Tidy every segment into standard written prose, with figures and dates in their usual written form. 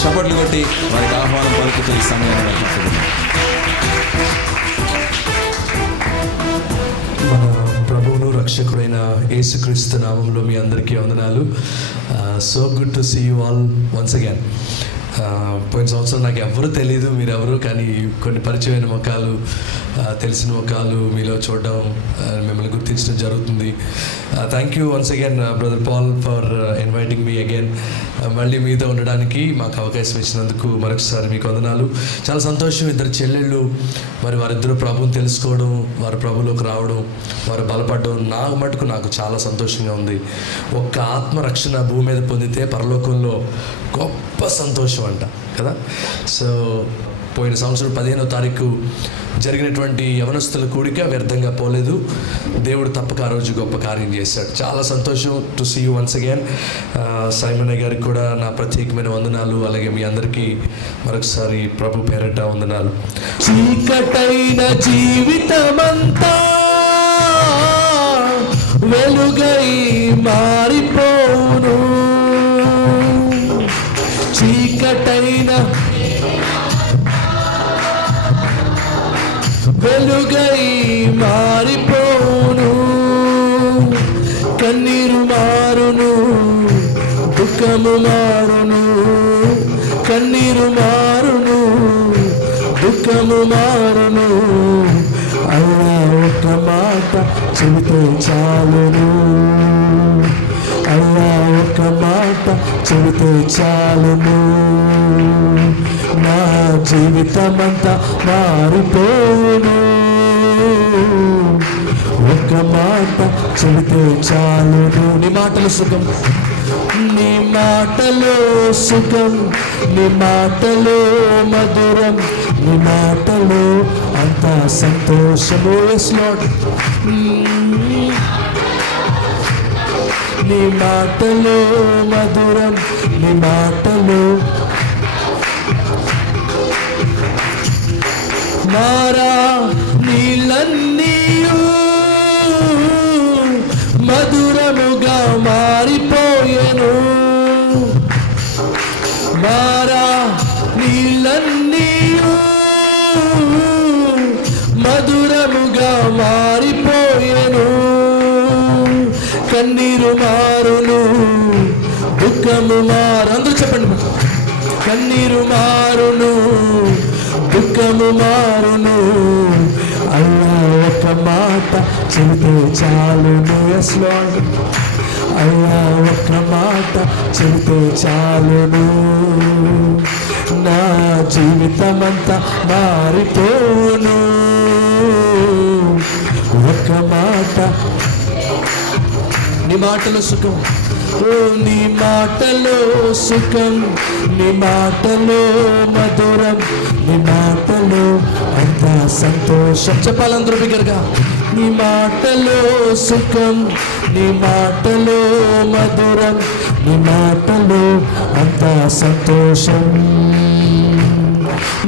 చప్పట్లు కొట్టి వారికి ఆహ్వానం పలుకుతూ ఈ సమయాన్ని మన ప్రభువును రక్షకుడైన యేసుక్రీస్తు నామంలో మీ అందరికీ వందనాలు. So good to see you all once again. పోయిన సంవత్సరం నాకు ఎవరు తెలియదు, మీరెవరు, కానీ కొన్ని పరిచయమైన ముఖాలు, తెలిసిన ముఖాలు మీలో చూడడం, మిమ్మల్ని గుర్తించడం జరుగుతుంది. Thank you once again brother Paul for inviting me again. మళ్ళీ మీతో ఉండడానికి మాకు అవకాశం ఇచ్చినందుకు మరొకసారి మీకు వందనాలు. చాలా సంతోషం. ఇద్దరు చెల్లెళ్ళు, మరి వారిద్దరూ ప్రభువుని తెలుసుకోవడం, వారు ప్రభులోకి రావడం, వారు బలపడడం నాకు చాలా సంతోషంగా ఉంది. ఒక్క ఆత్మరక్షణ భూమి మీద పొందితే పరలోకంలో గొప్ప సంతోషం అంట కదా. సో పోయిన సంవత్సరం 15వ తారీఖు జరిగినటువంటి యవనస్తుల కూడిక వ్యర్థంగా పోలేదు. దేవుడు తప్పక ఆ రోజు గొప్ప కార్యం చేశాడు. చాలా సంతోషం to see you once again. Simon గారికి కూడా నా ప్రత్యేకమైన వందనాలు. అలాగే మీ అందరికీ మరొకసారి ప్రభు పేరట వందనాలు. చీకటైన జీవితమంతా వెలుగై మారిపోను, చీకటైన వెలుగై మారిపోను, కన్నీరు మారును, దుఃఖము మారును, కన్నీరు మారును, దుఃఖము మారును. అలా ఒక మాట చెబితే చాలును, అలా ఒక మాట చెబితే చాలును, నా జీవితమంతా మారిపోను. ఒక మాట చెబితే చాలును. నీ మాటలు సుఖం, నీ మాటలో సుఖం, నీ మాటలో మధురం, నీ మాటలో అంతా సంతోషము. ఎస్ లార్డ్, నీ మాటలో మధురం, నీ మాటలో మారా నీళ్ళన్నీయు మధురముగా మారిపోయెను, మారా నీళ్ళన్నీయు మధురముగా మారిపోయెను, కన్నీరు మారును, దుఃఖము మారు. అందరూ చెప్పండి, కన్నీరు మారును, దుఃఖము మారును. అలా ఒక మాట చెబితే చాలును. ఎస్ లార్డ్, అలా ఒక మాట చెబితే చాలును, నా జీవితమంతా మారిపోను. ఒక మాట, నీ మాటలో సుఖం, నీ మాటలో సుఖం, నీ మాటలో మధురం, నీ మాటలో అంతా సంతోషం. చెప్పాలందరూ బిగ్గరగా. నీ మాటలో సుఖం, నీ మాటలో మధురం, నీ మాటలో అంతా సంతోషం,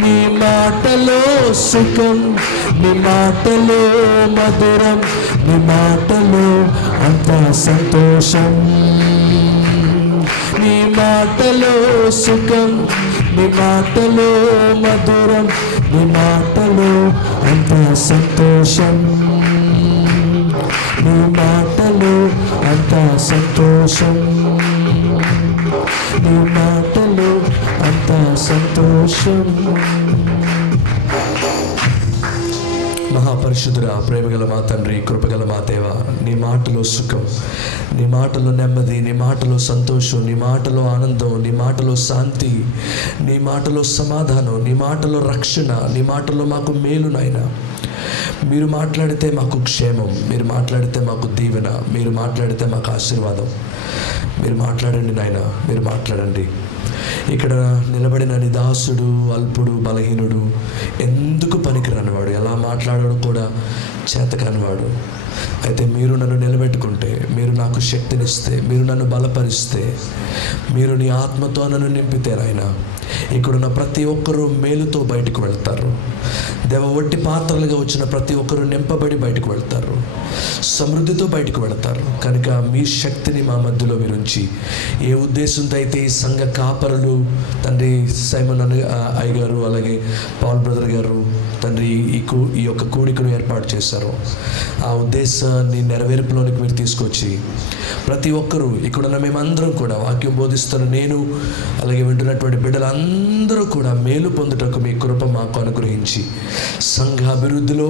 నీ మాటలో సుఖం, నీ మాటలో మధురం, నీ మాటలో అంతా సంతోషం, నీ మాటలో సుఖం, నీ మాటలో మధురం, నీ మాటలో అంతా సంతోషం, నీ మాటలో అంతా సంతోషం, నీ మాటలో అంతా సంతోషం. మహాపరిశుద్ధుడా, ప్రేమగల మా తండ్రి, కృపగల మా దేవ, నీ మాటలో సుఖం, నీ మాటలో నెమ్మది, నీ మాటలో సంతోషం, నీ మాటలో ఆనందం, నీ మాటలో శాంతి, నీ మాటలో సమాధానం, నీ మాటలో రక్షణ, నీ మాటలో మాకు మేలు నాయనా. మీరు మాట్లాడితే మాకు క్షేమం, మీరు మాట్లాడితే మాకు దీవెన, మీరు మాట్లాడితే మాకు ఆశీర్వాదం. మీరు మాట్లాడండి నాయన, మీరు మాట్లాడండి. ఇక్కడ నిలబడిన నీ దాసుడు అల్పుడు, బలహీనుడు, ఎందుకు పనికిరానివాడు, ఎలా మాట్లాడాడు కూడా చేతకానివాడు. అయితే మీరు నన్ను నిలబెట్టుకుంటే, మీరు నాకు శక్తినిస్తే, మీరు నన్ను బలపరిస్తే, మీరు నీ ఆత్మతో నన్ను నింపితే నాయన, ఇక్కడున్న ప్రతి ఒక్కరూ మేలుతో బయటకు వెళ్తారు. దేవ, ఒట్టి పాత్రలుగా వచ్చిన ప్రతి ఒక్కరూ నింపబడి బయటకు వెళ్తారు. సమృద్ధితో బయటకు వెళతారు. కనుక మీ శక్తిని మా మధ్యలో మీరు ఉంచి, ఏ ఉద్దేశంతో అయితే ఈ సంఘ కాపరులు తండ్రి సైమన్ అయ్య గారు అలాగే పౌల్ బ్రదర్ గారు తండ్రి ఈ యొక్క కూడికను ఏర్పాటు చేశారో, ఆ ఉద్దేశాన్ని నెరవేర్పులోనికి మీరు తీసుకొచ్చి ప్రతి ఒక్కరూ ఇక్కడున్న మేమందరం కూడా వాక్యం బోధిస్తున్న నేను అలాగే వింటున్నటువంటి బిడ్డలందరూ కూడా మేలు పొందుటకు మీ కృప మాకు అనుగ్రహించి, సంఘ అభివృద్ధిలో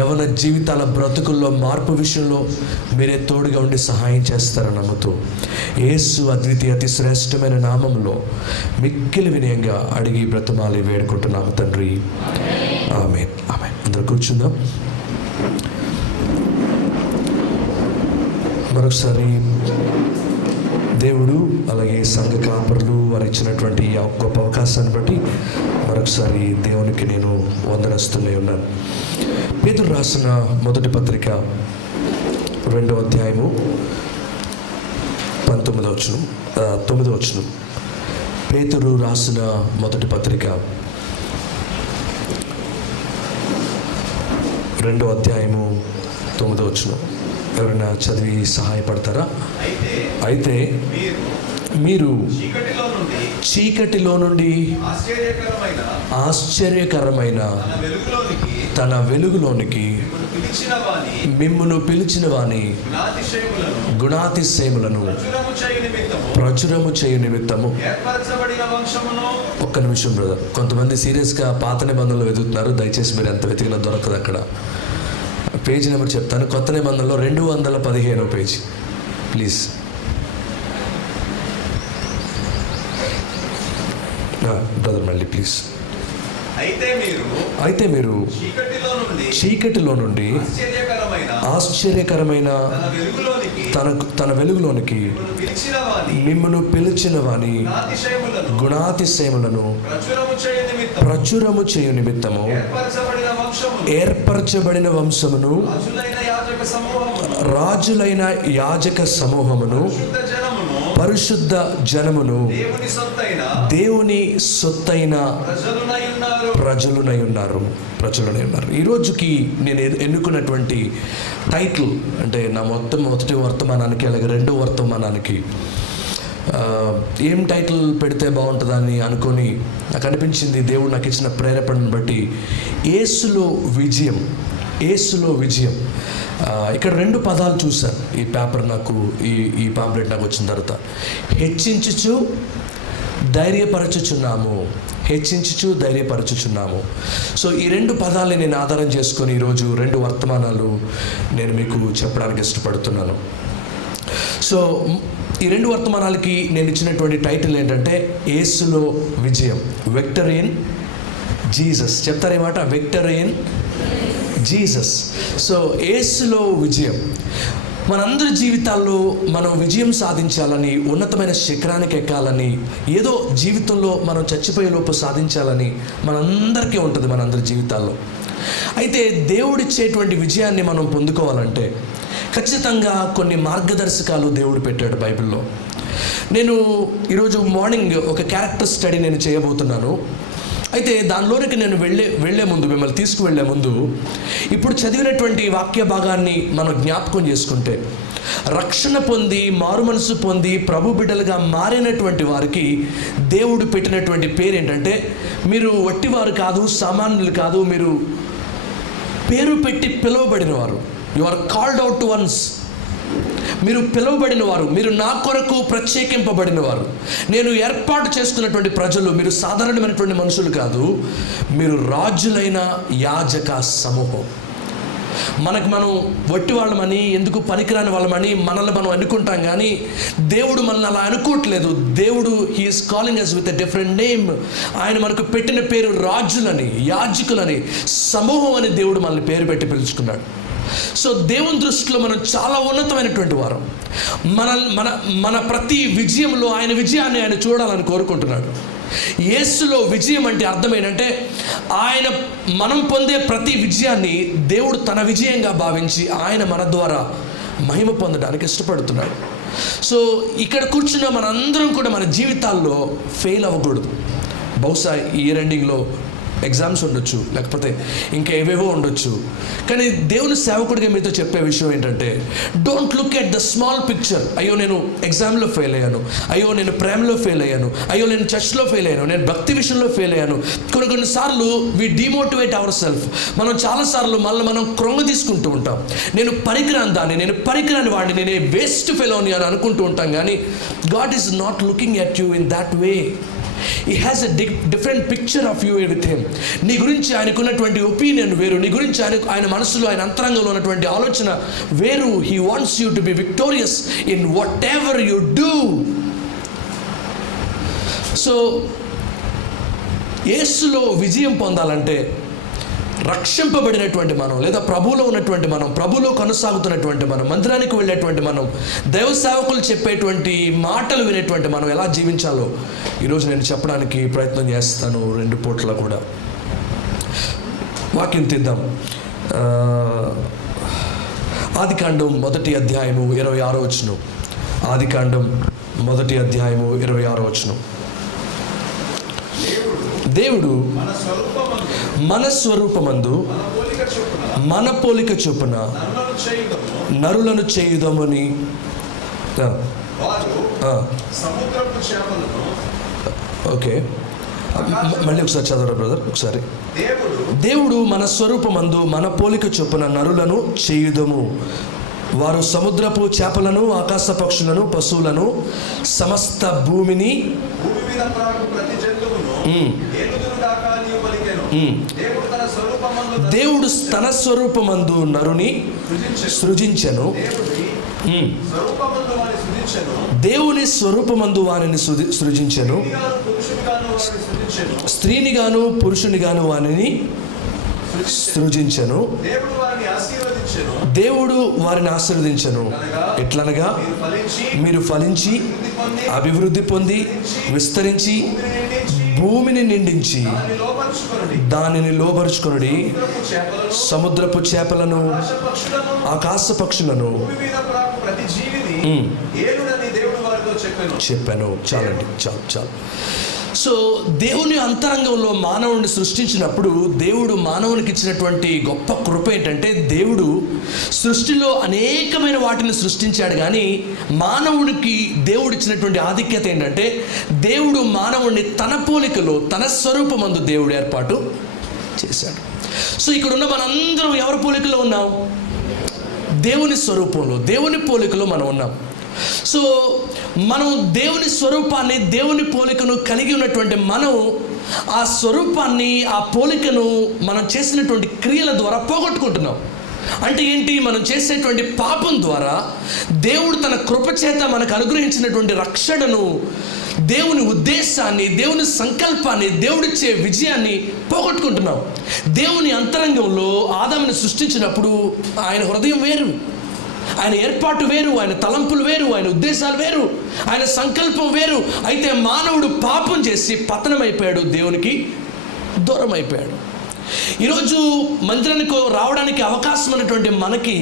యవన జీవితాల బ్రతుకుల్లో మార్పు విషయంలో మీరే తోడుగా ఉండి సహాయం చేస్తారని నమ్ముతూ యేసు అద్వితీయ అతి శ్రేష్టమైన నామంలో మిక్కిలి వినయంగా అడిగి బ్రతమాలి వేడుకుంటున్నాము తండ్రి. ఆమేన్. ఆమేన్. అందరూ కూర్చుందాం. మరొకసారి దేవుడు అలాగే సంఘ కాపరులు వారు ఇచ్చినటువంటి ఈ గొప్ప అవకాశాన్ని బట్టి మరొకసారి దేవునికి నేను వందనస్తూనే ఉన్నాను. పేతురు రాసిన మొదటి పత్రిక 2వ అధ్యాయము 9వ వచనం. పేతురు రాసిన మొదటి పత్రిక 2వ అధ్యాయము 9వ వచనం. ఎవరైనా చదివి సహాయపడతారా? అయితే మీరు చీకటిలో నుండి ఆశ్చర్యకరమైన తన వెలుగులోనికి మిమ్మును పిలిచిన వాని గుణాతిశయములను ప్రచురము చేయు నిమిత్తము. ఒక్క నిమిషం బ్రదర్, కొంతమంది సీరియస్గా పాత నిబంధనలు వెతుకుతున్నారు. దయచేసి మీరు ఎంత వెతికినా దొరకదు. అక్కడ పేజీ నెంబర్ చెప్తాను. కొత్త నిబంధనలో 215వ పేజీ ప్లీజ్. బ్రదర్ మళ్ళీ ప్లీజ్. అయితే మీరు చీకటిలో నుండి ఆశ్చర్యకరమైన తన వెలుగులోనికి మిమ్మను పిలిచిన వాని గుణాతిశయములను ప్రచురము చేయు నిమిత్తము ఏర్పరచబడిన వంశమును, రాజులైన యాజక సమూహమును, పరిశుద్ధ జనమును, దేవుని సొత్తైన ప్రజలునై ఉన్నారు. ఈ రోజుకి నేను ఎన్నుకున్నటువంటి టైటిల్ అంటే నా మొదటి వర్తమానానికి అలాగే 2వ వర్తమానానికి ఏం టైటిల్ పెడితే బాగుంటుందని అనుకొని నాకు అనిపించింది, దేవుడు నాకు ఇచ్చిన ప్రేరేపణను బట్టి యేసులో విజయం. ఇక్కడ 2 పదాలు చూశాను. ఈ పేపర్ నాకు ఈ పాంప్లెట్ నాకు వచ్చిన తర్వాత, హెచ్చించుచు ధైర్యపరచుచున్నాము. సో ఈ 2 పదాలని నేను ఆధారం చేసుకొని ఈరోజు 2 వర్తమానాలు నేను మీకు చెప్పడానికి ఇష్టపడుతున్నాను. సో ఈ 2 వర్తమానాలకి నేను ఇచ్చినటువంటి టైటిల్ ఏంటంటే యేసులో విజయం, విక్టరీ ఇన్ జీసస్. చెప్తారేమాట? Victory in Jesus. సో యేసులో విజయం. మనందరి జీవితాల్లో మనం విజయం సాధించాలని, ఉన్నతమైన శిఖరానికి ఎక్కాలని, ఏదో జీవితంలో మనం చచ్చిపోయే లోపు సాధించాలని మనందరికీ ఉంటుంది మనందరి జీవితాల్లో. అయితే దేవుడిచ్చేటువంటి విజయాన్ని మనం పొందుకోవాలంటే ఖచ్చితంగా కొన్ని మార్గదర్శకాలు దేవుడు పెట్టాడు బైబిల్లో. నేను ఈరోజు మార్నింగ్ ఒక క్యారెక్టర్ స్టడీ నేను చేయబోతున్నాను. అయితే దానిలోనికి నేను వెళ్ళే ముందు, మిమ్మల్ని తీసుకువెళ్ళే ముందు, ఇప్పుడు చదివినటువంటి వాక్య భాగాన్ని మనం జ్ఞాపకం చేసుకుంటే, రక్షణ పొంది మారు మనసు పొంది ప్రభు బిడ్డలుగా మారినటువంటి వారికి దేవుడు పెట్టినటువంటి పేరు ఏంటంటే, మీరు వట్టివారు కాదు, సామాన్యులు కాదు, మీరు పేరు పెట్టి పిలువబడిన వారు. You are called out ones. మీరు పిలువబడిన వారు, మీరు నా కొరకు ప్రత్యేకింపబడిన వారు, నేను ఏర్పాటు చేసుకున్నటువంటి ప్రజలు. మీరు సాధారణమైనటువంటి మనుషులు కాదు, మీరు రాజులైన యాజక సమూహం. మనం వట్టి వాళ్ళమని, ఎందుకు పనికిరాని వాళ్ళమని మనల్ని మనం అనుకుంటాం, కానీ దేవుడు మనల్ని అలా అనుకోవట్లేదు. దేవుడు he's calling us with a different name. ఆయన మనకు పెట్టిన పేరు రాజులని, యాజకులని, సమూహం అని దేవుడు మనల్ని పేరు పెట్టి పిలుచుకున్నాడు. సో దేవుని దృష్టిలో మనం చాలా ఉన్నతమైనటువంటి వారం. మన ప్రతి విజయంలో ఆయన విజయాన్ని ఆయన చూడాలని కోరుకుంటున్నాడు. యేసులో విజయం అంటే అర్థం ఏంటంటే, మనం పొందే ప్రతి విజయాన్ని దేవుడు తన విజయంగా భావించి ఆయన మన ద్వారా మహిమ పొందడానికి ఇష్టపడుతున్నాడు. సో ఇక్కడ కూర్చున్న మనందరం కూడా మన జీవితాల్లో ఫెయిల్ అవ్వకూడదు. బహుశా ఈ ఇయర్ ఎండింగ్లో ఎగ్జామ్స్ ఉండొచ్చు, లేకపోతే ఇంకా ఏవేవో ఉండొచ్చు. కానీ దేవుని సేవకుడిగా మీతో చెప్పే విషయం ఏంటంటే, don't look at the small picture. అయ్యో నేను ఎగ్జామ్లో ఫెయిల్ అయ్యాను, అయ్యో నేను ప్రేమలో ఫెయిల్ అయ్యాను, అయ్యో నేను చర్చ్లో ఫెయిల్ అయ్యాను, నేను భక్తి విషయంలో ఫెయిల్ అయ్యాను. కొన్నిసార్లు వి డిమోటివేట్ అవర్ సెల్ఫ్. మనం చాలాసార్లు మనం కృంగ తీసుకుంటూ ఉంటాం. నేను పనికిరాని దాన్ని, నేను పనికిరాని వాడిని, నేనే వేస్ట్ ఫెలోని అని అనుకుంటూ ఉంటాం. కానీ God is not looking at you in that way. He has a different picture of you with him. నీ గురించి ఆయనకున్నటువంటి ఒపీనియన్ వేరు, నీ గురించి ఆయన మనసులో, ఆయన అంతరంగంలో ఉన్నటువంటి ఆలోచన వేరు. He wants you to be victorious in whatever you do. So యేసులో విజయం పొందాలంటే రక్షింపబడినటువంటి మనం, లేదా ప్రభువులో ఉన్నటువంటి మనం, ప్రభువులో కొనసాగుతున్నటువంటి మనం, మందిరానికి వెళ్ళేటువంటి మనం, దైవ సేవకులు చెప్పేటువంటి మాటలు వినేటువంటి మనం ఎలా జీవించాలో ఈరోజు నేను చెప్పడానికి ప్రయత్నం చేస్తాను. 2 పూట్ల కూడా వాక్యం తీద్దాం. ఆదికాండం 1వ అధ్యాయము 26వ వచనం. ఆదికాండం 1వ అధ్యాయము 26వ వచనం. దేవుడు మన స్వరూపమందు మన పోలిక చొప్పున నరులను చేయుదమని. ఓకే, మళ్ళీ ఒకసారి చదవరా బ్రదర్ ఒకసారి. దేవుడు మన స్వరూపమందు మన పోలిక చొప్పున నరులను చేయుదము. వారు సముద్రపు చేపలను, ఆకాశ పక్షులను, పశువులను, సమస్త భూమిని. దేవుడు తన స్వరూపమందు నరుని సృజించెను. దేవుని స్వరూపమందు వానిని సృజించెను. స్త్రీని గాను పురుషుని గాను వానిని సృజించెను. దేవుడు వారిని ఆశీర్వదించెను. ఎట్లనగా, మీరు ఫలించి అభివృద్ధి పొంది విస్తరించి భూమిని నిండించి దానిని లోబరుచుకొనుడి. సముద్రపు చేపలను, ఆకాశ పక్షులను చెప్పాను. చాలండి, చాలు. సో దేవుని అంతరంగంలో మానవుడిని సృష్టించినప్పుడు దేవుడు మానవునికి ఇచ్చినటువంటి గొప్ప కృప ఏంటంటే, దేవుడు సృష్టిలో అనేకమైన వాటిని సృష్టించాడు. కానీ మానవుడికి దేవుడు ఇచ్చినటువంటి ఆధిక్యత ఏంటంటే, దేవుడు మానవుడిని తన పోలికలో, తన స్వరూపమందు దేవుడు ఏర్పాటు చేశాడు. సో ఇక్కడ ఉన్న మనందరం ఎవరి పోలికలో ఉన్నాం? దేవుని స్వరూపంలో, దేవుని పోలికలో మనం ఉన్నాం. సో మనం దేవుని స్వరూపాన్ని, దేవుని పోలికను కలిగి ఉన్నటువంటి మనం ఆ స్వరూపాన్ని, ఆ పోలికను మనం చేసినటువంటి క్రియల ద్వారా పోగొట్టుకుంటున్నాం. అంటే ఏంటి? మనం చేసేటువంటి పాపం ద్వారా దేవుడు తన కృపచేత మనకు అనుగ్రహించినటువంటి రక్షణను, దేవుని ఉద్దేశాన్ని, దేవుని సంకల్పాన్ని, దేవుడిచ్చే విజయాన్ని పోగొట్టుకుంటున్నాం. దేవుని అంతరంగంలో ఆదాముని సృష్టించినప్పుడు ఆయన హృదయం వేరు, ఆయన ఏర్పాటు వేరు, ఆయన తలంపులు వేరు, ఆయన ఉద్దేశాలు వేరు, ఆయన సంకల్పం వేరు. అయితే మానవుడు పాపం చేసి పతనమైపోయాడు, దేవునికి దూరం అయిపోయాడు. ఈరోజు మందిరానికి రావడానికి అవకాశం ఉన్నటువంటి మనకి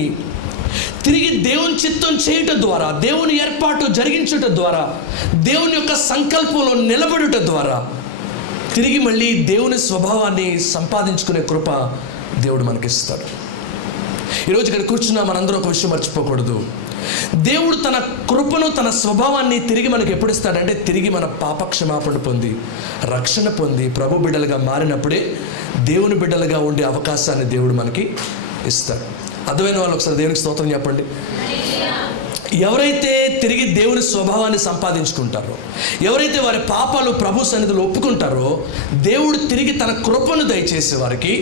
తిరిగి దేవుని చిత్తం చేయటం ద్వారా, దేవుని ఏర్పాటు జరిగించటం ద్వారా, దేవుని యొక్క సంకల్పంలో నిలబడుట ద్వారా తిరిగి మళ్ళీ దేవుని స్వభావాన్ని సంపాదించుకునే కృప దేవుడు మనకిస్తాడు. ఈరోజు ఇక్కడ కూర్చున్న మనందరూ ఒక విషయం మర్చిపోకూడదు. దేవుడు తన కృపను, తన స్వభావాన్ని తిరిగి మనకు ఎప్పుడు ఇస్తాడంటే, తిరిగి మన పాపక్షమాపణ పొంది, రక్షణ పొంది, ప్రభు బిడ్డలుగా మారినప్పుడే దేవుని బిడ్డలుగా ఉండే అవకాశాన్ని దేవుడు మనకి ఇస్తాడు. అర్థమైన వాళ్ళు ఒకసారి దేవునికి స్తోత్రం చెప్పండి. ఎవరైతే తిరిగి దేవుని స్వభావాన్ని సంపాదించుకుంటారో, ఎవరైతే వారి పాపాలు ప్రభు సన్నిధిలో ఒప్పుకుంటారో, దేవుడు తిరిగి తన కృపను దయచేసే వారికి,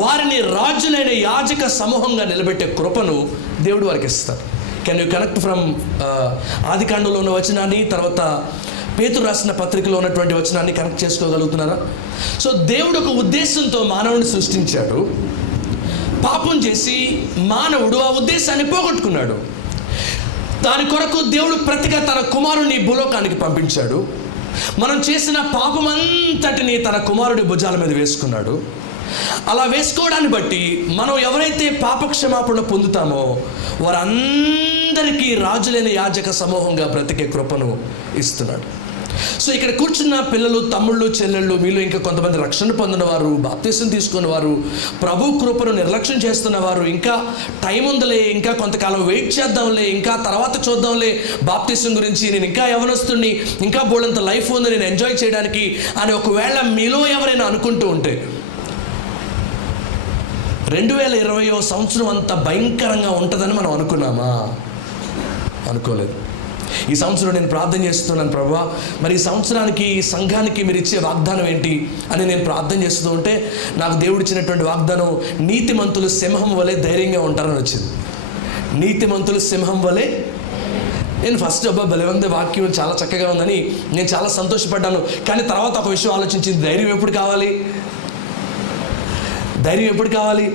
వారిని రాజులైన యాజక సమూహంగా నిలబెట్టే కృపను దేవుడు వారికి ఇస్తారు. కెన్ యూ కనెక్ట్ ఫ్రమ్ ఆదికాండంలో ఉన్న వచనాన్ని, తర్వాత పేతురు రాసిన పత్రికలో ఉన్నటువంటి వచనాన్ని కనెక్ట్ చేసుకోగలుగుతున్నారా? సో దేవుడు ఒక ఉద్దేశంతో మానవుని సృష్టించాడు. పాపం చేసి మానవుడు ఆ ఉద్దేశాన్ని పోగొట్టుకున్నాడు. దాని కొరకు దేవుడు ప్రతిగా తన కుమారుని భూలోకానికి పంపించాడు. మనం చేసిన పాపమంతటిని తన కుమారుడి భుజాల మీద వేసుకున్నాడు. అలా వేసుకోవడాన్ని బట్టి మనం ఎవరైతే పాపక్షమాపణ పొందుతామో వారందరికీ రాజులైన యాజక సమూహంగా బ్రతికే కృపను ఇస్తున్నాడు. సో ఇక్కడ కూర్చున్న పిల్లలు, తమ్ముళ్ళు, చెల్లెళ్ళు, మీలో ఇంకా కొంతమంది రక్షణ పొందిన వారు, బాప్తిసం తీసుకున్న వారు, ప్రభు కృపను నిర్లక్ష్యం చేస్తున్న వారు, ఇంకా టైం ఉందిలే, ఇంకా కొంతకాలం వెయిట్ చేద్దాంలే, ఇంకా తర్వాత చూద్దాంలే బాప్తిసం గురించి, నేను ఇంకా యవనస్తుని, ఇంకా బోళ్ళంత లైఫ్ ఉంది నేను ఎంజాయ్ చేయడానికి అని ఒకవేళ మీలో ఎవరైనా అనుకుంటూ ఉంటే 2020 సంవత్సరం అంత భయంకరంగా ఉంటుందని మనం అనుకున్నామా? అనుకోలేదు. ఈ సంవత్సరం నేను ప్రార్థన చేస్తున్నాను, ప్రభువా మరి ఈ సంవత్సరానికి ఈ సంఘానికి మీరు ఇచ్చే వాగ్దానం ఏంటి అని నేను ప్రార్థన చేస్తూ ఉంటే నాకు దేవుడు ఇచ్చినటువంటి వాగ్దానం, నీతిమంతులు సింహం వలె ధైర్యంగా ఉంటారని వచ్చింది. నీతిమంతులు సింహం వలె. నేను ఫస్ట్ భలే ఉంది వాక్యం, చాలా చక్కగా ఉందని నేను చాలా సంతోషపడ్డాను. కానీ తర్వాత ఒక విషయం ఆలోచించింది, ధైర్యం ఎప్పుడు కావాలి? ధైర్యం ఎప్పుడు కావాలి?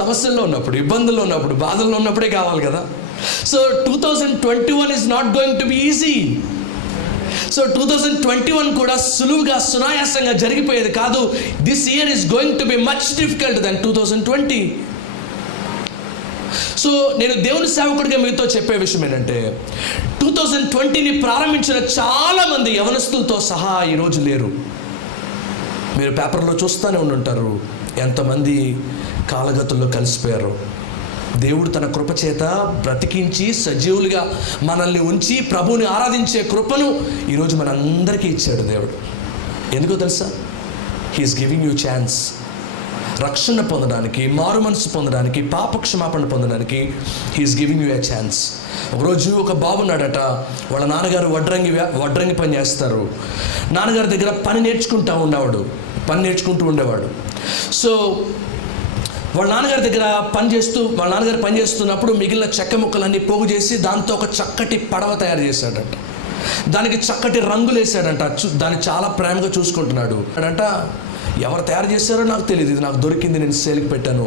సమస్యల్లో ఉన్నప్పుడు, ఇబ్బందుల్లో ఉన్నప్పుడు, బాధల్లో ఉన్నప్పుడే కావాలి కదా. So 2021 is not going to be easy. So 2021 కూడా సులువుగా, సునాయాసంగా జరిగిపోయేది కాదు. This year is going to be much difficult than 2020. So నేను దేవుని సేవకుడిగా మీతో చెప్పే విషయం ఏంటంటే 2020ని ప్రారంభించిన చాలామంది యవనస్తులతో సహా ఈరోజు లేరు. మీరు పేపర్లో చూస్తూనే ఉండుంటారు ఎంతమంది కాలగతుల్లో కలిసిపోయారు. దేవుడు తన కృపచేత బ్రతికించి సజీవులుగా మనల్ని ఉంచి ప్రభువుని ఆరాధించే కృపను ఈరోజు మనందరికీ ఇచ్చాడు దేవుడు. ఎందుకో తెలుసా? He's giving you chance. రక్షణ పొందడానికి, మారు మనసు పొందడానికి, పాప క్షమాపణ పొందడానికి he's giving you a chance. ఒకరోజు ఒక బాబున్నాడట, వాళ్ళ నాన్నగారు వడ్రంగి పని చేస్తారు. నాన్నగారి దగ్గర పని నేర్చుకుంటూ ఉండేవాడు. సో వాళ్ళ నాన్నగారి దగ్గర వాళ్ళ నాన్నగారు పని చేస్తున్నప్పుడు మిగిలిన చెక్క ముక్కలన్నీ పోగు చేసి దాంతో ఒక చక్కటి పడవ తయారు చేశాడంట. దానికి చక్కటి రంగులు వేసాడంట. దాన్ని చాలా ప్రేమగా చూసుకుంటున్నాడు అంట. ఎవరు తయారు చేశారో నాకు తెలియదు, ఇది నాకు దొరికింది, నేను సేల్కి పెట్టాను.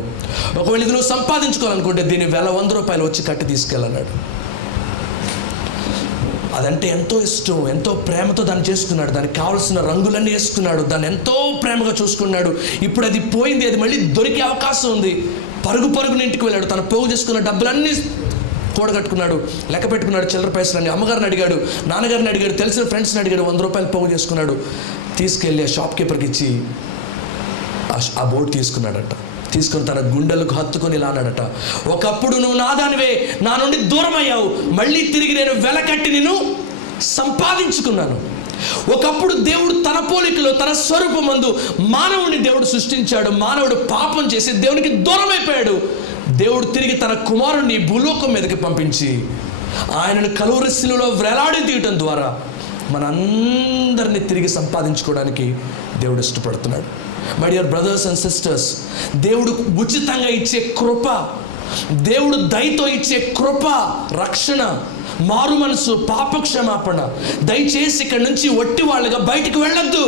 ఒకవేళ ఇది నువ్వు సంపాదించుకోవాలనుకుంటే దీన్ని 100 రూపాయలు వచ్చి కట్టి తీసుకెళ్ళన్నాడు. అదంటే ఎంతో ఇష్టం, ఎంతో ప్రేమతో దాన్ని చేసుకున్నాడు. దానికి కావాల్సిన రంగులన్నీ వేసుకున్నాడు, దాన్ని ఎంతో ప్రేమగా చూసుకున్నాడు. ఇప్పుడు అది పోయింది, అది మళ్ళీ దొరికే అవకాశం ఉంది. పరుగున ఇంటికి వెళ్ళాడు. తను పోగు చేసుకున్న డబ్బులన్నీ కూడగట్టుకున్నాడు, లెక్క పెట్టుకున్నాడు, చిల్లర పైసలన్నీ. అమ్మగారిని అడిగాడు, నాన్నగారిని అడిగాడు, తెలిసిన ఫ్రెండ్స్ని అడిగాడు, 100 రూపాయలు పోగు చేసుకున్నాడు. తీసుకెళ్ళి షాప్ కీపర్కి ఇచ్చి ఆ బోర్డు తీసుకున్నాడట. తీసుకొని తన గుండెలకు హత్తుకొని ఇలా అన్నాడట, ఒకప్పుడు నువ్వు నాదానివే, నా నుండి దూరం అయ్యావు, మళ్ళీ తిరిగి నేను వెలకట్టి నేను సంపాదించుకున్నాను. ఒకప్పుడు దేవుడు తన పోలికలో, తన స్వరూపమందు మానవుడిని దేవుడు సృష్టించాడు. మానవుడు పాపం చేసి దేవునికి దూరం అయిపోయాడు. దేవుడు తిరిగి తన కుమారుణ్ణి భూలోకం మీదకి పంపించి ఆయనను కలువరి శిలువలో వేలాడి తీయటం ద్వారా మనందరినీ తిరిగి సంపాదించుకోవడానికి దేవుడు ఇష్టపడుతున్నాడు. My dear brothers and sisters, దేవుడు ఉచితంగా ఇచ్చే కృప, దేవుడు దయతో ఇచ్చే కృప, రక్షణ, మారు మనసు, పాప క్షమాపణ. దయచేసి ఇక్కడి నుంచి ఒట్టి వాళ్ళుగా బయటికి వెళ్ళొద్దు.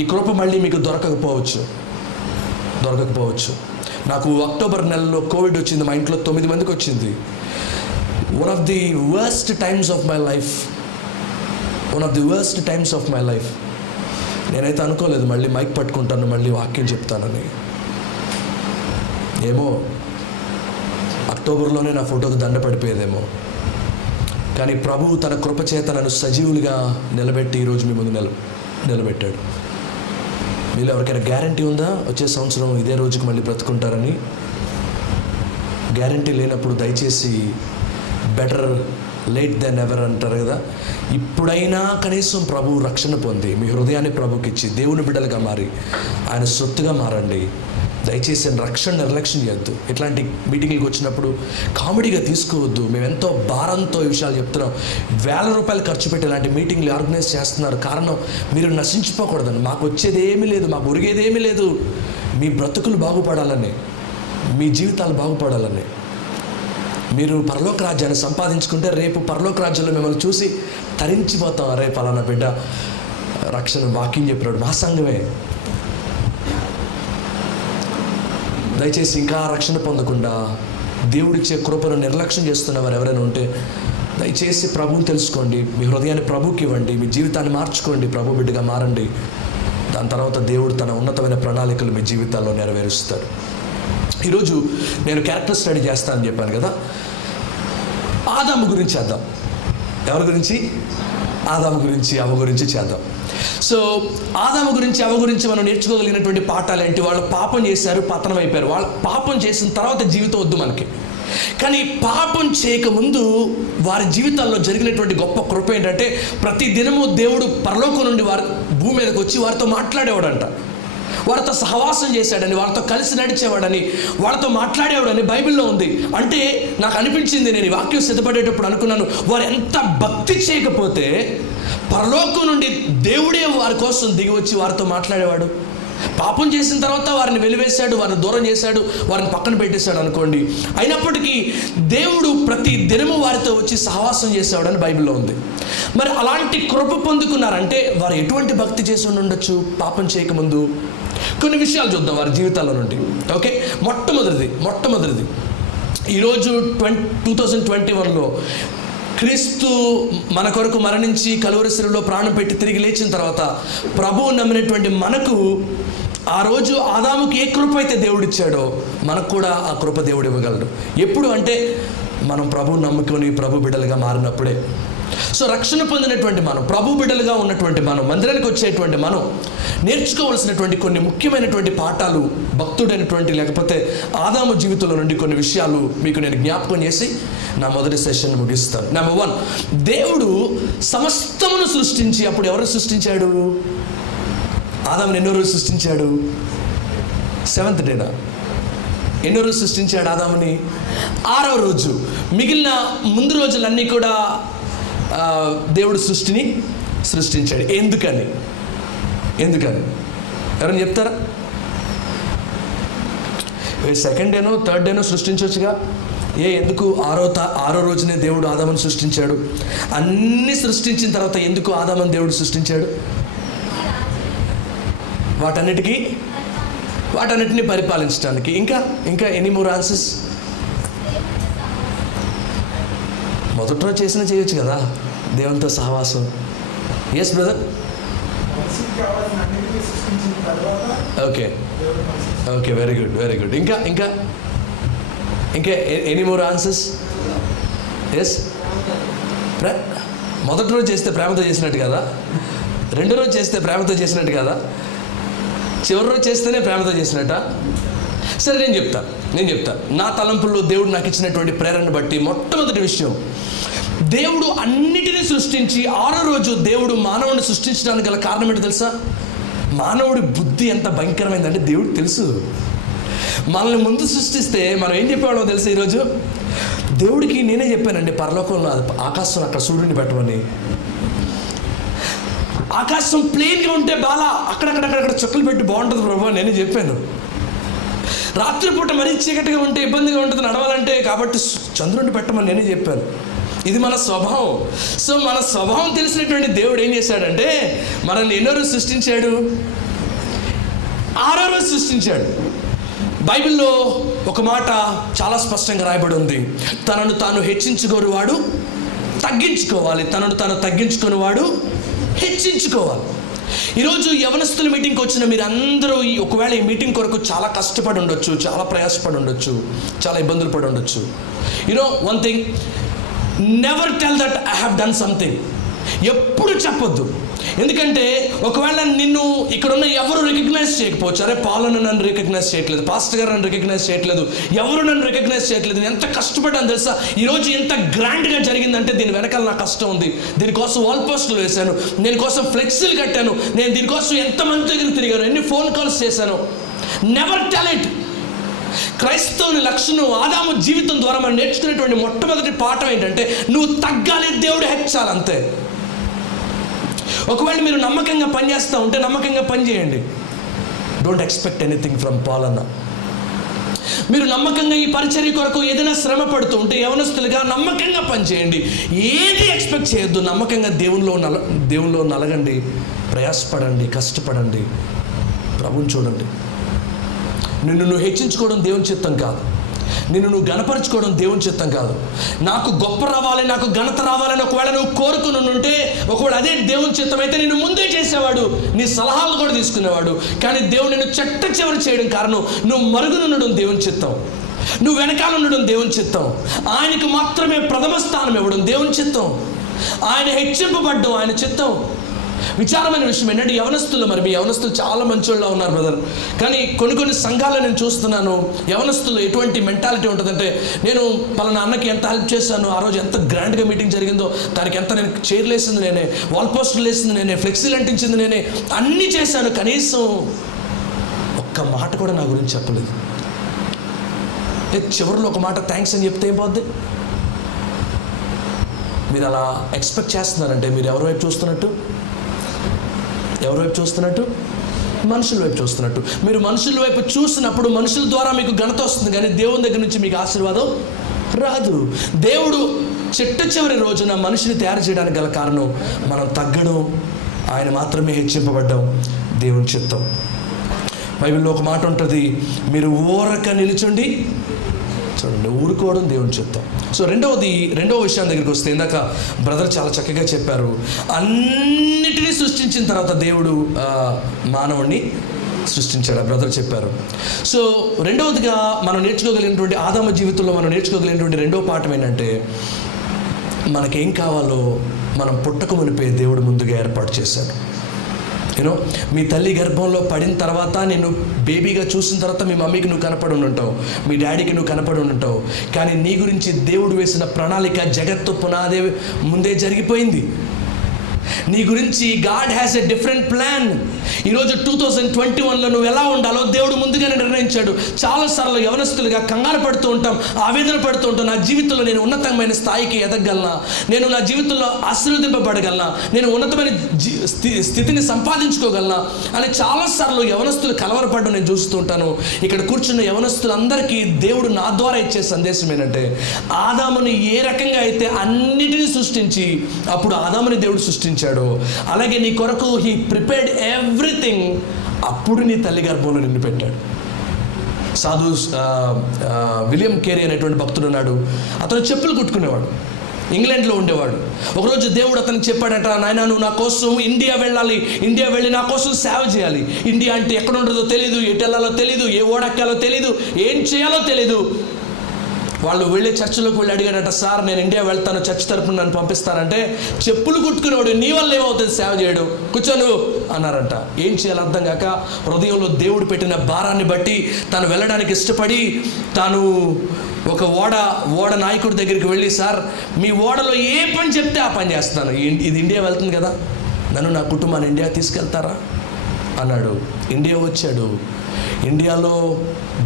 ఈ కృప మళ్ళీ మీకు దొరకకపోవచ్చు. నాకు అక్టోబర్ నెలలో కోవిడ్ వచ్చింది. మా ఇంట్లో 9 మందికి వచ్చింది. One of the worst times of my life. నేనైతే అనుకోలేదు మళ్ళీ మైక్ పట్టుకుంటాను, మళ్ళీ వాక్యం చెప్తానని. ఏమో అక్టోబర్లోనే నా ఫోటోకి దండ పడిపోయేదేమో. కానీ ప్రభువు తన కృపచేత నన్ను సజీవులుగా నిలబెట్టి ఈరోజు మీ ముందు నిలబెట్టాడు. మీలో ఎవరికైనా గ్యారంటీ ఉందా వచ్చే సంవత్సరం ఇదే రోజుకి మళ్ళీ బ్రతుకుంటారని? గ్యారంటీ లేనప్పుడు దయచేసి బెటర్ లేట్ దెన్ ఎవర్ అంటారు కదా, ఇప్పుడైనా కనీసం ప్రభు రక్షణ పొంది మీ హృదయాన్ని ప్రభుకి ఇచ్చి దేవుని బిడ్డలుగా మారి ఆయన సొత్తుగా మారండి. దయచేసి రక్షణ నిర్లక్ష్యం చేయొద్దు. ఇట్లాంటి మీటింగ్లకు వచ్చినప్పుడు కామెడీగా తీసుకోవద్దు. మేము ఎంతో భారంతో ఈ విషయాలు చెప్తున్నాం. 1000 రూపాయలు ఖర్చు పెట్టి ఇలాంటి మీటింగ్లు ఆర్గనైజ్ చేస్తున్నారు. కారణం మీరు నశించిపోకూడదని. మాకు వచ్చేది ఏమీ లేదు, మాకు ఒరిగేది ఏమీ లేదు. మీ బ్రతుకులు బాగుపడాలని, మీ జీవితాలు బాగుపడాలని. మీరు పరలోక రాజ్యాన్ని సంపాదించుకుంటే రేపు పరలోక రాజ్యంలో మిమ్మల్ని చూసి తరించిపోతాం. అరే పలానా బిడ్డ రక్షణ వాక్యం చెప్పినాడు, మా సంఘమే. దయచేసి ఇంకా రక్షణ పొందకుండా దేవుడిచ్చే కృపను నిర్లక్ష్యం చేస్తున్న వారు ఎవరైనా ఉంటే దయచేసి ప్రభువుని తెలుసుకోండి. మీ హృదయాన్ని ప్రభుకి ఇవ్వండి. మీ జీవితాన్ని మార్చుకోండి. ప్రభు బిడ్డగా మారండి. దాని తర్వాత దేవుడు తన ఉన్నతమైన ప్రణాళికలు మీ జీవితాల్లో నెరవేరుస్తాడు. ఈరోజు నేను క్యారెక్టర్ స్టడీ చేస్తానని చెప్పాను కదా. ఆదాము గురించి చేద్దాం. ఎవరి గురించి? ఆదాము గురించి అవ్వ గురించి చేద్దాం. సో ఆదాము గురించి అవ్వ గురించి మనం నేర్చుకోగలిగినటువంటి పాఠాలు ఏంటి? వాళ్ళు పాపం చేశారు, పతనం అయిపోయారు. వాళ్ళు పాపం చేసిన తర్వాత జీవితం వద్దు మనకి. కానీ పాపం చేయకముందు వారి జీవితాల్లో జరిగినటువంటి గొప్ప కృప ఏంటంటే, ప్రతి దినము దేవుడు పరలోకం నుండి వారి భూమి మీదకి వచ్చి వారితో మాట్లాడేవాడంట. వారితో సహవాసం చేశాడని, వారితో కలిసి నడిచేవాడని, వాళ్ళతో మాట్లాడేవాడని బైబిల్లో ఉంది. అంటే నాకు అనిపించింది, నేను ఈ వాక్యం సిద్ధపడేటప్పుడు అనుకున్నాను, వారు ఎంత భక్తి చేయకపోతే పరలోకం నుండి దేవుడే వారి కోసం దిగి వచ్చి వారితో మాట్లాడేవాడు. పాపం చేసిన తర్వాత వారిని వెలివేశాడు, వారిని దూరం చేశాడు, వారిని పక్కన పెట్టేశాడు అనుకోండి. అయినప్పటికీ దేవుడు ప్రతి దినము వారితో వచ్చి సహవాసం చేసేవాడని బైబిల్లో ఉంది. మరి అలాంటి కృప పొందుకున్నారంటే వారు ఎటువంటి భక్తి చేసి ఉండొచ్చు పాపం చేయకముందు? కొన్ని విషయాలు చూద్దాం వారి జీవితాల్లో నుండి. ఓకే, మొట్టమొదటిది ఈరోజు 2021లో క్రీస్తు మన కొరకు మరణించి కలువరి శిలువలో ప్రాణం పెట్టి తిరిగి లేచిన తర్వాత ప్రభువు నమ్మినటువంటి మనకు ఆ రోజు ఆదాముకి ఏ కృప అయితే దేవుడిచ్చాడో మనకు కూడా ఆ కృప దేవుడు ఇవ్వగలడు. ఎప్పుడు అంటే మనం ప్రభువు నమ్ముకొని ప్రభు బిడ్డలుగా మారినప్పుడే. సో రక్షణ పొందినటువంటి మనం, ప్రభు బిడ్డలుగా ఉన్నటువంటి మనం, మందిరానికి వచ్చేటువంటి మనం నేర్చుకోవాల్సినటువంటి కొన్ని ముఖ్యమైనటువంటి పాఠాలు, భక్తుడైనటువంటి లేకపోతే ఆదాము జీవితంలో నుండి కొన్ని విషయాలు మీకు నేను జ్ఞాపకం చేసి నా మొదటి సెషన్ ముగిస్తాను. నెంబర్ 1, దేవుడు సమస్తమును సృష్టించి అప్పుడు ఎవరు సృష్టించాడు? ఆదాముని ఎన్నో రోజు సృష్టించాడు? 7th డేనా? ఎన్నో రోజు సృష్టించాడు ఆదాముని? 6వ రోజు. మిగిలిన ముందు రోజులన్నీ కూడా దేవుడు సృష్టిని సృష్టించాడు. ఎందుకని ఎవరైనా చెప్తారా? 2nd డేనో 3rd డేనో సృష్టించవచ్చుగా. ఎందుకు 6వ రోజునే దేవుడు ఆదాముని సృష్టించాడు? అన్నీ సృష్టించిన తర్వాత ఎందుకు ఆదాముని దేవుడు సృష్టించాడు? వాటన్నిటినీ పరిపాలించడానికి. ఇంకా ఎనీ మోర్ ఆన్సర్స్? మొదటి రోజు చేయొచ్చు కదా దేవునితో సహవాసం. Yes brother? Okay very good. ఇంకా ఎనీ మోర్ ఆన్సర్స్? ఎస్. మొదటి రోజు చేస్తే ప్రేమతో చేసినట్టు కదా, 2వ రోజు చేస్తే ప్రేమతో చేసినట్టు కదా, చివరి రోజు చేస్తేనే ప్రేమతో చేసినట్ట? సరే నేను చెప్తా నా తలంపుల్లో దేవుడు నాకు ఇచ్చినటువంటి ప్రేరణను బట్టి. మొట్టమొదటి విషయం, దేవుడు అన్నిటినీ సృష్టించి 6వ రోజు దేవుడు మానవుడిని సృష్టించడానికి గల కారణం ఏంటో తెలుసా? మానవుడి బుద్ధి ఎంత భయంకరమైందంటే దేవుడికి తెలుసు. మనల్ని ముందు సృష్టిస్తే మనం ఏం చెప్పేవాళ్ళో తెలుసా? ఈరోజు దేవుడికి నేనే చెప్పానండి, పరలోకంలో ఆకాశం అక్కడ సూర్యుడిని పెట్టమని. ఆకాశం ప్లెయిన్గా ఉంటే బాలా అక్కడక్కడ చుక్కలు పెట్టి బాగుంటుంది ప్రభు నేనే చెప్పాను. రాత్రిపూట మరీ చీకటిగా ఉంటే ఇబ్బందిగా ఉంటుంది నడవాలంటే, కాబట్టి చంద్రుడిని పెట్టమని నేనే చెప్పాను. ఇది మన స్వభావం. సో మన స్వభావం తెలిసినటువంటి దేవుడు ఏం చేశాడంటే మనల్ని ఎన్నో రోజు సృష్టించాడు? 6వ రోజు సృష్టించాడు. బైబిల్లో ఒక మాట చాలా స్పష్టంగా రాయబడి ఉంది, తనను తాను హెచ్చించుకోనివాడు తగ్గించుకోవాలి, తనను తాను తగ్గించుకునేవాడు హెచ్చించుకోవాలి. ఈరోజు యవనస్తుల మీటింగ్కి వచ్చిన మీరు అందరూ ఒకవేళ ఈ మీటింగ్ కొరకు చాలా కష్టపడి ఉండొచ్చు, చాలా ప్రయాసపడి ఉండొచ్చు, చాలా ఇబ్బందులు పడి ఉండొచ్చు. One thing, never tell that I have done something. ఎప్పుడు చెప్పొద్దు. ఎందుకంటే ఒకవేళ నిన్ను ఇక్కడున్న ఎవరు రికగ్నైజ్ చేయకపోవచ్చు. అరే పాలను నన్ను రికగ్నైజ్ చేయట్లేదు, పాస్టర్ గారు నన్ను రికగ్నైజ్ చేయట్లేదు, ఎవరు నన్ను రికగ్నైజ్ చేయట్లేదు, నేను ఎంత కష్టపడ్డాను తెలుసా, ఈరోజు ఎంత గ్రాండ్గా జరిగిందంటే దీని వెనకాల నా కష్టం ఉంది, దీనికోసం వాల్ పోస్టులు వేశాను, దీనికోసం ఫ్లెక్సీలు కట్టాను, నేను దీనికోసం ఎంతమంది దగ్గర తిరిగాను, ఎన్ని ఫోన్ కాల్స్ చేశాను. Never tell it. క్రైస్తవుని లక్షణం ఆదాము జీవితం ద్వారా మనం నేర్చుకునేటువంటి మొట్టమొదటి పాఠం ఏంటంటే నువ్వు తగ్గాలి, దేవుడు హెచ్చాలి, అంతే. ఒకవేళ మీరు నమ్మకంగా పనిచేస్తూ ఉంటే నమ్మకంగా పని చేయండి. Don't expect anything from Paul అన్న. మీరు నమ్మకంగా ఈ పరిచర్య కొరకు ఏదైనా శ్రమ పడుతూ ఉంటే యవనస్తులుగా నమ్మకంగా పనిచేయండి. ఏది ఎక్స్పెక్ట్ చేయొద్దు. నమ్మకంగా దేవునిలో నలగండి, ప్రయాసపడండి, కష్టపడండి, ప్రభువుని చూడండి. నిన్ను నువ్వు హెచ్చించుకోవడం దేవుని చిత్తం కాదు, నిన్ను నువ్వు ఘనపరచుకోవడం దేవుని చిత్తం కాదు. నాకు గొప్ప రావాలి, నాకు ఘనత రావాలని ఒకవేళ నువ్వు కోరుకుని ఉంటే, ఒకవేళ అదే దేవుని చిత్తం అయితే నిన్ను ముందే చేసేవాడు, నీ సలహాలు కూడా తీసుకునేవాడు. కానీ దేవుడు నిన్ను చెట్ట చివరి చేయడం కారణం నువ్వు మరుగునుండడం దేవుని చిత్తం, నువ్వు వెనకాల ఉండడం దేవుని చిత్తం, ఆయనకు మాత్రమే ప్రథమ స్థానం ఇవ్వడం దేవుని చిత్తం. ఆయన హెచ్చింపబడ్డం ఆయన చిత్తం. విచారమైన విషయం ఏంటంటే యవనస్తులు, మరి మీ యవనస్తులు చాలా మంచోళ్ళ ఉన్నారు బ్రదర్, కానీ కొన్ని సంఘాల్లో నేను చూస్తున్నాను యవనస్తులు ఎటువంటి మెంటాలిటీ ఉంటుందంటే, నేను పలానా అన్నకి ఎంత హెల్ప్ చేశాను, ఆ రోజు ఎంత గ్రాండ్గా మీటింగ్ జరిగిందో దానికి ఎంత నేను చైర్లు వేసింది నేనే, వాల్ పోస్టర్లు వేసింది నేనే, ఫ్లెక్సీలు అంటించింది నేనే, అన్నీ చేశాను, కనీసం ఒక్క మాట కూడా నా గురించి చెప్పలేదు. చివరిలో ఒక మాట థ్యాంక్స్ అని చెప్తే ఏం పోద్ది? మీరు అలా ఎక్స్పెక్ట్ చేస్తున్నారంటే మీరు ఎవరి వైపు చూస్తున్నట్టు? మనుషుల వైపు చూస్తున్నట్టు. మీరు మనుషుల వైపు చూసినప్పుడు మనుషుల ద్వారా మీకు ఘనత వస్తుంది, కానీ దేవుని దగ్గర నుంచి మీకు ఆశీర్వాదం రాదు. దేవుడు చిట్ట చివరి రోజున మనిషిని తయారు చేయడానికి గల కారణం మనం తగ్గడం, ఆయన మాత్రమే హెచ్చింపబడ్డం దేవుని చిత్తం. బైబిల్లో ఒక మాట ఉంటుంది, మీరు ఊరక నిలుచుండి చూడండి, ఊరుకోవడం దేవుని చిత్తం. సో రెండవ విషయం దగ్గరికి వస్తే, ఇందాక బ్రదర్ చాలా చక్కగా చెప్పారు, అన్నిటినీ సృష్టించిన తర్వాత దేవుడు మానవుణ్ణి సృష్టించాడు, బ్రదర్ చెప్పారు. సో రెండవదిగా మనం నేర్చుకోగలిగినటువంటి ఆదాము జీవితంలో మనం నేర్చుకోగలిగినటువంటి రెండవ పాఠం ఏంటంటే, మనకేం కావాలో మనం పుట్టక మునిపే దేవుడు ముందుగా ఏర్పాటు చేశాడు. యూనో, మీ తల్లి గర్భంలో పడిన తర్వాత, నేను బేబీగా చూసిన తర్వాత మీ మమ్మీకి నువ్వు కనపడి ఉంటావు, మీ డాడీకి నువ్వు కనపడి ఉంటావు, కానీ నీ గురించి దేవుడు వేసిన ప్రణాళిక జగత్తు పునాదే ముందే జరిగిపోయింది. నీ గురించి God has a different plan. ఈరోజు 2021లో నువ్వు ఎలా ఉండాలో దేవుడు ముందుగానే నిర్ణయించాడు. చాలాసార్లు యవనస్తులుగా కంగారు పడుతూ ఉంటాం, ఆవేదన పడుతూ ఉంటాం, నా జీవితంలో నేను ఉన్నతమైన స్థాయికి ఎదగలనా, నేను నా జీవితంలో ఆశీర్వదింపబడగలనా, నేను ఉన్నతమైన స్థితిని సంపాదించుకోగలనా అని చాలాసార్లు యవనస్తులు కలవరపడడం నేను చూస్తూ ఉంటాను. ఇక్కడ కూర్చున్న యవనస్తులందరికీ దేవుడు నా ద్వారా ఇచ్చే సందేశం ఏంటంటే, ఆదాముని ఏ రకంగా అయితే అన్నిటినీ సృష్టించి అప్పుడు ఆదాముని దేవుడు సృష్టించాడు, అలాగే నీ కొరకు హీ ప్రిపేర్డ్ ఎవ్రీథింగ్. అప్పుడు నీ తల్లి గర్భంలో నిన్ను పెట్టాడు. సాధు విలియం కేరీ అనేటువంటి భక్తుడు ఉన్నాడు. అతను చెప్పులు కుట్టుకునేవాడు, ఇంగ్లాండ్లో ఉండేవాడు. ఒకరోజు దేవుడు అతనికి చెప్పాడట, నాయనా నువ్వు నా కోసం ఇండియా వెళ్ళాలి, ఇండియా వెళ్ళి నా కోసం సేవ చేయాలి. ఇండియా అంటే ఎక్కడ ఉండదో తెలీదు, ఎటు వెళ్ళాలో తెలీదు, ఏ ఓడెక్కాలో తెలీదు, ఏం చేయాలో తెలీదు. వాళ్ళు వెళ్ళే చర్చిలోకి వెళ్ళి అడిగాడట, సార్ నేను ఇండియా వెళ్తాను, చర్చ్ తరపున నన్ను పంపిస్తారంటే, చెప్పులు కుట్టుకునేవాడు నీ వల్ల ఏమవుతుంది సేవ చేయడం, కూర్చోను అన్నారంట. ఏం చేయాలి అర్థం కాక హృదయంలో దేవుడు పెట్టిన భారాన్ని బట్టి తను వెళ్ళడానికి ఇష్టపడి, తాను ఒక ఓడ నాయకుడి దగ్గరికి వెళ్ళి, సార్ మీ ఓడలో ఏ పని చెప్తే ఆ పని చేస్తాను, ఇది ఇండియా వెళ్తుంది కదా, నన్ను నా కుటుంబాన్ని ఇండియా తీసుకెళ్తారా అన్నాడు. ఇండియా వచ్చాడు. ఇండియాలో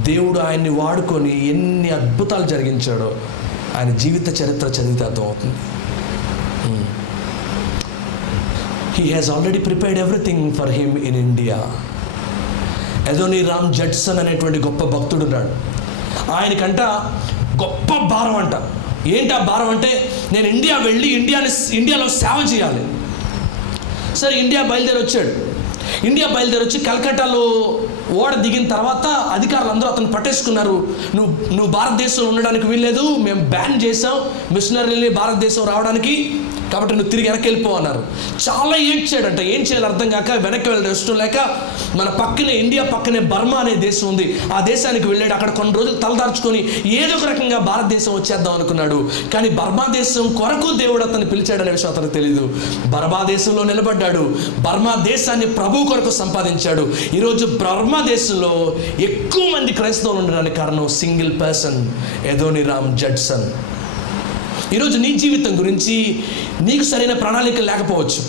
దేవుడు ఆయన్ని వాడుకొని ఎన్ని అద్భుతాలు జరిగించాడో ఆయన జీవిత చరిత్ర చదివితే అర్థమవుతుంది. He has already prepared everything for him in India. Adoniram Judson అనేటువంటి గొప్ప భక్తుడు ఉన్నాడు. ఆయనకంట గొప్ప భారం అంట. ఏంటి ఆ భారం అంటే, నేను ఇండియా వెళ్ళి ఇండియాలో సేవ చేయాలి. సరే ఇండియా బయలుదేరి వచ్చి కలకట్టాలో ఓడ దిగిన తర్వాత అధికారులు అందరూ అతను పట్టేసుకున్నారు. నువ్వు భారతదేశంలో ఉండడానికి వీల్లేదు, మేము బ్యాన్ చేసాం మిషనరీని భారతదేశం రావడానికి, కాబట్టి నువ్వు తిరిగి వెనక్కి వెళ్ళిపో అన్నారు. చాలా ఏడ్చాడంట. ఏం చేయాలి అర్థం కాక వెనక్కి వెళ్ళడం ఇష్టం లేక మన పక్కనే ఇండియా పక్కనే బర్మా అనే దేశం ఉంది, ఆ దేశానికి వెళ్ళాడు. అక్కడ కొన్ని రోజులు తలదార్చుకొని ఏదో ఒక రకంగా భారతదేశం వచ్చేద్దాం అనుకున్నాడు. కానీ బర్మా దేశం కొరకు దేవుడు అతన్ని పిలిచాడనే విషయం అతనికి తెలీదు. బర్మా దేశంలో నిలబడ్డాడు, బర్మా దేశాన్ని ప్రభు కొరకు సంపాదించాడు. ఈరోజు బర్మా దేశంలో ఎక్కువ మంది క్రైస్తవులు ఉండడానికి కారణం సింగిల్ పర్సన్, అదోనీరామ్ జడ్సన్. ఈరోజు నీ జీవితం గురించి నీకు సరైన ప్రణాళిక లేకపోవచ్చు,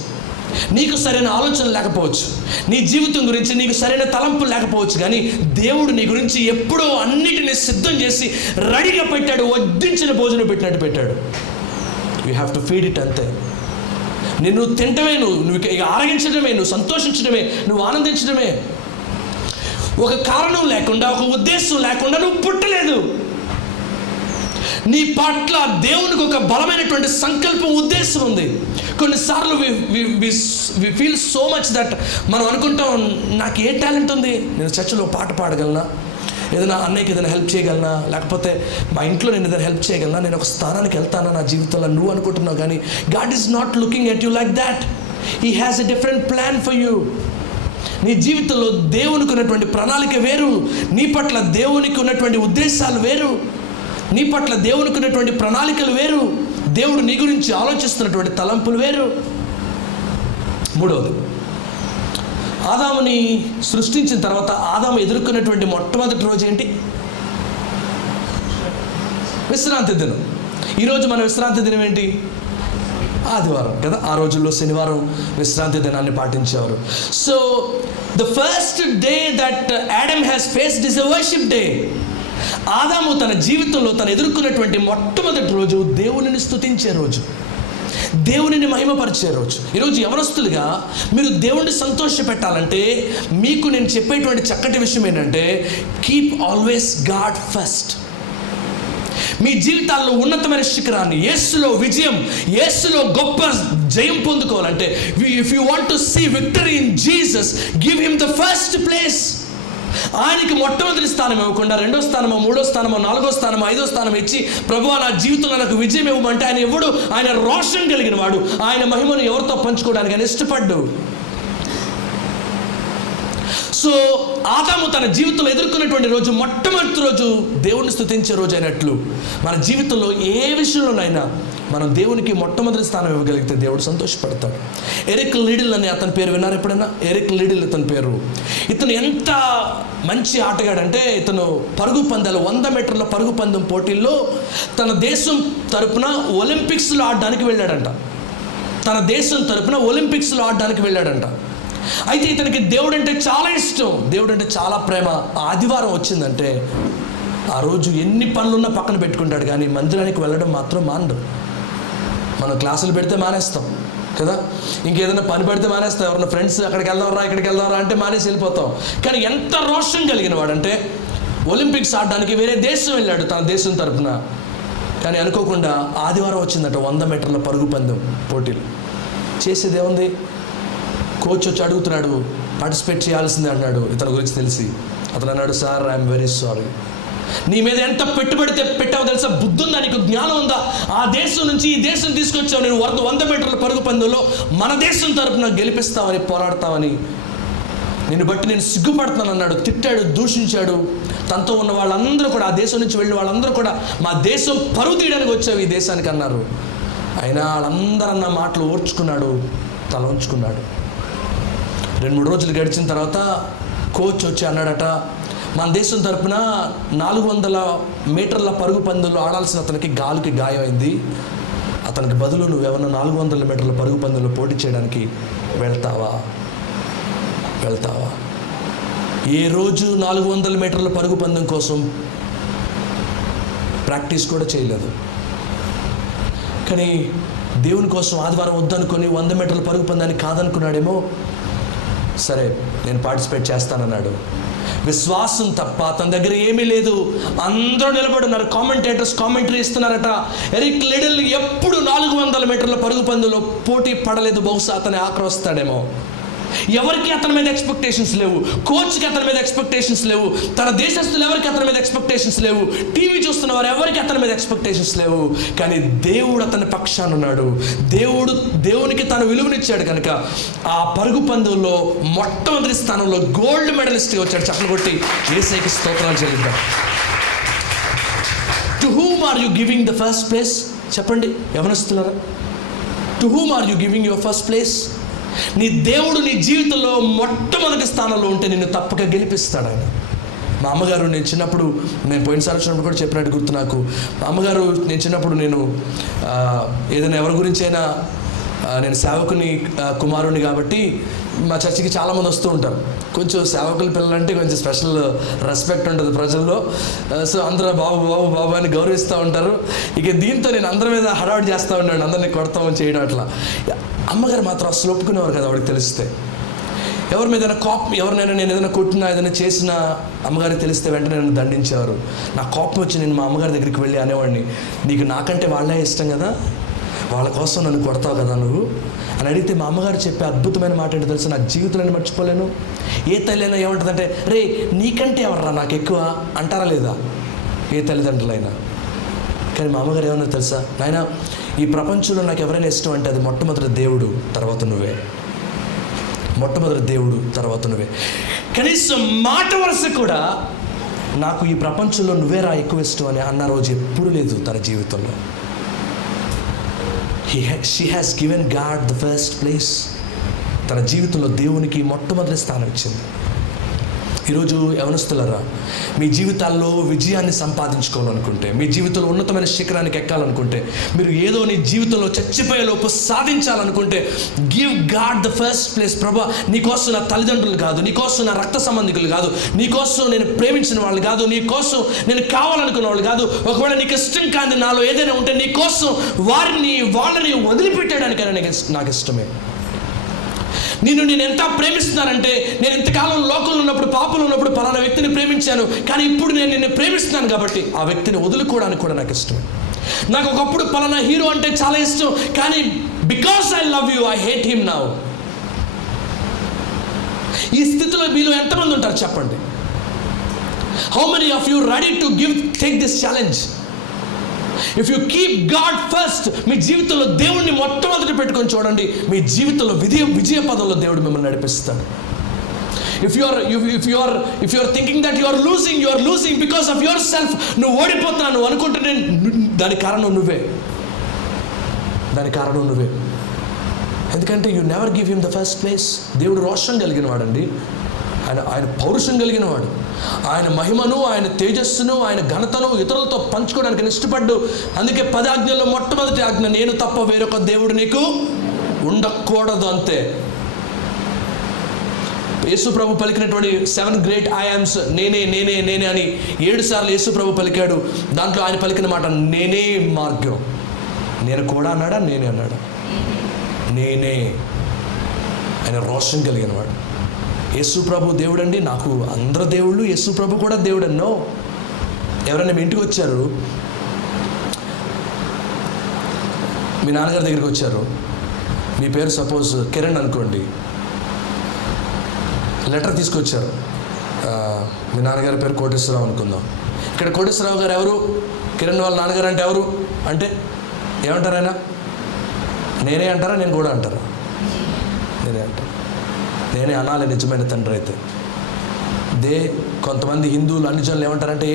నీకు సరైన ఆలోచన లేకపోవచ్చు, నీ జీవితం గురించి నీకు సరైన తలంపు లేకపోవచ్చు, కానీ దేవుడు నీ గురించి ఎప్పుడో అన్నిటినీ సిద్ధం చేసి రెడీగా పెట్టాడు, వడ్డించిన భోజనం పెట్టినట్టు పెట్టాడు. You have to feed it అంతే. నిన్ను తింటమే, నువ్వు ఆరగించడమే, నువ్వు సంతోషించడమే, నువ్వు ఆనందించడమే. ఒక కారణం లేకుండా, ఒక ఉద్దేశం లేకుండా నువ్వు పుట్టలేదు. నీ పట్ల దేవునికి ఒక బలమైనటువంటి సంకల్పం, ఉద్దేశం ఉంది. కొన్నిసార్లు we feel so much that మనం అనుకుంటాం, నాకు ఏ టాలెంట్ ఉంది, నేను చర్చిలో పాట పాడగలనా, ఏదైనా అన్నయ్యకి ఏదైనా హెల్ప్ చేయగలనా, లేకపోతే మా ఇంట్లో నేను ఏదైనా హెల్ప్ చేయగలనా, నేను ఒక స్థానానికి వెళ్తానా నా జీవితంలో, నువ్వు అనుకుంటున్నావు. కానీ God is not looking at you like that. He has a different plan for you. నీ జీవితంలో దేవునికి ఉన్నటువంటి ప్రణాళిక వేరు, నీ పట్ల దేవునికి ఉన్నటువంటి ఉద్దేశాలు వేరు, నీ పట్ల దేవునికి ఉన్నటువంటి ప్రణాళికలు వేరు. దేవుడు నీ గురించి ఆలోచిస్తున్నటువంటి తలంపులు వేరు. మూడవది, ఆదాముని సృష్టించిన తర్వాత ఆదాము ఎదుర్కొన్నటువంటి మొట్టమొదటి రోజు ఏంటి? విశ్రాంతి దినం. ఈరోజు మన విశ్రాంతి దినం ఏంటి? ఆదివారం కదా. ఆ రోజుల్లో శనివారం విశ్రాంతి దినాన్ని పాటించేవారు. So the first day that Adam has faced is a worship day. ఆదాము తన జీవితంలో తను ఎదుర్కొన్నటువంటి మొట్టమొదటి రోజు దేవునిని స్తుతించే రోజు, దేవునిని మహిమపరిచే రోజు. ఈరోజు యవనస్తులుగా మీరు దేవుణ్ణి సంతోష పెట్టాలంటే మీకు నేను చెప్పేటువంటి చక్కటి విషయం ఏంటంటే, కీప్ ఆల్వేస్ గాడ్ ఫస్ట్. మీ జీవితాల్లో ఉన్నతమైన శిఖరాన్ని, యేసులో విజయం, యేసులో గొప్ప జయం పొందుకోవాలంటే, if you want to see victory in Jesus, give him the first place. ఆయనకి మొట్టమొదటి స్థానం ఇవ్వకుండా రెండో స్థానమో, మూడో స్థానమో, నాలుగో స్థానమో, ఐదో స్థానం ఇచ్చి ప్రభువా నా జీవితంలో నాకు విజయం ఇవ్వమంటే ఆయన ఎవడు? ఆయన రోషం కలిగిన వాడు. ఆయన మహిమను ఎవరితో పంచుకోవడానికి ఆయన ఇష్టపడ్డు. సో ఆదాము తన జీవితంలో ఎదుర్కొన్నటువంటి రోజు, మొట్టమొదటి రోజు దేవుణ్ణి స్తుతించే రోజు అయినట్లు మన జీవితంలో ఏ విషయంలోనైనా మనం దేవునికి మొట్టమొదటి స్థానం ఇవ్వగలిగితే దేవుడు సంతోషపడతాడు. ఎరిక్ లిడిల్ అనే అతని పేరు విన్నారు ఎప్పుడైనా? ఎరిక్ లిడిల్ అతని పేరు. ఇతను ఎంత మంచి ఆటగాడంటే, ఇతను పరుగు పందాలు 100 మీటర్ల పరుగు పందెం పోటీల్లో తన దేశం తరపున ఒలింపిక్స్లో ఆడడానికి వెళ్ళాడంట. తన దేశం తరపున ఒలింపిక్స్లో ఆడడానికి వెళ్ళాడంట. అయితే ఇతనికి దేవుడు అంటే చాలా ఇష్టం, దేవుడు అంటే చాలా ప్రేమ. ఆదివారం వచ్చిందంటే ఆ రోజు ఎన్ని పనులున్నా పక్కన పెట్టుకుంటాడు, కానీ మందిరానికి వెళ్ళడం మాత్రం మానడు. మనం క్లాసులు పెడితే మానేస్తాం కదా, ఇంకేదైనా పని పెడితే మానేస్తాం. ఎవరన్నా ఫ్రెండ్స్ అక్కడికి వెళ్దాంరా ఇక్కడికి వెళ్దాంరా అంటే మానేసి వెళ్ళిపోతాం. కానీ ఎంత రోషం కలిగిన వాడంటే, ఒలింపిక్స్ ఆడడానికి వేరే దేశం వెళ్ళాడు తన దేశం తరపున. కానీ అనుకోకుండా ఆదివారం వచ్చిందట 100 మీటర్ల పరుగు పందెం పోటీలు. చేసేది ఏముంది? కోచ్ వచ్చి అడుగుతున్నాడు, పార్టిసిపేట్ చేయాల్సిందే అన్నాడు. ఇతని గురించి తెలిసి అతను అన్నాడు, సార్ ఐఎమ్ వెరీ సారీ, నీ మీద ఎంత పెట్టుబడితే పెట్టావో తెలుసా? బుద్ధి ఉందా నీకు? జ్ఞానం ఉందా? ఆ దేశం నుంచి ఈ దేశం తీసుకొచ్చావు, నేను 100 మీటర్ల పరుగు పందెంలో మన దేశం తరపున గెలిపిస్తామని, పోరాడతామని, నిన్ను బట్టి నేను సిగ్గుపడుతున్నాను అన్నాడు. తిట్టాడు, దూషించాడు. తనతో ఉన్న వాళ్ళందరూ కూడా, ఆ దేశం నుంచి వెళ్ళిన వాళ్ళందరూ కూడా, మా దేశం పరువు తీయడానికి వచ్చావు ఈ దేశానికి అన్నారు. అయినా వాళ్ళందరూ అన్న మాటలు ఓర్చుకున్నాడు, తల ఉంచుకున్నాడు. 2-3 రోజులు గడిచిన తర్వాత కోచ్ వచ్చి అన్నాడట, మన దేశం తరపున 400 మీటర్ల పరుగు పందెంలో ఆడాల్సిన అతనికి గాలికి గాయమైంది. అతనికి బదులు నువ్వేమన్నా 400 మీటర్ల పరుగు పందెంలో పోటీ చేయడానికి వెళ్తావా? ఏ రోజు 400 మీటర్ల పరుగు పందెం కోసం ప్రాక్టీస్ కూడా చేయలేదు. కానీ దేవుని కోసం ఆదివారం వద్దనుకొని 100 మీటర్ల పరుగు పందాన్ని కాదనుకున్నాడేమో. సరే నేను పార్టిసిపేట్ చేస్తానన్నాడు. విశ్వాసం తప్ప తన దగ్గర ఏమీ లేదు. అందరూ నిలబడి ఉన్నారు, కామెంటేటర్స్ కామెంటరీ ఇస్తున్నారట. ఎరిక్ లిడిల్ ఎప్పుడు 400 మీటర్ల పరుగు పందెంలో పోటీ పడలేదు. బహుశా అతని ఆఖరి వస్తాడేమో. ఎవరికి అతని మీద ఎక్స్పెక్టేషన్స్ లేవు. కోచ్కి అతని మీద ఎక్స్పెక్టేషన్స్ లేవు. తన దేశస్తులు ఎవరికి అతని మీద ఎక్స్పెక్టేషన్స్ లేవు. టీవీ చూస్తున్న వారు ఎవరికి అతని మీద ఎక్స్పెక్టేషన్స్ లేవు. కానీ దేవుడు అతని పక్షాన ఉన్నాడు. దేవునికి తను విలువనిచ్చాడు కనుక ఆ పరుగు పందెంలో మొట్టమొదటి స్థానంలో గోల్డ్ మెడలిస్ట్గా వచ్చాడు. చప్పట్లు కొట్టి యేసయ్యకి స్తోత్రాలు చెల్లిద్దాం. To whom are you giving the first place? చెప్పండి యవనస్తులారా, to whom are you giving your first place? నీ దేవుడు నీ జీవితంలో మొట్టమొదటి స్థానంలో ఉంటే నిన్ను తప్పక గెలిపిస్తాడు ఆయన. మా అమ్మగారు, నేను చిన్నప్పుడు, నేను పోయినసారి వచ్చినప్పుడు కూడా చెప్పినట్టు గుర్తు నాకు. మా అమ్మగారు, నేను చిన్నప్పుడు నేను ఏదైనా ఎవరి గురించి అయినా, నేను సేవకుని కుమారుని కాబట్టి మా చర్చికి చాలామంది వస్తూ ఉంటారు. కొంచెం సేవకుల పిల్లలంటే కొంచెం స్పెషల్ రెస్పెక్ట్ ఉంటుంది ప్రజల్లో. సో అందరూ బాబు బాబు బాబు అని గౌరవిస్తూ ఉంటారు. ఇక దీంతో నేను అందరి మీద హడావిడి చేస్తూ ఉన్నాను, అందరినీ కొడతామని చేయడం అట్లా. అమ్మగారు మాత్రం అసలు ఒప్పుకునేవారు కదా ఆవిడకి తెలిస్తే. ఎవరి మీద కోపం, ఎవరినైనా నేను ఏదైనా కొట్టినా ఏదైనా చేసినా అమ్మగారికి తెలిస్తే వెంటనే నన్ను దండించేవారు. నా కోపం వచ్చి నేను మా అమ్మగారి దగ్గరికి వెళ్ళి అనేవాడిని, నీకు నాకంటే వాళ్ళే ఇష్టం కదా, వాళ్ళ కోసం నన్ను కొడతావు కదా నువ్వు అని అడిగితే మా అమ్మగారు చెప్పే అద్భుతమైన మాట ఏంటో తెలుసు, నాకు జీవితంలో మర్చిపోలేను. ఏ తల్లి అయినా ఏమంటుందంటే, రే నీకంటే ఎవర్రా నాకు ఎక్కువ అంటారా లేదా ఏ తల్లిదండ్రులైనా. కానీ మా అమ్మగారు ఏమన్నా తెలుసా, నాయన ఈ ప్రపంచంలో నాకు ఎవరైనా ఇష్టం అంటే అది మొట్టమొదటి దేవుడు, తర్వాత నువ్వే. మొట్టమొదటి దేవుడు, తర్వాత నువ్వే. కనీసం మాట వరుస కూడా నాకు ఈ ప్రపంచంలో నువ్వేరా ఎక్కువ ఇష్టం అని అన్న రోజు ఎప్పుడు లేదు తన జీవితంలో. She has given God the first place. తన జీవితంలో దేవునికి మొట్టమొదటి స్థానం ఇచ్చింది. ఈరోజు యవనస్తులారా, మీ జీవితాల్లో విజయాన్ని సంపాదించుకోవాలనుకుంటే, మీ జీవితంలో ఉన్నతమైన శిఖరానికి ఎక్కాలనుకుంటే, మీరు ఏదో నీ జీవితంలో చచ్చిపోయేలోపు సాధించాలనుకుంటే, give God the first place. ప్రభా, నీకోసం నా తల్లిదండ్రులు కాదు, నీకోసం నా రక్త సంబంధికులు కాదు, నీకోసం నేను ప్రేమించిన వాళ్ళు కాదు, నీకోసం నేను కావాలనుకున్న వాళ్ళు కాదు, ఒకవేళ నీకు ఇష్టం కాని నాలో ఏదైనా ఉంటే నీకోసం వాళ్ళని వదిలిపెట్టడానికైనా నాకు ఇష్టమే. నేను ఎంత ప్రేమిస్తున్నానంటే, నేను ఇంతకాలం లోకంలో ఉన్నప్పుడు, పాపంలో ఉన్నప్పుడు పలానా వ్యక్తిని ప్రేమించాను, కానీ ఇప్పుడు నేను నిన్ను ప్రేమిస్తున్నాను కాబట్టి ఆ వ్యక్తిని వదులుకోవడానికి కూడా నాకు ఇష్టం. నాకు ఒకప్పుడు పలానా హీరో అంటే చాలా ఇష్టం, కానీ because I love you I hate him now. ఈ స్థితిలో మీలో ఎంతమంది ఉంటారు చెప్పండి? How many of you ready to take this challenge? If you keep God first, మీ జీవితంలో దేవుడిని మొట్టమొదటి పెట్టుకొని చూడండి, మీ జీవితంలో విజయ పదంలో దేవుడు మిమ్మల్ని నడిపిస్తాడు. If you are thinking that you are losing because of yourself, నువ్వు ఓడిపోతున్నాను అనుకుంటే దానికి కారణం నువ్వే. ఎందుకంటే you never give him the first place. దేవుడు రోషం కలిగిన వాడండి, ఆయన పౌరుషం కలిగిన వాడు. ఆయన మహిమను, ఆయన తేజస్సును, ఆయన ఘనతను ఇతరులతో పంచుకోవడానికి ఇష్టపడ్డు. అందుకే 10 ఆజ్ఞల్లో మొట్టమొదటి ఆజ్ఞ, నేను తప్ప వేరొక దేవుడు నీకు ఉండకూడదు. అంతే. యేసు ప్రభు పలికినటువంటి 7 గ్రేట్ ఐ యామ్స్, నేనే నేనే నేనే అని 7 సార్లు యేసు ప్రభు పలికాడు. దాంట్లో ఆయన పలికిన మాట నేనే మార్గం. నేను కూడా అన్నాడా? నేనే అన్నాడా? నేనే. ఆయన రోషం కలిగిన వాడు. యేసు ప్రభు దేవుడు అండి, నాకు అందరు దేవుళ్ళు, యేసు ప్రభు కూడా దేవుడు అన్నో. ఎవరైనా మీ ఇంటికి వచ్చారు, మీ నాన్నగారి దగ్గరికి వచ్చారు, మీ పేరు సపోజ్ కిరణ్ అనుకోండి, లెటర్ తీసుకొచ్చారు, మీ నాన్నగారి పేరు కోటేశ్వరరావు అనుకుందాం. ఇక్కడ కోటేశ్వరరావు గారు ఎవరు? కిరణ్ వాళ్ళ నాన్నగారు అంటే ఎవరు అంటే ఏమంటారు ఆయన? నేనే అంటారా? నేను కూడా అంటారా? నేనే అంటారు. నేనే అనాలి నిజమైన తండ్రి అయితే. కొంతమంది హిందువులు, అన్ని జనులు ఏమంటారంటే,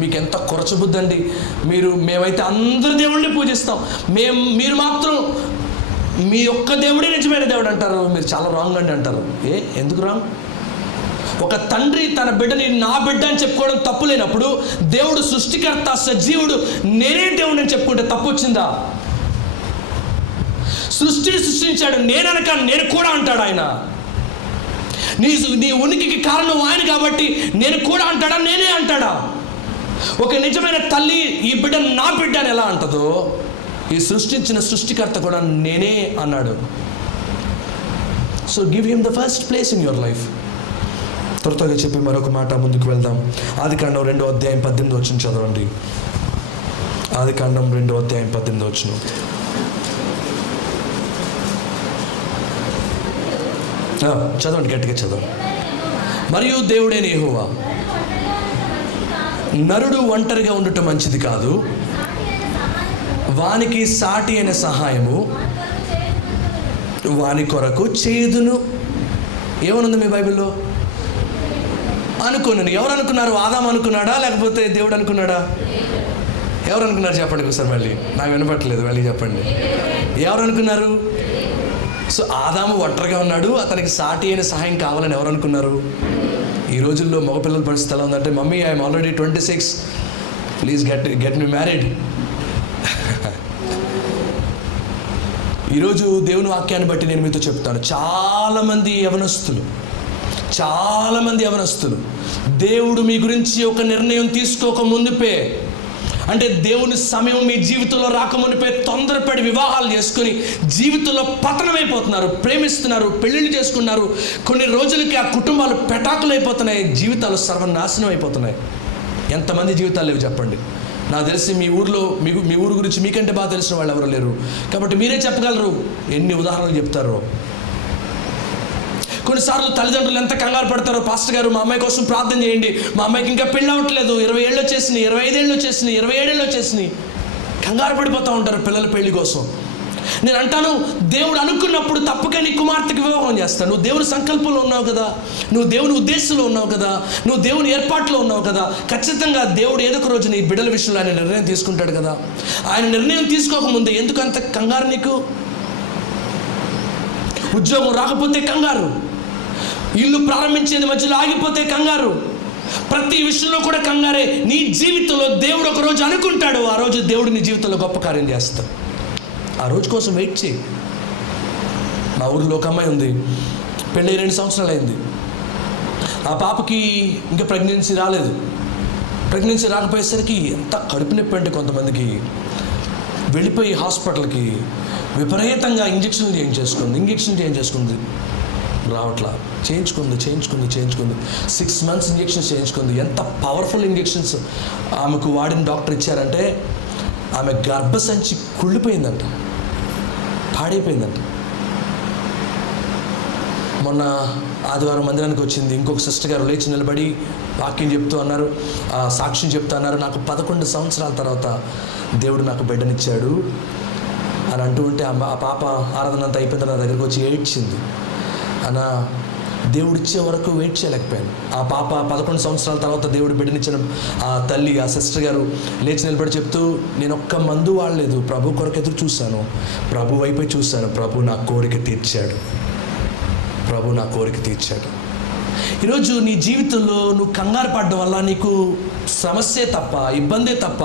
మీకు ఎంత కొరచబుద్ధి అండి, మేమైతే అందరి దేవుడిని పూజిస్తాం, మీరు మాత్రం మీ ఒక్క దేవుడే నిజమైన దేవుడు అంటారు. మీరు చాలా రాంగ్ అండి అంటారు. ఎందుకు రాంగ్? ఒక తండ్రి తన బిడ్డని నా బిడ్డ అని చెప్పుకోవడం తప్పు లేనప్పుడు, దేవుడు సృష్టికర్త, సజీవుడు, నేనే దేవుడిని అని చెప్పుకుంటే తప్పు వచ్చిందా? సృష్టిని సృష్టించాడు, నేననక నేను కూడా అంటాడు ఆయన. నీ ఉనికికి కారణం ఆయన కాబట్టి నేను కూడా అంటాడా? నేనే అంటాడా? ఒక నిజమైన తల్లి ఈ బిడ్డ నా బిడ్డ అని ఎలా అంటదో, ఈ సృష్టించిన సృష్టికర్త కూడా నేనే అన్నాడు. So give him the first place in your life. త్వరగా చెప్పి మరొక మాట ముందుకు వెళ్దాం. ఆదికాండం 2వ అధ్యాయం 18 వచనం చదవండి. ఆదికాండం 2వ అధ్యాయం 18 వచనం. చదవండి, గట్టిగా చదవండి. మరియు దేవుడైన యెహోవా, నరుడు ఒంటరిగా ఉండటం మంచిది కాదు, వానికి సాటి అయిన సహాయము వాని కొరకు చేయుదును. ఏమనుంది మీ బైబిల్లో? అనుకున్నాను. ఎవరు అనుకున్నారు? ఆదాం అనుకున్నాడా లేకపోతే దేవుడు అనుకున్నాడా? ఎవరు అనుకున్నారు చెప్పండి ఒకసారి. మళ్ళీ నాకు వినపట్లేదు, మళ్ళీ చెప్పండి. ఎవరు అనుకున్నారు? సో ఆదాము ఒంటరిగా ఉన్నాడు, అతనికి సాటి అయిన సహాయం కావాలని ఎవరు అనుకున్నారు? ఈ రోజుల్లో మగపిల్లల పరిస్థితి ఎలా ఉందంటే, mummy I'm already 26, please get me married. ఈరోజు దేవుని వాక్యాన్ని బట్టి నేను మీతో చెప్తాను, చాలామంది యవనస్తులు దేవుడు మీ గురించి ఒక నిర్ణయం తీసుకోక మునిపే, అంటే దేవుని సమయం మీ జీవితంలో రాకమునిపే తొందరపడి వివాహాలు చేసుకుని జీవితంలో పతనమైపోతున్నారు. ప్రేమిస్తున్నారు, పెళ్ళిళ్ళు చేసుకున్నారు, కొన్ని రోజులకి ఆ కుటుంబాలు పెటాకులు అయిపోతున్నాయి, జీవితాలు సర్వనాశనం అయిపోతున్నాయి. ఎంతమంది జీవితాలు లేవు చెప్పండి? నాకు తెలిసి మీ ఊరు గురించి మీకంటే బాగా తెలిసిన వాళ్ళు ఎవరు లేరు, కాబట్టి మీరే చెప్పగలరు ఎన్ని ఉదాహరణలు చెప్తారో. కొన్నిసార్లు తల్లిదండ్రులు ఎంత కంగారు పడతారో, పాస్టర్ గారు మా అమ్మాయి కోసం ప్రార్థన చేయండి, మా అమ్మాయికి ఇంకా పెళ్ళి అవ్వట్లేదు, 20 ఏళ్ళు వచ్చేసినాయి, 25 ఏళ్ళు వచ్చేసినాయి, 27 ఏళ్ళు వచ్చేసినాయి, కంగారు పడిపోతూ ఉంటారు పిల్లల పెళ్లి కోసం. నేను అంటాను, దేవుడు అనుకున్నప్పుడు తప్పక నీ కుమార్తెకి వివాహం చేస్తాడు. నువ్వు దేవుని సంకల్పంలో ఉన్నావు కదా, నువ్వు దేవుని ఉద్దేశంలో ఉన్నావు కదా, నువ్వు దేవుని ఏర్పాట్లో ఉన్నావు కదా, ఖచ్చితంగా దేవుడు ఏదో ఒక రోజు నీ బిడ్డల విషయంలో ఆయన నిర్ణయం తీసుకుంటాడు కదా. ఆయన నిర్ణయం తీసుకోకముందు ఎందుకు అంత కంగారు నీకు? ఉద్యోగం రాకపోతే కంగారు, ఇల్లు ప్రారంభించేది మధ్యలో ఆగిపోతే కంగారు, ప్రతి విషయంలో కూడా కంగారే. నీ జీవితంలో దేవుడు ఒక రోజు అనుకుంటాడు, ఆ రోజు దేవుడు నీ జీవితంలో గొప్ప కార్యం చేస్తాడు. ఆ రోజు కోసం వెయిట్ చేయి. మా ఊరిలో ఒక అమ్మాయి ఉంది, పెళ్ళి 2 సంవత్సరాలు అయింది. ఆ పాపకి ఇంకా ప్రెగ్నెన్సీ రాలేదు. ప్రెగ్నెన్సీ రాకపోయేసరికి ఎంత కడుపు నొప్పి అంటే కొంతమందికి వెళ్ళిపోయి హాస్పిటల్కి విపరీతంగా ఇంజక్షన్లు చేయించేసుకుంది. రావట్లా, చేయించుకుంది 6 months ఇంజక్షన్స్ చేయించుకుంది. ఎంత పవర్ఫుల్ ఇంజక్షన్స్ ఆమెకు వాడిన డాక్టర్ ఇచ్చారంటే ఆమె గర్భసంచి కుళ్ళిపోయిందంట, పాడైపోయిందంట. మొన్న ఆదివారం మందిరానికి వచ్చింది. ఇంకొక సిస్టర్ గారు లేచి నిలబడి వాక్యం చెప్తూ అన్నారు, సాక్ష్యం చెప్తూ అన్నారు, నాకు 11 సంవత్సరాల తర్వాత దేవుడు నాకు బిడ్డనిచ్చాడు అని అంటూ ఉంటే ఆ పాప ఆరాధన అంతా అయిపోయిన తర్వాత నా దగ్గరికి వచ్చి ఏడ్చింది. అన్న, దేవుడు ఇచ్చే వరకు వెయిట్ చేయలేకపోయాను. ఆ పాప 11 సంవత్సరాల తర్వాత దేవుడు బిడ్డనిచ్చిన ఆ తల్లి, ఆ సిస్టర్ గారు లేచి నిలబడి చెప్తూ, నేను ఒక్క మందు వాడలేదు, ప్రభు కొరకు ఎదురు చూశాను, ప్రభు వైపే చూశాను, ప్రభు నా కోరిక తీర్చాడు. ఈరోజు నీ జీవితంలో నువ్వు కంగారు పడడం వల్ల నీకు సమస్యే తప్ప, ఇబ్బందే తప్ప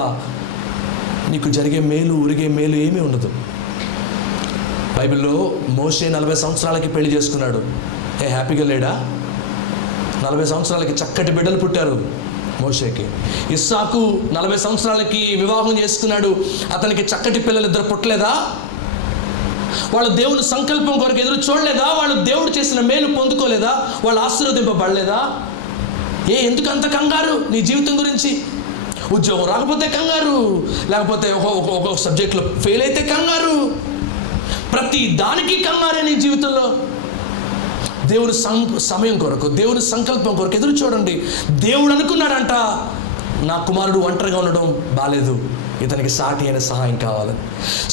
నీకు జరిగే మేలు, ఉరిగే మేలు ఏమీ ఉండదు. బైబిల్లో మోషే 40 సంవత్సరాలకి పెళ్లి చేసుకున్నాడు. హ్యాపీగా లేడా? 40 సంవత్సరాలకి చక్కటి బిడ్డలు పుట్టారు మోషేకి. ఇస్సాకు 40 సంవత్సరాలకి వివాహం చేసుకున్నాడు, అతనికి చక్కటి పిల్లలు 2 పుట్టలేదా? వాళ్ళు దేవుని సంకల్పం కొరకు ఎదురు చూడలేదా? వాళ్ళు దేవుడు చేసిన మేలు పొందుకోలేదా? వాళ్ళు ఆశీర్వదింపబడలేదా? ఎందుకు అంత కంగారు నీ జీవితం గురించి? ఉద్యోగం రాకపోతే కంగారు, లేకపోతే ఒక సబ్జెక్ట్లో ఫెయిల్ అయితే కంగారు, ప్రతి దానికి కంగారే నీ జీవితంలో. దేవుని సమయం కొరకు, దేవుని సంకల్పం కొరకు ఎదురు చూడండి. దేవుడు అనుకున్నాడంట, నా కుమారుడు ఒంటరిగా ఉండడం బాలేదు, ఇతనికి సాటి అయిన సహాయం కావాలని.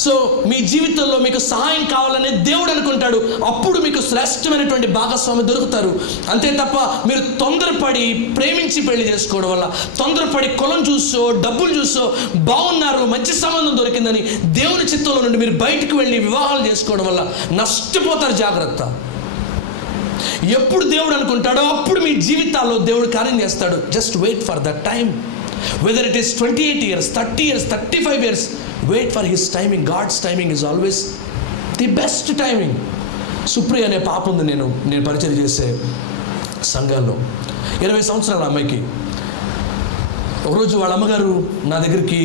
సో మీ జీవితంలో మీకు సహాయం కావాలనే దేవుడు అనుకుంటాడు. అప్పుడు మీకు శ్రేష్టమైనటువంటి భాగస్వామి దొరుకుతారు. అంతే తప్ప మీరు తొందరపడి ప్రేమించి పెళ్లి చేసుకోవడం వల్ల, తొందరపడి కులం చూసో డబ్బులు చూసో బాగున్నారు మంచి సంబంధం దొరికిందని దేవుని చిత్తంలో నుండి మీరు బయటకు వెళ్ళి వివాహాలు చేసుకోవడం వల్ల నష్టపోతారు. జాగ్రత్త. ఎప్పుడు దేవుడు అనుకుంటాడో అప్పుడు మీ జీవితాల్లో దేవుడు కార్యం చేస్తాడు. Just wait for that time. Whether it is 28 years, 30 years, 35 years, wait for his timing. God's timing is always the best timing. Supriya అనే పాప ఉంది, నేను పరిచయం చేసే సంఘాల్లో. 20 సంవత్సరాల అమ్మాయికి ఒకరోజు వాళ్ళ అమ్మగారు నా దగ్గరికి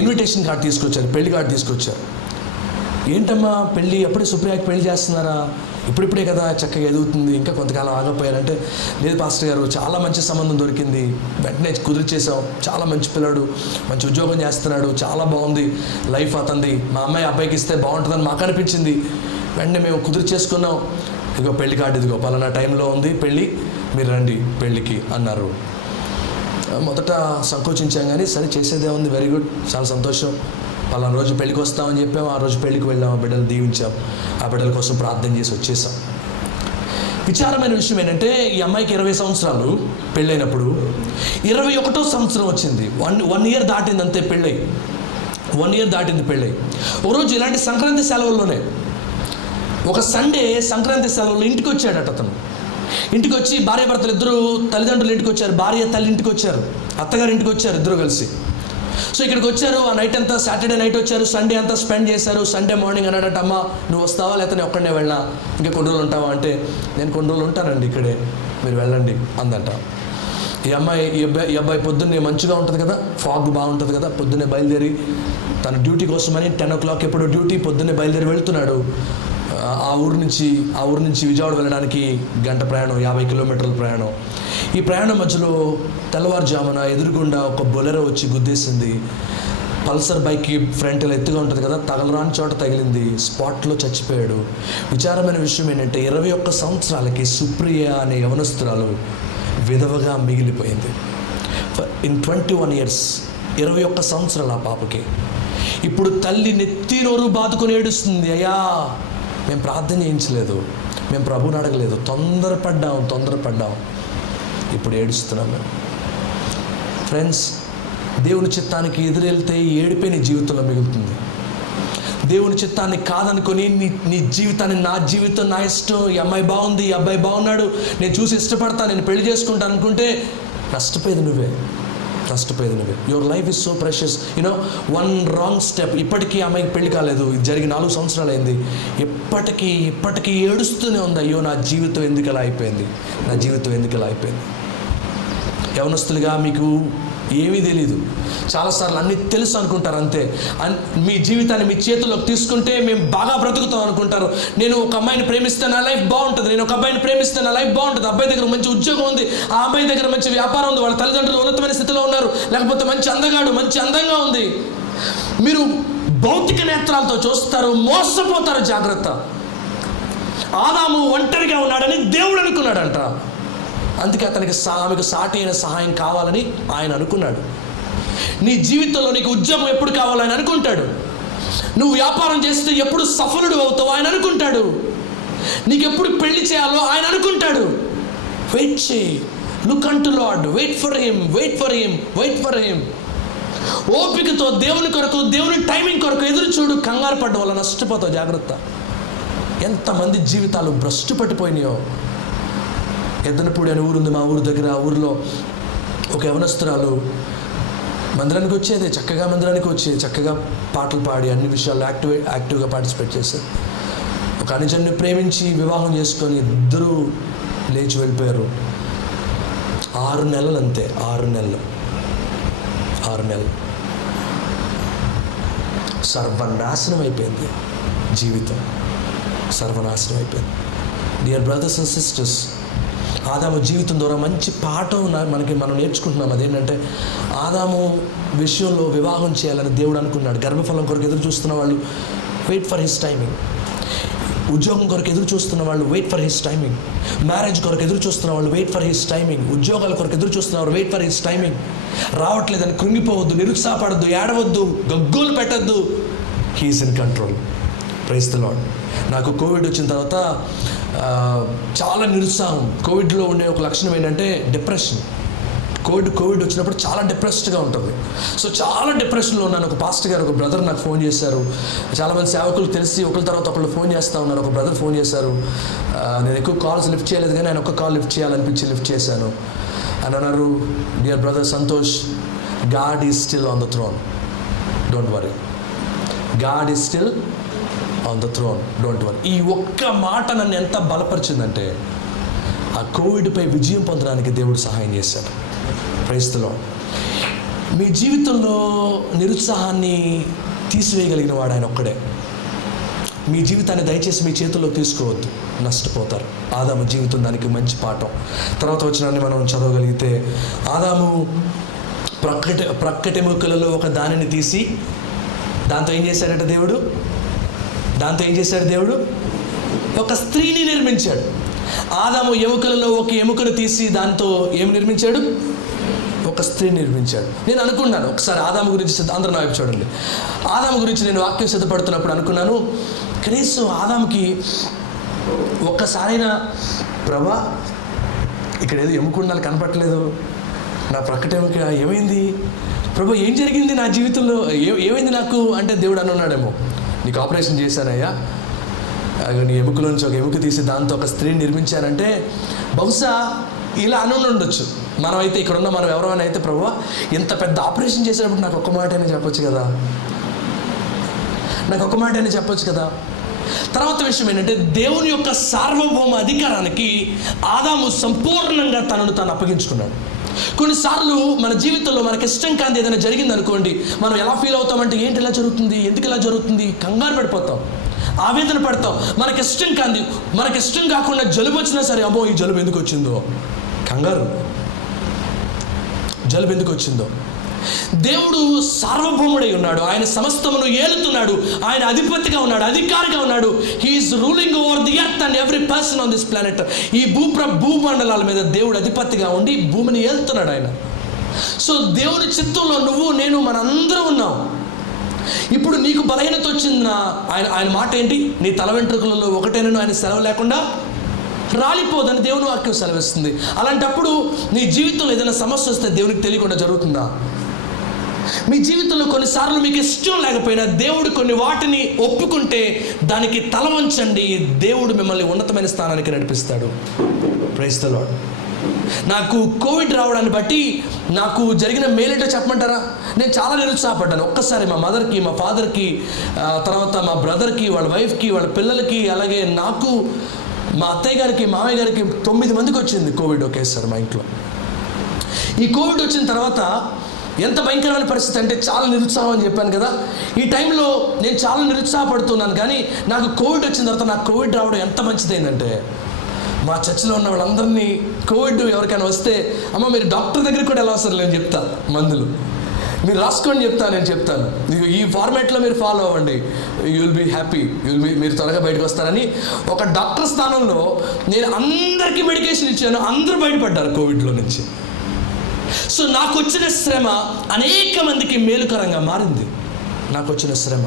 ఇన్విటేషన్ కార్డు తీసుకొచ్చారు, పెళ్లి కార్డు తీసుకొచ్చారు. ఏంటమ్మా పెళ్ళి అప్పుడే సుప్రియకి పెళ్లి చేస్తున్నారా? ఇప్పుడిప్పుడే కదా చక్కగా ఎదుగుతుంది, ఇంకా కొంతకాలం ఆగపోయారంటే, లేదు పాస్టర్ గారు చాలా మంచి సంబంధం దొరికింది, వెంటనే కుదిరిచేసాం, చాలా మంచి పిల్లాడు, మంచి ఉద్యోగం చేస్తున్నాడు, చాలా బాగుంది లైఫ్ అతనిది, మా అబ్బాయికి ఇస్తే బాగుంటుందని మాకు అనిపించింది, వెంటనే మేము కుదిరిచేసుకున్నాం, ఇదిగో పెళ్లి కార్డు, ఇదిగో పలానా టైంలో ఉంది పెళ్ళి, మీరు రండి పెళ్ళికి అన్నారు. మొదట సంకోచించాం కానీ సరే చేసేదే ఉంది, వెరీ గుడ్, చాలా సంతోషం, పలానా రోజు పెళ్ళికి వస్తామని చెప్పాము. ఆ రోజు పెళ్ళికి వెళ్ళాము, ఆ బిడ్డలు దీవించాం, ఆ బిడ్డల కోసం ప్రార్థన చేసి వచ్చేసాం. విచారమైన విషయం ఏంటంటే ఈ అమ్మాయికి 20 సంవత్సరాలు పెళ్ళైనప్పుడు 21వ సంవత్సరం వచ్చింది. వన్ ఇయర్ దాటింది అంతే పెళ్ళై, 1 year దాటింది పెళ్ళై. ఒకరోజు ఇలాంటి సంక్రాంతి సెలవుల్లోనే ఒక సండే సంక్రాంతి సెలవుల్లో ఇంటికి వచ్చాడట అతను. ఇంటికి వచ్చి భార్యాభర్తలు ఇద్దరు తల్లిదండ్రులు ఇంటికి వచ్చారు, భార్య తల్లి ఇంటికి వచ్చారు, అత్తగారి ఇంటికి వచ్చారు, ఇద్దరు కలిసి. సో ఇక్కడికి వచ్చారు, ఆ నైట్ అంతా సాటర్డే నైట్ వచ్చారు, సండే అంతా స్పెండ్ చేశారు. సండే మార్నింగ్ అన్నాడట, అమ్మ నువ్వు వస్తావా లేకపోతే నేను ఒక్కడే వెళ్ళా, ఇంకా కొన్ని రోజులు ఉంటావా అంటే, నేను కొన్ని రోజులు ఉంటానండి ఇక్కడే, మీరు వెళ్ళండి అందంట. ఈ అబ్బాయి పొద్దున్నే మంచిగా ఉంటుంది కదా, ఫాగ్ బాగుంటుంది కదా, పొద్దున్నే బయలుదేరి తన డ్యూటీ కోసమని 10 o'clock ఎప్పుడు డ్యూటీ, పొద్దున్నే బయలుదేరి వెళ్తున్నాడు. ఆ ఊరు నుంచి విజయవాడ వెళ్ళడానికి 1 గంట ప్రయాణం, 50 కిలోమీటర్ల ప్రయాణం. ఈ ప్రయాణం మధ్యలో తెల్లవారుజామున ఎదురుగుండా ఒక బొలెరో వచ్చి గుద్దేసింది. పల్సర్ బైక్కి ఫ్రంట్ ఎత్తుగా ఉంటుంది కదా, తగలరాని చోట తగిలింది, స్పాట్లో చచ్చిపోయాడు. విచారమైన విషయం ఏంటంటే 21 సంవత్సరాలకి సుప్రియ అనే యవనస్తురాలు విధవగా మిగిలిపోయింది. ఇన్ 21 years 21 సంవత్సరాలు ఆ పాపకి. ఇప్పుడు తల్లి నెత్తి నోరు బాదుకొని ఏడుస్తుంది, అయ్యా మేము ప్రార్థన చేయించలేదు, మేము ప్రభువుని అడగలేదు, తొందరపడ్డాం, ఇప్పుడు ఏడుస్తున్నాం మేము. ఫ్రెండ్స్, దేవుని చిత్తానికి ఎదురెళ్తే ఏడిపోయి నీ జీవితంలో మిగులుతుంది. దేవుని చిత్తాన్ని కాదనుకొని నీ జీవితాన్ని, నా జీవితం నా ఇష్టం, ఈ అమ్మాయి బాగుంది, ఈ అబ్బాయి బాగున్నాడు, నేను చూసి ఇష్టపడతాను, నేను పెళ్లి చేసుకుంటాను అనుకుంటే నష్టపోయేది నువ్వే. Your life is so precious. You know, 1 wrong step. ఇప్పటికీ అమ్మాయికి పెళ్లి కాలేదు, ఇది జరిగి 4 సంవత్సరాలు అయింది. ఇప్పటికీ ఏడుస్తూనే ఉంది, అయ్యో నా జీవితం ఎందుకు ఇలా అయిపోయింది. యవనస్తులుగా మీకు ఏమీ తెలీదు, చాలాసార్లు అన్నీ తెలుసు అనుకుంటారు, అంతే. మీ జీవితాన్ని మీ చేతుల్లోకి తీసుకుంటే మేము బాగా బ్రతుకుతాం అనుకుంటారు. నేను ఒక అమ్మాయిని ప్రేమిస్తే నా లైఫ్ బాగుంటుంది, నేను ఒక అబ్బాయిని ప్రేమిస్తే నా లైఫ్ బాగుంటుంది, అబ్బాయి దగ్గర మంచి ఉద్యోగం ఉంది, ఆ అమ్మాయి దగ్గర మంచి వ్యాపారం ఉంది, వాళ్ళ తల్లిదండ్రులు ఉన్నతమైన స్థితిలో ఉన్నారు, లేకపోతే మంచి అందంగా ఉంది. మీరు భౌతిక నేత్రాలతో చూస్తారు, మోసపోతారు. జాగ్రత్త. ఆదాము ఒంటరిగా ఉన్నాడని దేవుడు అనుకున్నాడంట. అందుకే ఆమెకు సాటి అయిన సహాయం కావాలని ఆయన అనుకున్నాడు. నీ జీవితంలో నీకు ఉద్యోగం ఎప్పుడు కావాలని అనుకుంటాడు. నువ్వు వ్యాపారం చేస్తే ఎప్పుడు సఫలుడు అవుతావు ఆయన అనుకుంటాడు. నీకు ఎప్పుడు పెళ్లి చేయాలో ఆయన అనుకుంటాడు. వెయిట్ చేయి. Look unto Lord, wait for him. ఓపికతో దేవుని కొరకు, దేవుని టైమింగ్ కొరకు ఎదురు చూడు. కంగారు పడ్డ వల్ల నష్టపోతావు. జాగ్రత్త. ఎంతమంది జీవితాలు భ్రష్టు పట్టిపోయినాయో. ఎద్దనపూడి అనే ఊరుంది మా ఊరు దగ్గర. ఆ ఊరిలో ఒక యవనస్తురాలు మందిరానికి వచ్చేది, చక్కగా పాటలు పాడి అన్ని విషయాల్లో యాక్టివ్గా పార్టిసిపేట్ చేశారు. ఒక అనుజన్ని ప్రేమించి వివాహం చేసుకొని ఇద్దరూ లేచి వెళ్ళిపోయారు. 6 నెలలు అంతే. 6 నెలలు సర్వనాశనం అయిపోయింది జీవితం. డియర్ బ్రదర్స్ అండ్ సిస్టర్స్, ఆదాము జీవితం ద్వారా మంచి పాఠం మనం నేర్చుకుంటున్నాం. అదేంటంటే, ఆదాము విషయంలో వివాహం చేయాలని దేవుడు అనుకున్నాడు. గర్భఫలం కొరకు ఎదురు చూస్తున్న వాళ్ళు వెయిట్ ఫర్ హిస్ టైమింగ్. ఉద్యోగం కొరకు ఎదురు చూస్తున్న వాళ్ళు wait for his timing. Marriage కొరకు ఎదురు చూస్తున్న వాళ్ళు వెయిట్ ఫర్ హిస్ టైమింగ్. ఉద్యోగాల కొరకు ఎదురు చూస్తున్న వాళ్ళు వెయిట్ ఫర్ హిస్ టైమింగ్. రావట్లేదని కృంగిపోవద్దు, నిరుత్సాహపడద్దు, ఏడవద్దు, గగ్గోలు పెట్టద్దు. He's in control. Praise the Lord. నాకు కోవిడ్ వచ్చిన తర్వాత చాలా నిరుత్సాహం. కోవిడ్లో ఉండే ఒక లక్షణం ఏంటంటే డిప్రెషన్. కోవిడ్ వచ్చినప్పుడు చాలా డిప్రెస్డ్గా ఉంటుంది. సో చాలా డిప్రెషన్లో ఉన్నాను. ఒక పాస్టర్ గారు, ఒక బ్రదర్ నాకు ఫోన్ చేశారు. చాలామంది సేవకులు తెలిసి ఒకరి తర్వాత ఒకళ్ళు ఫోన్ చేస్తూ ఉన్నారు. ఒక బ్రదర్ ఫోన్ చేశారు. నేను ఎక్కువ కాల్స్ లిఫ్ట్ చేయలేదు, కానీ ఆయన ఒక్క కాల్ లిఫ్ట్ చేయాలనిపించి లిఫ్ట్ చేశాను. అని అన్నారు, dear brother Santosh, God is still on the throne, don't worry. God is still on the throne, don't worry. ఈ ఒక్క మాట నన్ను ఎంత బలపరిచిందంటే, ఆ కోవిడ్పై విజయం పొందడానికి దేవుడు సహాయం చేశాడు. Praise the lord. మీ జీవితంలో నిరుత్సాహాన్ని తీసివేయగలిగిన వాడు ఆయన ఒక్కడే. మీ జీవితాన్ని దయచేసి మీ చేతుల్లో తీసుకోవద్దు, నష్టపోతారు. ఆదాము జీవితం దానికి మంచి పాఠం. తర్వాత వచనాన్ని మనం చదవగలిగితే, ఆదాము ప్రక్కటెముకలలో ఒక దానిని తీసి దాంతో ఏం చేశాడట దేవుడు? ఒక స్త్రీని నిర్మించాడు. ఆదాము ఎముకలలో ఒక ఎముకను తీసి దాంతో ఏమి నిర్మించాడు? ఒక స్త్రీని నిర్మించాడు. నేను అనుకున్నాను ఒకసారి ఆదాము గురించి, అందరూ నా వైపు చూడండి, ఆదాము గురించి నేను వాక్యం సిద్ధపడుతున్నప్పుడు అనుకున్నాను, కనీసం ఆదాముకి ఒక్కసారైనా ప్రభా ఇక్కడ ఏదో ఎముకుండాలి కనపట్టలేదు, నా ప్రక్కటెముక ఏమైంది ప్రభా, ఏం జరిగింది నా జీవితంలో, ఏమైంది నాకు అంటే దేవుడు అనున్నాడేమో, నీకు ఆపరేషన్ చేశానయ్యా, నీ ఎముకలోంచి ఒక ఎముక తీసి దాంతో ఒక స్త్రీని నిర్మించానంటే బహుశా ఇలా అని ఉండొచ్చు. మనమైతే ఇక్కడున్న మనం ఎవరైనా అయితే ప్రభువా ఇంత పెద్ద ఆపరేషన్ చేసేటప్పుడు నాకు ఒక్క మాట అయినా చెప్పొచ్చు కదా. తర్వాత విషయం ఏంటంటే, దేవుని యొక్క సార్వభౌమ అధికారానికి ఆదాము సంపూర్ణంగా తనను తాను అప్పగించుకున్నాడు. కొన్నిసార్లు మన జీవితంలో మనకి ఇష్టం కాంతి ఏదైనా జరిగింది అనుకోండి, మనం ఎలా ఫీల్ అవుతామంటే, ఏంటి ఇలా జరుగుతుంది, ఎందుకు ఇలా జరుగుతుంది, కంగారు పడిపోతాం, ఆవేదన పడతాం. మనకి ఇష్టం కాంతి, మనకి ఇష్టం కాకుండా జలుబు వచ్చినా సరే, అమ్మో ఈ జలుబు ఎందుకు వచ్చిందో, కంగారు, జలుబు ఎందుకు వచ్చిందో. దేవుడు సార్వభౌముడై ఉన్నాడు, ఆయన సమస్తమును ఏలుతున్నాడు, ఆయన అధిపతిగా ఉన్నాడు, అధికారిగా ఉన్నాడు. He's ruling over the earth and every person on this planet. ఈ భూమండలాల మీద దేవుడు అధిపతిగా ఉండి భూమిని ఏలుతున్నాడు ఆయన. సో దేవుని చిత్తంలో నువ్వు నేను మనందరం ఉన్నాం. ఇప్పుడు నీకు బలహీనత వచ్చిందా, ఆయన మాట ఏంటి, నీ తల వెంట్రుకలలో ఒకటేనను ఆయన సెలవు లేకుండా రాలిపోదని దేవుని వాక్యం సెలవిస్తుంది. అలాంటప్పుడు నీ జీవితంలో ఏదైనా సమస్య వస్తే దేవునికి తెలియకుండా జరుగుతుందా? మీ జీవితంలో కొన్నిసార్లు మీకు ఇష్టం లేకపోయినా దేవుడు కొన్ని వాటిని ఒప్పుకుంటే దానికి తల వంచండి. దేవుడు మిమ్మల్ని ఉన్నతమైన స్థానానికి నడిపిస్తాడు. Praise the Lord. నాకు కోవిడ్ రావడాన్ని బట్టి నాకు జరిగిన మేలేటో చెప్పమంటారా? నేను చాలా నిరుత్సాహపడ్డాను. ఒక్కసారి మా మదర్కి, మా ఫాదర్కి, తర్వాత మా బ్రదర్కి, వాళ్ళ వైఫ్కి, వాళ్ళ పిల్లలకి, అలాగే నాకు, మా అత్తయ్య గారికి, మామయ్య గారికి 9 మందికి వచ్చింది కోవిడ్ ఒకేసారి మా ఇంట్లో. ఈ కోవిడ్ వచ్చిన తర్వాత ఎంత భయంకరమైన పరిస్థితి అంటే చాలా నిరుత్సాహం అని చెప్పాను కదా. ఈ టైంలో నేను చాలా నిరుత్సాహపడుతున్నాను. కానీ నాకు కోవిడ్ వచ్చిన తర్వాత నాకు కోవిడ్ రావడం ఎంత మంచిదైందంటే, మా చర్చిలో ఉన్న వాళ్ళందరినీ కోవిడ్ ఎవరికైనా వస్తే, అమ్మ మీరు డాక్టర్ దగ్గరికి కూడా ఎలా అవసరం లేని చెప్తా, మందులు మీరు రాసుకోండి నేను చెప్తాను, ఈ ఫార్మాట్లో మీరు ఫాలో అవ్వండి, యూ విల్ బీ హ్యాపీ, మీరు త్వరగా బయటకు వస్తారని ఒక డాక్టర్ స్థానంలో నేను అందరికీ మెడికేషన్ ఇచ్చాను. అందరూ బయటపడ్డారు కోవిడ్లో నుంచి. సో నాకు వచ్చిన శ్రమ అనేక మందికి మేలుకరంగా మారింది. నాకు వచ్చిన శ్రమ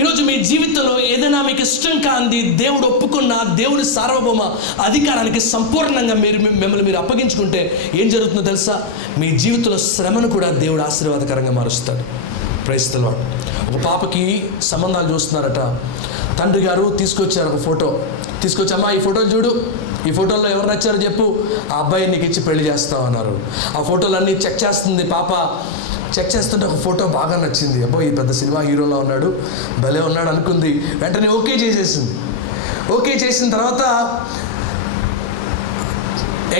ఈరోజు మీ జీవితంలో ఏదైనా మీకు ఇష్టం కాంది దేవుడు ఒప్పుకున్న దేవుడి సార్వభౌమ అధికారానికి సంపూర్ణంగా మిమ్మల్ని మీరు అప్పగించుకుంటే ఏం జరుగుతుందో తెలుసా? మీ జీవితంలో శ్రమను కూడా దేవుడు ఆశీర్వాదకరంగా మారుస్తాడు. Praise the Lord. ఒక పాపకి సంబంధాలు చూస్తున్నారట. తండ్రి గారు తీసుకొచ్చారు ఒక ఫోటో, తీసుకొచ్చమ్మా ఈ ఫోటోలు చూడు, ఈ ఫోటోల్లో ఎవరు నచ్చారో చెప్పు, ఆ అబ్బాయి నీకు ఇచ్చి పెళ్లి చేస్తావు అన్నారు. ఆ ఫోటోలు అన్నీ చెక్ చేస్తుంది పాప. చెక్ చేస్తుంటే ఒక ఫోటో బాగా నచ్చింది. అబ్బో ఈ పెద్ద సినిమా హీరోలో ఉన్నాడు, భలే ఉన్నాడు అనుకుంది. వెంటనే ఓకే చేసేసింది. ఓకే చేసిన తర్వాత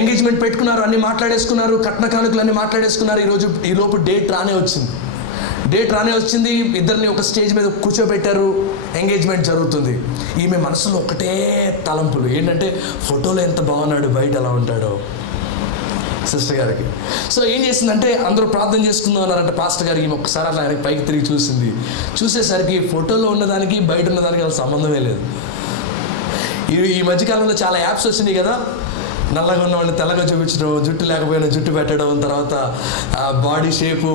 ఎంగేజ్మెంట్ పెట్టుకున్నారు, అన్నీ మాట్లాడేసుకున్నారు, కట్న కానుకలు అన్నీ మాట్లాడేసుకున్నారు. ఈలోపు డేట్ రానే వచ్చింది. ఇద్దరిని ఒక స్టేజ్ మీద కూర్చోబెట్టారు, ఎంగేజ్మెంట్ జరుగుతుంది. ఈమె మనసులో ఒకటే తలంపులు ఏంటంటే, ఫోటోలో ఎంత బాగున్నాడు, బయట ఎలా ఉంటాడో సిస్టర్ గారికి. సో ఏం చేసిందంటే, అందరూ ప్రార్థన చేసుకుందాం అన్నారంట. పాస్టర్ గారికి ఈమె ఒక్కసారి అలా ఆయనకి పైకి తిరిగి చూసింది. చూసేసరికి ఫోటోలో ఉన్నదానికి బయట ఉన్నదానికి అసలు సంబంధమే లేదు. ఈ మధ్యకాలంలో చాలా యాప్స్ వచ్చినాయి కదా, నల్లగా ఉన్న వాళ్ళని తెల్లగా చూపించడం, జుట్టు లేకపోయినా జుట్టు పెట్టడం, తర్వాత బాడీ షేపు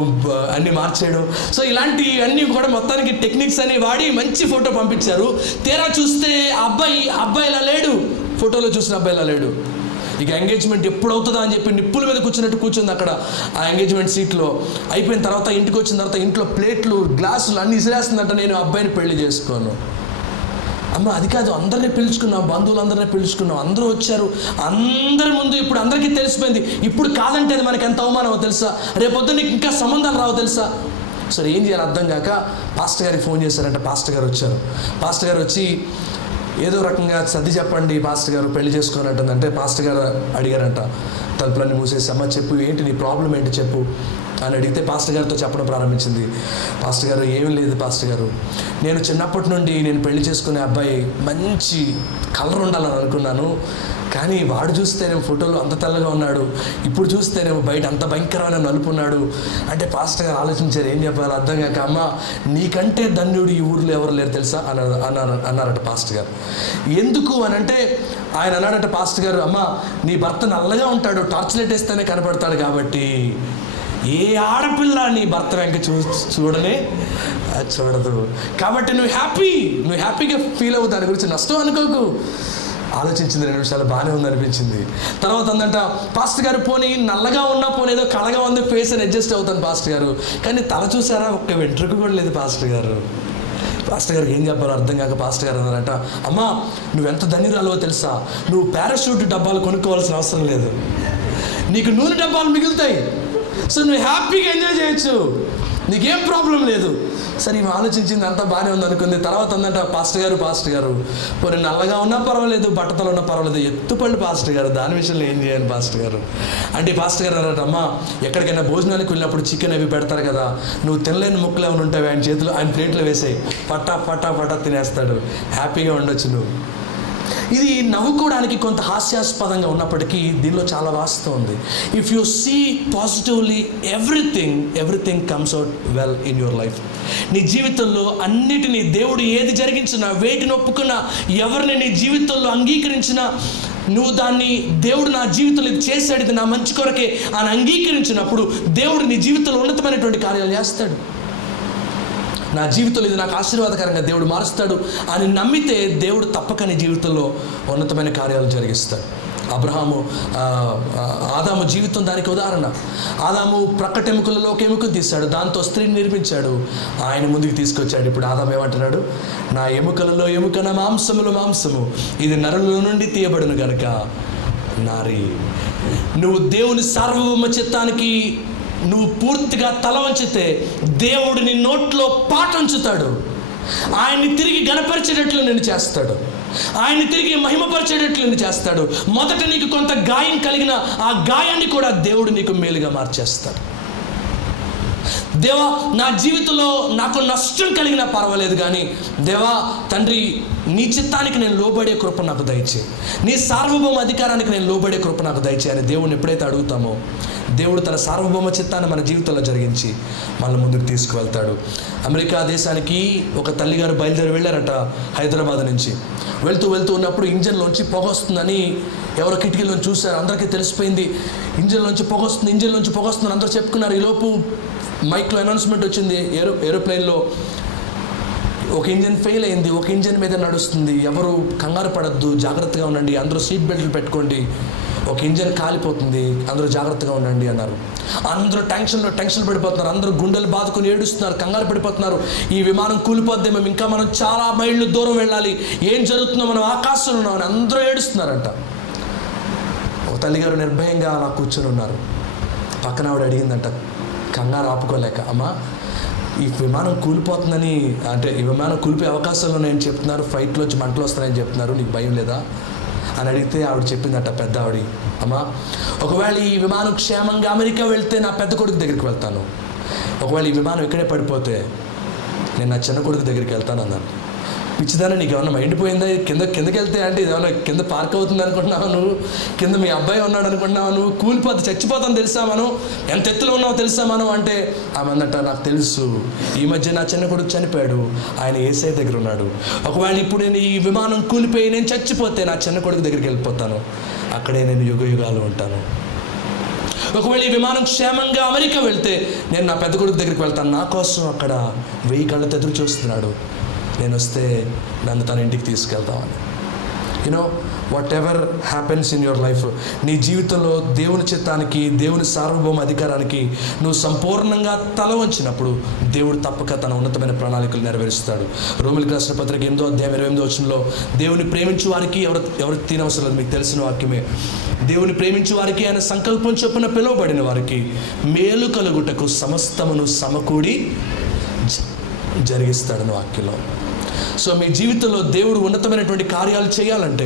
అన్నీ మార్చేయడం. సో ఇలాంటి అన్నీ కూడా మొత్తానికి టెక్నిక్స్ అని వాడి మంచి ఫోటో పంపించారు. తీరా చూస్తే అబ్బాయి ఇలా లేడు, ఫోటోలో చూసిన అబ్బాయిలా లేడు. ఇక ఎంగేజ్మెంట్ ఎప్పుడు అవుతుందా అని చెప్పి నిప్పుల మీద కూర్చుంది అక్కడ ఆ ఎంగేజ్మెంట్ సీట్లో. అయిపోయిన తర్వాత ఇంటికి వచ్చిన తర్వాత ఇంట్లో ప్లేట్లు, గ్లాసులు అన్నీ ఇసిరేస్తుందంట, నేను అబ్బాయిని పెళ్లి చేసుకోను. అమ్మ అది కాదు, అందరినీ పిలుచుకున్నాం, బంధువులందరినీ పిలుచుకున్నాం, అందరూ వచ్చారు, అందరి ముందు ఇప్పుడు అందరికీ తెలిసిపోయింది. ఇప్పుడు కాదంటే అది మనకి ఎంత అవమానమో తెలుసా, రేపొద్దు నీకు ఇంకా సంబంధాలు రావో తెలుసా. సరే ఏం చేయాలి అర్థం కాక పాస్టర్ గారికి ఫోన్ చేశారంట. పాస్టర్ గారు వచ్చారు. పాస్టర్ గారు వచ్చి ఏదో రకంగా సర్ది చెప్పండి పాస్టర్ గారు, పెళ్లి చేసుకోనంటుందంటే పాస్టర్ గారు అడిగారంట, తలుపులన్నీ మూసేసి, అమ్మ చెప్పు ఏంటి నీ ప్రాబ్లం ఏంటి చెప్పు అని అడిగితే పాస్టర్ గారితో చెప్పడం ప్రారంభించింది. పాస్టర్ గారు ఏమీ లేదు పాస్టర్ గారు, నేను చిన్నప్పటి నుండి నేను పెళ్లి చేసుకునే అబ్బాయి మంచి కలర్ ఉండాలని అనుకున్నాను, కానీ వాడు చూస్తేనేమో ఫోటోలో అంత తెల్లగా ఉన్నాడు, ఇప్పుడు చూస్తేనేమో బయట అంత భయంకరమైన నలుపు ఉన్నాడు. అంటే పాస్టర్ గారు ఆలోచించారు ఏం చెప్పాలి అర్థం కాక, అమ్మ నీకంటే ధన్యుడు ఈ ఊర్లో ఎవరు లేరు తెలుసా అన్నారట పాస్టర్ గారు. ఎందుకు అని అంటే ఆయన అన్నాడట పాస్టర్ గారు, అమ్మ నీ భర్త నల్లగా ఉంటాడు, టార్చ్ లైట్ వేస్తేనే కనపడతాడు, కాబట్టి ఏ ఆడపిల్ల నీ భర్త వెంక చూడదు, కాబట్టి నువ్వు హ్యాపీగా ఫీల్ అవ్వు, దాని గురించి నష్టం అనుకోకు. ఆలోచించింది 2 నిమిషాలు, బాగానే ఉంది అనిపించింది. తర్వాత అందంట పాస్టర్ గారు, పోనీ నల్లగా ఉన్నా పోనీ ఏదో కళగా ఉంది, ఫేస్ అని అడ్జస్ట్ అవుతాను పాస్టర్ గారు, కానీ తల చూసారా ఒక్క వెంట్రుక కూడా లేదు పాస్టర్ గారు. పాస్టర్ గారికి ఏం చెప్పాలో అర్థం కాక పాస్టర్ గారు అన్నారట, అమ్మా నువ్వెంత ధన్యురాలో తెలుసా, నువ్వు పారాషూట్ డబ్బాలు కొనుక్కోవాల్సిన అవసరం లేదు, నీకు నూనె డబ్బాలు మిగులుతాయి, సో నువ్వు హ్యాపీగా ఎంజాయ్ చేయొచ్చు, నీకేం ప్రాబ్లం లేదు. సరే ఈమె ఆలోచించింది, అంతా బాగానే ఉంది అనుకుంది. తర్వాత అందంట పాస్టర్ గారు పోనీ నల్లగా ఉన్నా పర్వాలేదు, బట్టతలు ఉన్నా పర్వాలేదు, ఎత్తుపళ్ళు పాస్టర్ గారు, దాని విషయంలో ఏం చేయాలి పాస్టర్ గారు అంటే, పాస్టర్ గారు అన్నారట, అమ్మ ఎక్కడికైనా భోజనానికి వెళ్ళినప్పుడు చికెన్ అవి పెడతారు కదా, నువ్వు తినలేని ముక్కలు ఏమైనా ఉంటాయి ఆయన చేతిలో, ఆయన ప్లేట్లో వేసాయి, పట్టా తినేస్తాడు, హ్యాపీగా ఉండొచ్చు నువ్వు. ఇది నవ్వుకోవడానికి కొంత హాస్యాస్పదంగా ఉన్నప్పటికీ దీనిలో చాలా వాస్తవం ఉంది. If you see positively everything comes out well in your life. నీ జీవితంలో అన్నిటినీ దేవుడు ఏది జరిగించినా, వేటిని ఒప్పుకున్నా, ఎవరిని నీ జీవితంలో అంగీకరించినా నువ్వు దాన్ని దేవుడు నా జీవితంలో ఇది చేశాడు, ఇది నా మంచి కొరకే అని అంగీకరించినప్పుడు దేవుడు నీ జీవితంలో ఉన్నతమైనటువంటి కార్యాలు చేస్తాడు. నా జీవితంలో ఇది నాకు ఆశీర్వాదకరంగా దేవుడు మారుస్తాడు అని నమ్మితే దేవుడు తప్పక నీ జీవితంలో ఉన్నతమైన కార్యాలు జరిగిస్తాడు. ఆదాము జీవితం దానికి ఉదాహరణ. ఆదాము ప్రక్కటెముకలలో ఒక ఎముకను తీశాడు, దాంతో స్త్రీని నిర్మించాడు, ఆయన ముందుకు తీసుకొచ్చాడు. ఇప్పుడు ఆదాము ఏమంటున్నాడు? నా ఎముకలలో ఎముక, నా మాంసములు మాంసము, ఇది నరుల నుండి తీయబడును గనుక నారి. నువ్వు దేవుని సార్వభౌమ చిత్తానికి నువ్వు పూర్తిగా తల వంచితే దేవుడు నీ నోట్లో పాట ఉంచుతాడు. ఆయన్ని తిరిగి గణపరిచేటట్లు నేను చేస్తాడు, ఆయన్ని తిరిగి మహిమపరిచేటట్లు నేను చేస్తాడు. మొదట నీకు కొంత గాయం కలిగిన ఆ గాయాన్ని కూడా దేవుడు నీకు మేలుగా మార్చేస్తాడు. దేవా, నా జీవితంలో నాకు నష్టం కలిగినా పర్వాలేదు, కానీ దేవా తండ్రి నీ చిత్తానికి నేను లోబడే కృప నాకు దయచే, నీ సార్వభౌమ అధికారానికి నేను లోబడే కృప నాకు దయచే అని దేవుడిని ఎప్పుడైతే అడుగుతామో దేవుడు తన సార్వభౌమ చిత్తాన్ని మన జీవితంలో జరిగించి మనల్ని ముందుకు తీసుకువెళ్తాడు. అమెరికా దేశానికి ఒక తల్లిగారు బయలుదేరి వెళ్ళారట హైదరాబాద్ నుంచి. వెళ్తూ ఉన్నప్పుడు ఇంజన్లోంచి పొగ వస్తుందని ఎవరో కిటికీలోంచి చూశారు. అందరికీ తెలిసిపోయింది ఇంజన్లోంచి పొగ వస్తుంది అందరూ చెప్పుకున్నారు. ఈలోపు మైక్లో అనౌన్స్మెంట్ వచ్చింది ఏరోప్లేన్లో, ఒక ఇంజన్ ఫెయిల్ అయింది, ఒక ఇంజన్ మీద నడుస్తుంది, ఎవరు కంగారు పడద్దు, జాగ్రత్తగా ఉండండి, అందరూ సీట్ బెల్ట్లు పెట్టుకోండి, ఒక ఇంజన్ కాలిపోతుంది, అందరూ జాగ్రత్తగా ఉండండి అన్నారు. అందరూ టెన్షన్ పడిపోతున్నారు, అందరూ గుండెలు బాదుకుని ఏడుస్తున్నారు, కంగారు పడిపోతున్నారు. ఈ విమానం కూలిపోద్ది, ఇంకా మనం చాలా మైళ్ళు దూరం వెళ్ళాలి, ఏం జరుగుతుందో మనం ఆకాశంలో ఉన్నామని అందరూ ఏడుస్తున్నారంట. ఒక తల్లిగారు నిర్భయంగా అలా కూర్చొని ఉన్నారు. పక్కన ఆవిడ అడిగిందంట కంగారు ఆపుకోలేక, అమ్మా ఈ విమానం కూలిపోతుందని, అంటే ఈ విమానం కూలిపోయే అవకాశాలు ఉన్నాయని చెప్తున్నారు, ఫ్లైట్లోంచి మంటలు వస్తాయని చెప్తున్నారు, నీకు భయం లేదా అని అడిగితే ఆవిడ చెప్పిందట, పెద్ద ఆవిడ, అమ్మా ఒకవేళ ఈ విమానం క్షేమంగా అమెరికా వెళ్తే నా పెద్ద కొడుకు దగ్గరికి వెళ్తాను, ఒకవేళ ఈ విమానం ఇక్కడే పడిపోతే నేను నా చిన్న కొడుకు దగ్గరికి వెళ్తాను అన్నాను. పిచ్చిదాన్ని, నీకు ఏమన్నా మైండ్ పోయిందా? కిందకి వెళ్తే అంటే ఇదేమన్నా కింద పార్క్ అవుతుంది అనుకుంటున్నావు నువ్వు, కింద మీ అబ్బాయి ఉన్నాడు అనుకుంటున్నావు నువ్వు, కూలిపోతే చచ్చిపోతాను తెలుసా మనం, ఎంత ఎత్తులో ఉన్నావు తెలుసా మనం అంటే ఆమె అందట, నాకు తెలుసు, ఈ మధ్య నా చిన్న కొడుకు చనిపోయాడు, ఆయన యేసయ్య దగ్గర ఉన్నాడు, ఒకవేళ ఇప్పుడు నేను ఈ విమానం కూలిపోయి నేను చచ్చిపోతే నా చిన్న కొడుకు దగ్గరికి వెళ్ళిపోతాను, అక్కడే నేను యుగాలు ఉంటాను. ఒకవేళ ఈ విమానం క్షేమంగా అమెరికా వెళ్తే నేను నా పెద్ద కొడుకు దగ్గరికి వెళ్తాను, నా కోసం అక్కడ 1000 కళ్ళతో ఎదురు చూస్తున్నాడు, నేను వస్తే నన్ను తన ఇంటికి తీసుకెళ్తామని. You know whatever happens in your life, నీ జీవితంలో దేవుని చిత్తానికి, దేవుని సార్వభౌమ అధికారానికి నువ్వు సంపూర్ణంగా తల వంచినప్పుడు దేవుడు తప్పక తన ఉన్నతమైన ప్రణాళికలు నెరవేరుస్తాడు. రోమిలికి రాసిన పత్రిక 8వ అధ్యాయం 28వ వచనంలో, దేవుని ప్రేమించు వారికి ఎవరు తినవసరం లేదు, మీకు తెలిసిన వాక్యమే, దేవుని ప్రేమించు వారికి ఆయన సంకల్పం చొప్పున పిలువబడిన వారికి మేలు కలుగుటకు సమస్తమును సమకూడి జరిగిస్తాడని వాక్యంలో. సో మీ జీవితంలో దేవుడు ఉన్నతమైనటువంటి కార్యాలు చేయాలంటే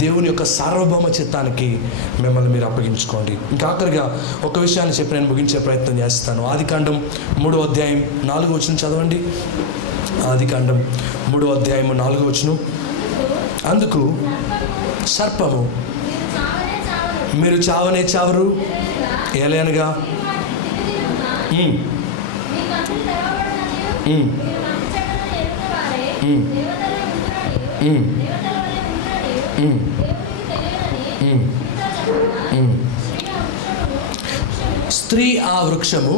దేవుని యొక్క సార్వభౌమ చిత్తానికి మిమ్మల్ని మీరు అప్పగించుకోండి. ఇంకా ఆఖరిగా ఒక విషయాన్ని చెప్పి నేను ముగించే ప్రయత్నం చేస్తాను. ఆదికాండం 3వ అధ్యాయం 4వ వచనం చదవండి. ఆదికాండం 3వ అధ్యాయం 4వ వచనం. అందుకు సర్పము, మీరు చావనే చావరు, ఏలయనగా స్త్రీ ఆ వృక్షము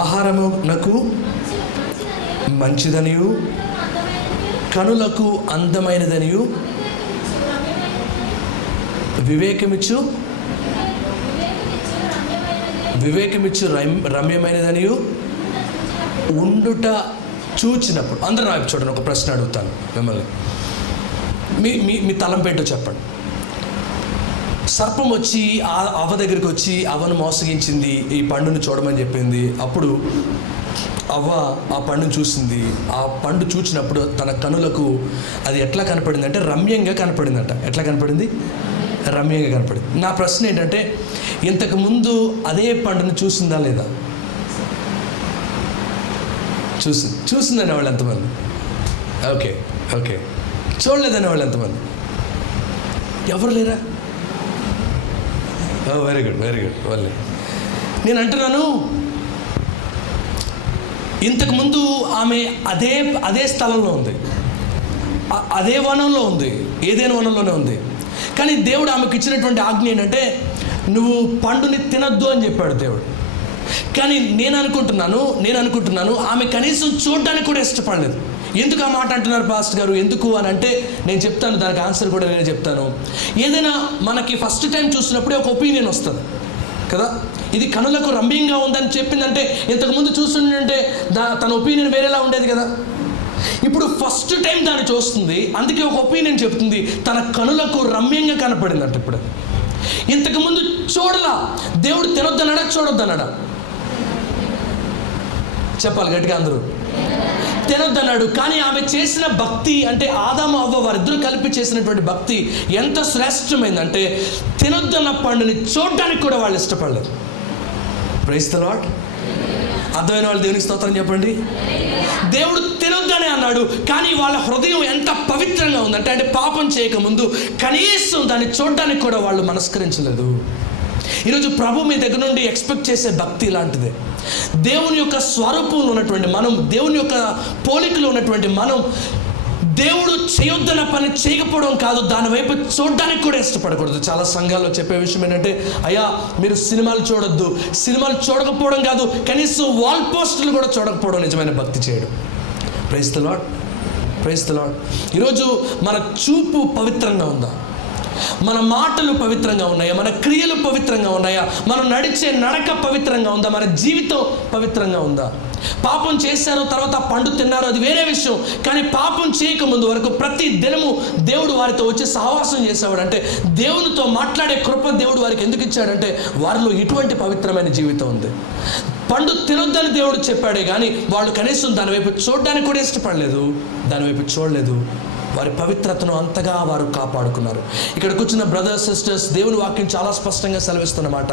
ఆహారమునకు మంచిదనియు కనులకు అందమైనదనియు వివేకమిచ్చు రమ్యమైనదనియు ఉండుట చూచినప్పుడు. అందరూ నాకు చూడండి, ఒక ప్రశ్న అడుగుతాను మిమ్మల్ని, మీ తలంపేటో చెప్పండి. సర్పం వచ్చి అవ్వ దగ్గరికి వచ్చి అవ్వను మోసగించింది, ఈ పండును చూడమని చెప్పింది. అప్పుడు అవ్వ ఆ పండును చూసింది. ఆ పండు చూచినప్పుడు తన కనులకు అది ఎట్లా కనపడింది అంటే రమ్యంగా కనపడిందంట. ఎట్లా కనపడింది? రమ్యంగా కనపడింది. నా ప్రశ్న ఏంటంటే, ఇంతకుముందు అదే పండును చూసిందా లేదా? చూసిందనే వాళ్ళు ఎంతమంది? ఓకే. చూడలేదనే వాళ్ళు ఎంతమంది? ఎవరు లేరా? వెరీ గుడ్ వాళ్ళే. నేను అంటున్నాను, ఇంతకుముందు ఆమె అదే స్థలంలో ఉంది, అదే వనంలో ఉంది, ఏదైనా వనంలోనే ఉంది. కానీ దేవుడు ఆమెకు ఇచ్చినటువంటి ఆజ్ఞ ఏంటంటే నువ్వు పండుని తినొద్దు అని చెప్పాడు దేవుడు. కానీ నేను అనుకుంటున్నాను ఆమె కనీసం చూడడానికి కూడా ఇష్టపడలేదు. ఎందుకు ఆ మాట అంటున్నారు పాస్టర్ గారు, ఎందుకు అని అంటే నేను చెప్తాను, దానికి ఆన్సర్ కూడా నేనే చెప్తాను. ఏదైనా మనకి ఫస్ట్ టైం చూసినప్పుడే ఒక ఒపీనియన్ వస్తుంది కదా, ఇది కనులకు రమ్యంగా ఉందని చెప్పిందంటే ఇంతకుముందు చూస్తుంటే తన ఒపీనియన్ వేరేలా ఉండేది కదా. ఇప్పుడు ఫస్ట్ టైం దాన్ని చూస్తుంది, అందుకే ఒక ఒపీనియన్ చెప్తుంది, తన కనులకు రమ్యంగా కనపడిందంట. ఇప్పుడు ఇంతకుముందు చూడలా. దేవుడు తినొద్దన్నాడా చూడొద్దన్నాడా? చెప్పాలి గట్టిగా అందరూ. తినొద్దన్నాడు. కానీ ఆమె చేసిన భక్తి అంటే ఆదాము అవ్వ వారిద్దరూ కలిపి చేసినటువంటి భక్తి ఎంత శ్రేష్టమైందంటే తినొద్దన్న పండుని చూడడానికి కూడా వాళ్ళు ఇష్టపడలేదు. Praise the Lord. అర్థమైన వాళ్ళు దేవునికి స్తోత్రం చెప్పండి. దేవుడు తినొద్దనే అన్నాడు, కానీ వాళ్ళ హృదయం ఎంత పవిత్రంగా ఉందంటే అంటే పాపం చేయకముందు కనీసం దాన్ని చూడడానికి కూడా వాళ్ళు మనస్కరించలేదు. ఈరోజు ప్రభు మీ దగ్గర నుండి ఎక్స్పెక్ట్ చేసే భక్తి ఇలాంటిదే. దేవుని యొక్క స్వరూపంలో ఉన్నటువంటి మనం, దేవుని యొక్క పోలికలో ఉన్నటువంటి మనం, దేవుడు చేయొద్దన్న పని చేయకపోవడం కాదు, దాని వైపు చూడడానికి కూడా ఇష్టపడకూడదు. చాలా సంఘాల్లో చెప్పే విషయం ఏంటంటే అయ్యా మీరు సినిమాలు చూడొద్దు, సినిమాలు చూడకపోవడం కాదు, కనీసం వాల్ పోస్టులు కూడా చూడకపోవడం నిజమైన భక్తి చేయడం. Praise the Lord, praise the Lord. ఈరోజు మన చూపు పవిత్రంగా ఉందా? మన మాటలు పవిత్రంగా ఉన్నాయా? మన క్రియలు పవిత్రంగా ఉన్నాయా? మనం నడిచే నడక పవిత్రంగా ఉందా? మన జీవితం పవిత్రంగా ఉందా? పాపం చేశారో తర్వాత పండు తిన్నారో అది వేరే విషయం, కానీ పాపం చేయకముందు వరకు ప్రతి దినము దేవుడు వారితో వచ్చి సహవాసం చేసేవాడు. అంటే దేవునితో మాట్లాడే కృప దేవుడు వారికి ఎందుకు ఇచ్చాడంటే వారిలో ఇటువంటి పవిత్రమైన జీవితం ఉంది. పండు తినొద్దని దేవుడు చెప్పాడే కానీ వాళ్ళు కనీసం దాని వైపు చూడడానికి కూడా ఇష్టపడలేదు, దాని వైపు చూడలేదు. వారి పవిత్రతను అంతగా వారు కాపాడుకున్నారు. ఇక్కడికి వచ్చిన బ్రదర్స్ సిస్టర్స్, దేవుని వాక్యం చాలా స్పష్టంగా సెలవిస్తున్నమాట.